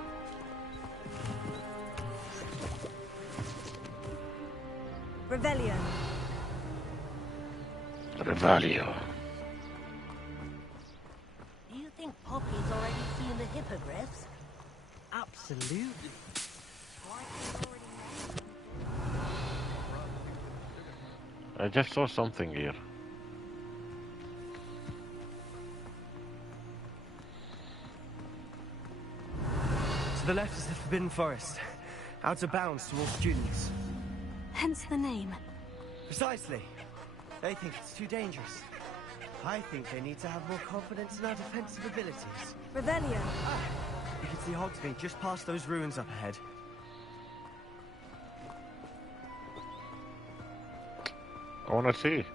Revelio. Revelio. Do you think Poppy's already seen the hippogriffs? Absolutely. I just saw something here. To the left is the Forbidden Forest. Out of bounds to all students. Hence the name. Precisely. They think it's too dangerous. I think they need to have more confidence in our defensive abilities. Revelio. You can see Hogsmeade just past those ruins up ahead. I wanna see.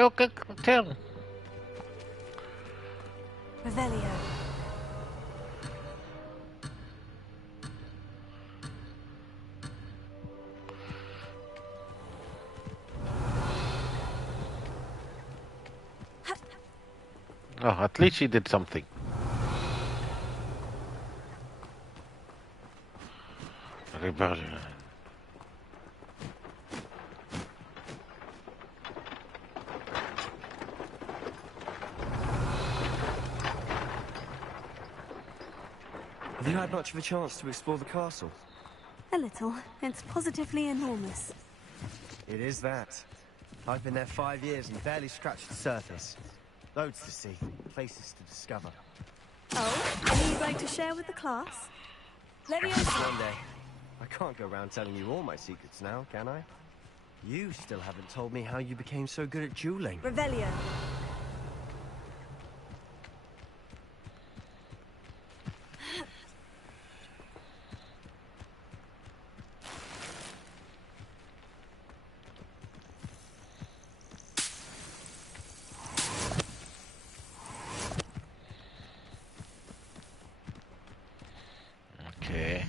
Okay, tell. Revelio. Oh, at least she did something. Rebellion. Have you had much of a chance to explore the castle? A little. It's positively enormous. It is that. I've been there 5 years and barely scratched the surface. Loads to see. places to discover. Oh, any you'd like to share with the class? Leviosa. One day. I can't go around telling you all my secrets now, can I? You still haven't told me how you became so good at dueling. Revelio. Okay.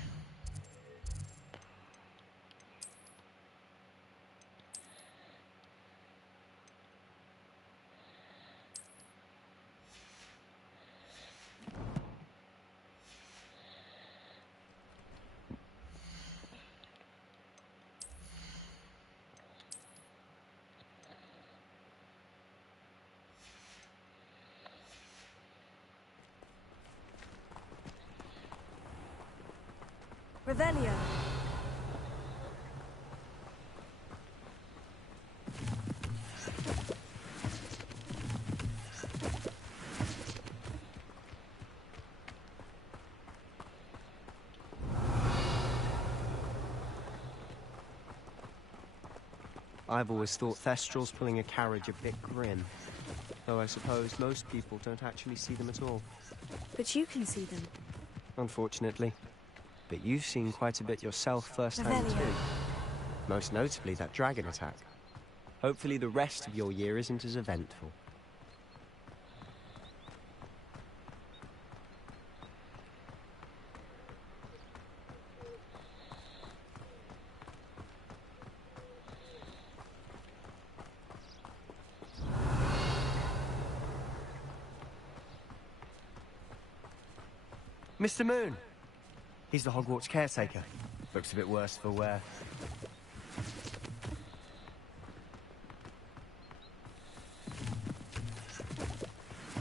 Revelio. I've always thought Thestrals pulling a carriage a bit grim. Though I suppose most people don't actually see them at all. But you can see them. Unfortunately. But you've seen quite a bit yourself firsthand Revelio. too. Most notably that dragon attack. Hopefully the rest of your year isn't as eventful. Mr. Moon! He's the Hogwarts caretaker. Looks a bit worse for wear.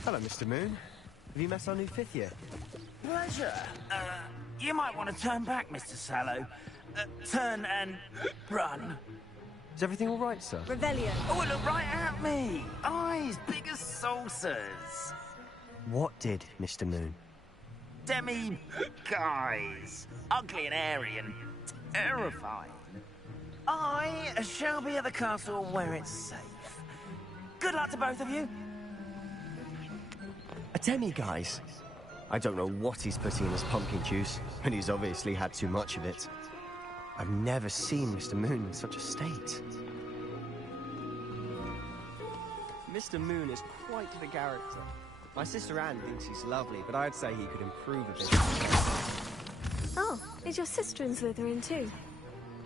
Hello, Mr. Moon. Have you met our new 5th year? Pleasure. You might want to turn back, Mr. Sallow. Turn and run. Is everything all right, sir? Revelio. Oh, look right at me. Eyes big as saucers. What did, Mr. Moon? Guys. Ugly and airy and terrifying. I shall be at the castle where it's safe. Good luck to both of you. A demi-guise? I don't know what he's putting in his pumpkin juice, and he's obviously had too much of it. I've never seen Mr. Moon in such a state. Mr. Moon is quite the character. My sister Anne thinks he's lovely, but I'd say he could improve a bit. Oh, is your sister in Slytherin too?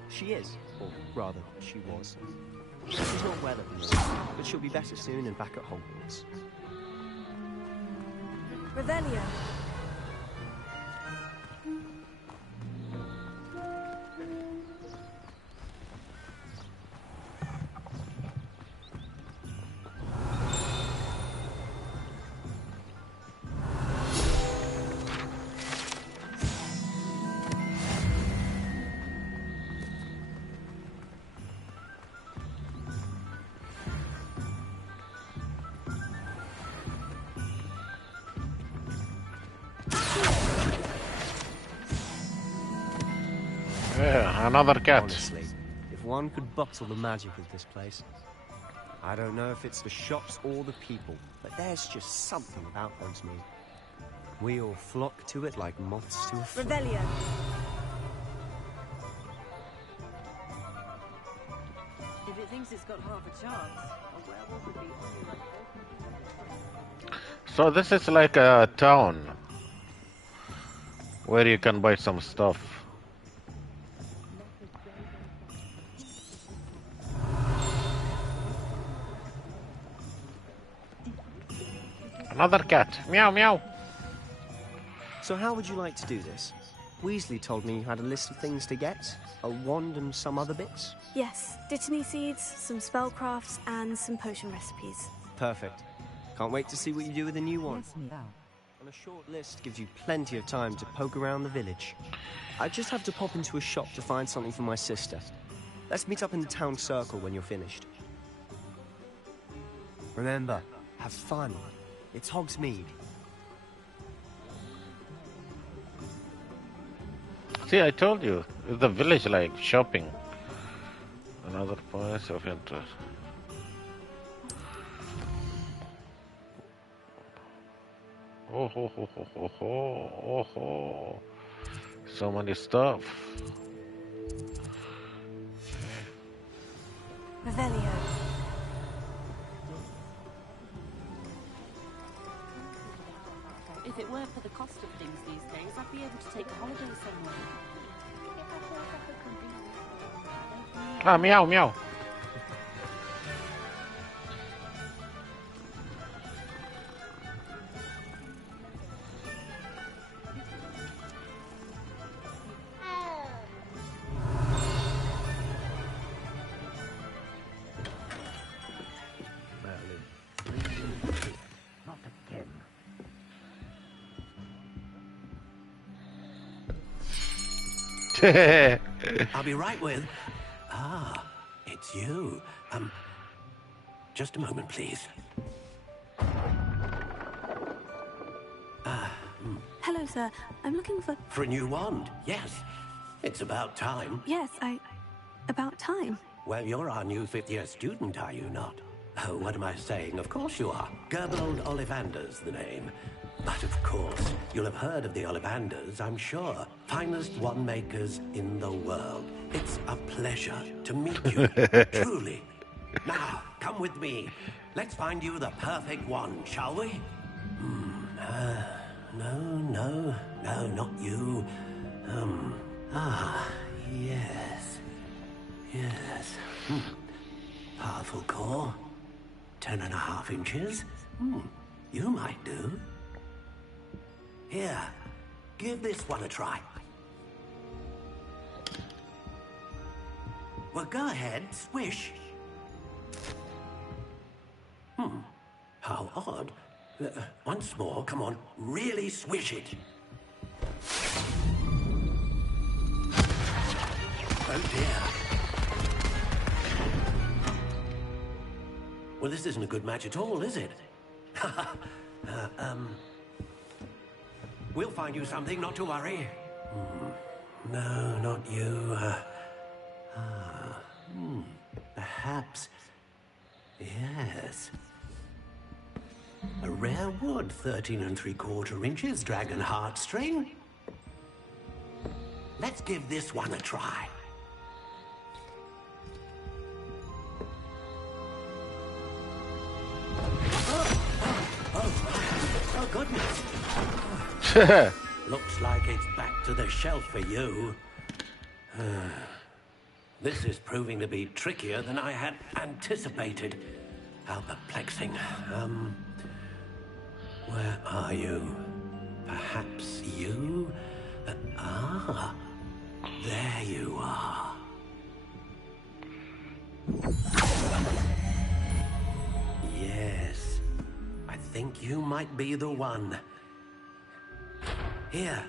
She is, or rather, she was. She's not well at the moment, but she'll be better soon and back at Hogwarts. Revelio. Yeah, another cat. Honestly, if one could bottle the magic of this place. I don't know if it's the shops or the people, but there's just something about those moon. We all flock to it like moths to a flame. Revelio. If it thinks it's got half a chance, a werewolf would be only like... So this is like a town where you can buy some stuff. Another cat. Meow, meow. So how would you like to do this? Weasley told me you had a list of things to get. A wand and some other bits. Yes, dittany seeds, some spellcrafts, and some potion recipes. Perfect. Can't wait to see what you do with the new one. Yes, meow. And a short list gives you plenty of time to poke around the village. I just have to pop into a shop to find something for my sister. Let's meet up in the town circle when you're finished. Remember, have fun. It's Hogsmeade. See, I told you, it's the village like shopping. Another point of interest. Oh ho ho ho ho ho oh ho. So many stuff. Revelio. If it weren't for the cost of things these days, I'd be able to take a holiday somewhere. Ah, meow meow. I'll be right with... Ah, it's you. Just a moment, please. Hello, sir. I'm looking for... For a new wand, yes. It's about time. Yes, about time. Well, you're our new fifth-year student, are you not? Oh, what am I saying? Of course you are. Gerbold Ollivander's the name. But of course, you'll have heard of the Ollivanders, I'm sure. Finest wand makers in the world. It's a pleasure to meet you, truly. Now, come with me. Let's find you the perfect wand, shall we? No, not you. Yes. Yes. Powerful core. 10.5 inches. You might do. Here, give this one a try. Well, go ahead, swish. How odd. Once more, come on, really swish it. Oh dear. Well, this isn't a good match at all, is it? We'll find you something, not to worry. No, not you. Perhaps. Yes. A rare wood, 13 3/4 inches, dragon heartstring. Let's give this one a try. Oh, goodness. Looks like it's back to the shelf for you. This is proving to be trickier than I had anticipated. How perplexing. Where are you? Perhaps you? There you are. Yes. I think you might be the one. Here.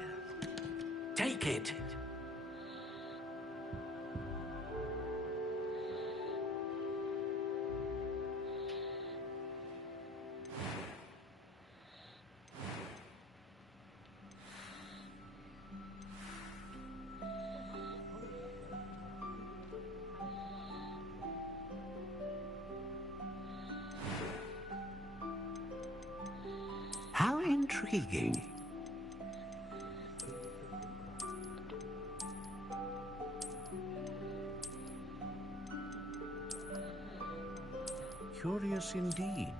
Take it. How intriguing. Curious indeed.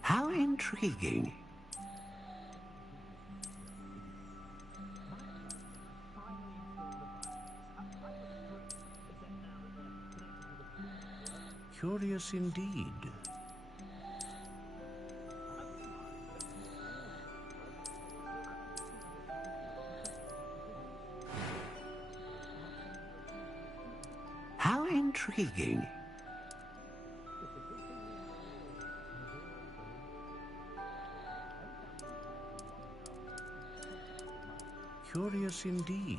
How intriguing. Curious indeed. How intriguing. Curious indeed.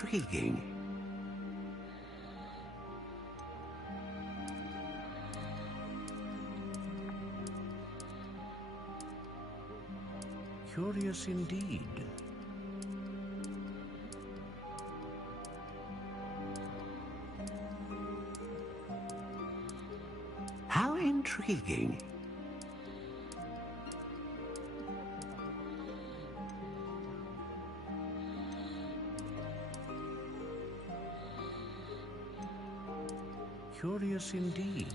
intriguing. Curious indeed. How intriguing. Curious indeed.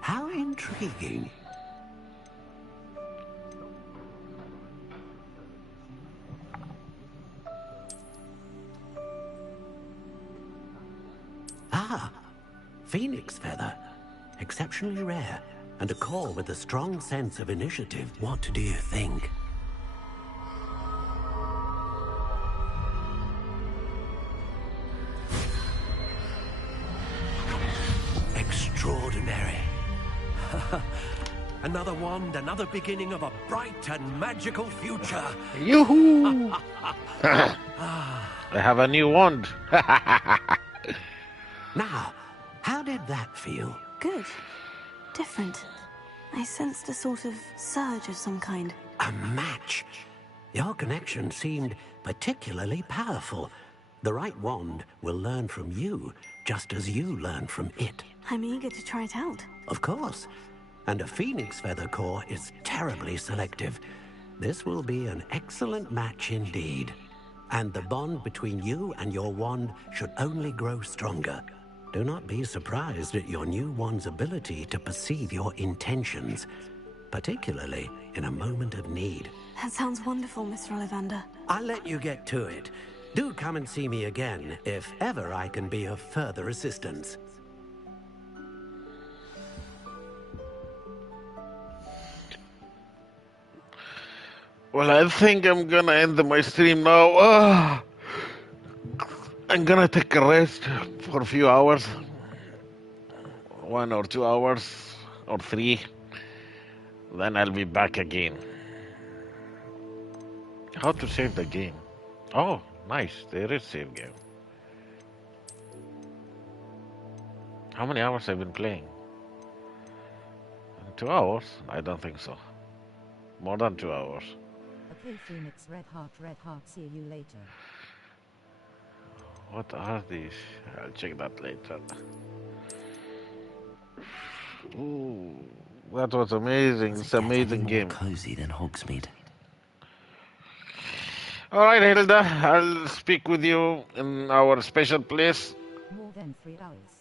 How intriguing. Ah, phoenix feather. Exceptionally rare. And a core with a strong sense of initiative. What do you think? Extraordinary. Another wand, another beginning of a bright and magical future. Yoo-hoo! I have a new wand. Now, how did that feel? Good. Different. I sensed a sort of surge of some kind. A match. Your connection seemed particularly powerful. The right wand will learn from you, just as you learn from it. I'm eager to try it out. Of course. And a phoenix feather core is terribly selective. This will be an excellent match indeed. And the bond between you and your wand should only grow stronger. Do not be surprised at your new wand's ability to perceive your intentions, particularly in a moment of need. That sounds wonderful, Mr. Ollivander. I'll let you get to it. Do come and see me again, if ever I can be of further assistance. Well, I think I'm gonna end my stream now. I'm gonna take a rest for a few hours. 1 or 2 hours, or 3. Then I'll be back again. How to save the game? Oh, nice. There is save game. How many hours have I been playing? 2 hours? I don't think so. More than 2 hours. Okay, Phoenix, red heart, see you later. What are these? I'll check that later. Ooh, that was amazing. It's an amazing game. Cozy than Hogsmeade. All right, Hilda. I'll speak with you in our special place. More than 3 hours.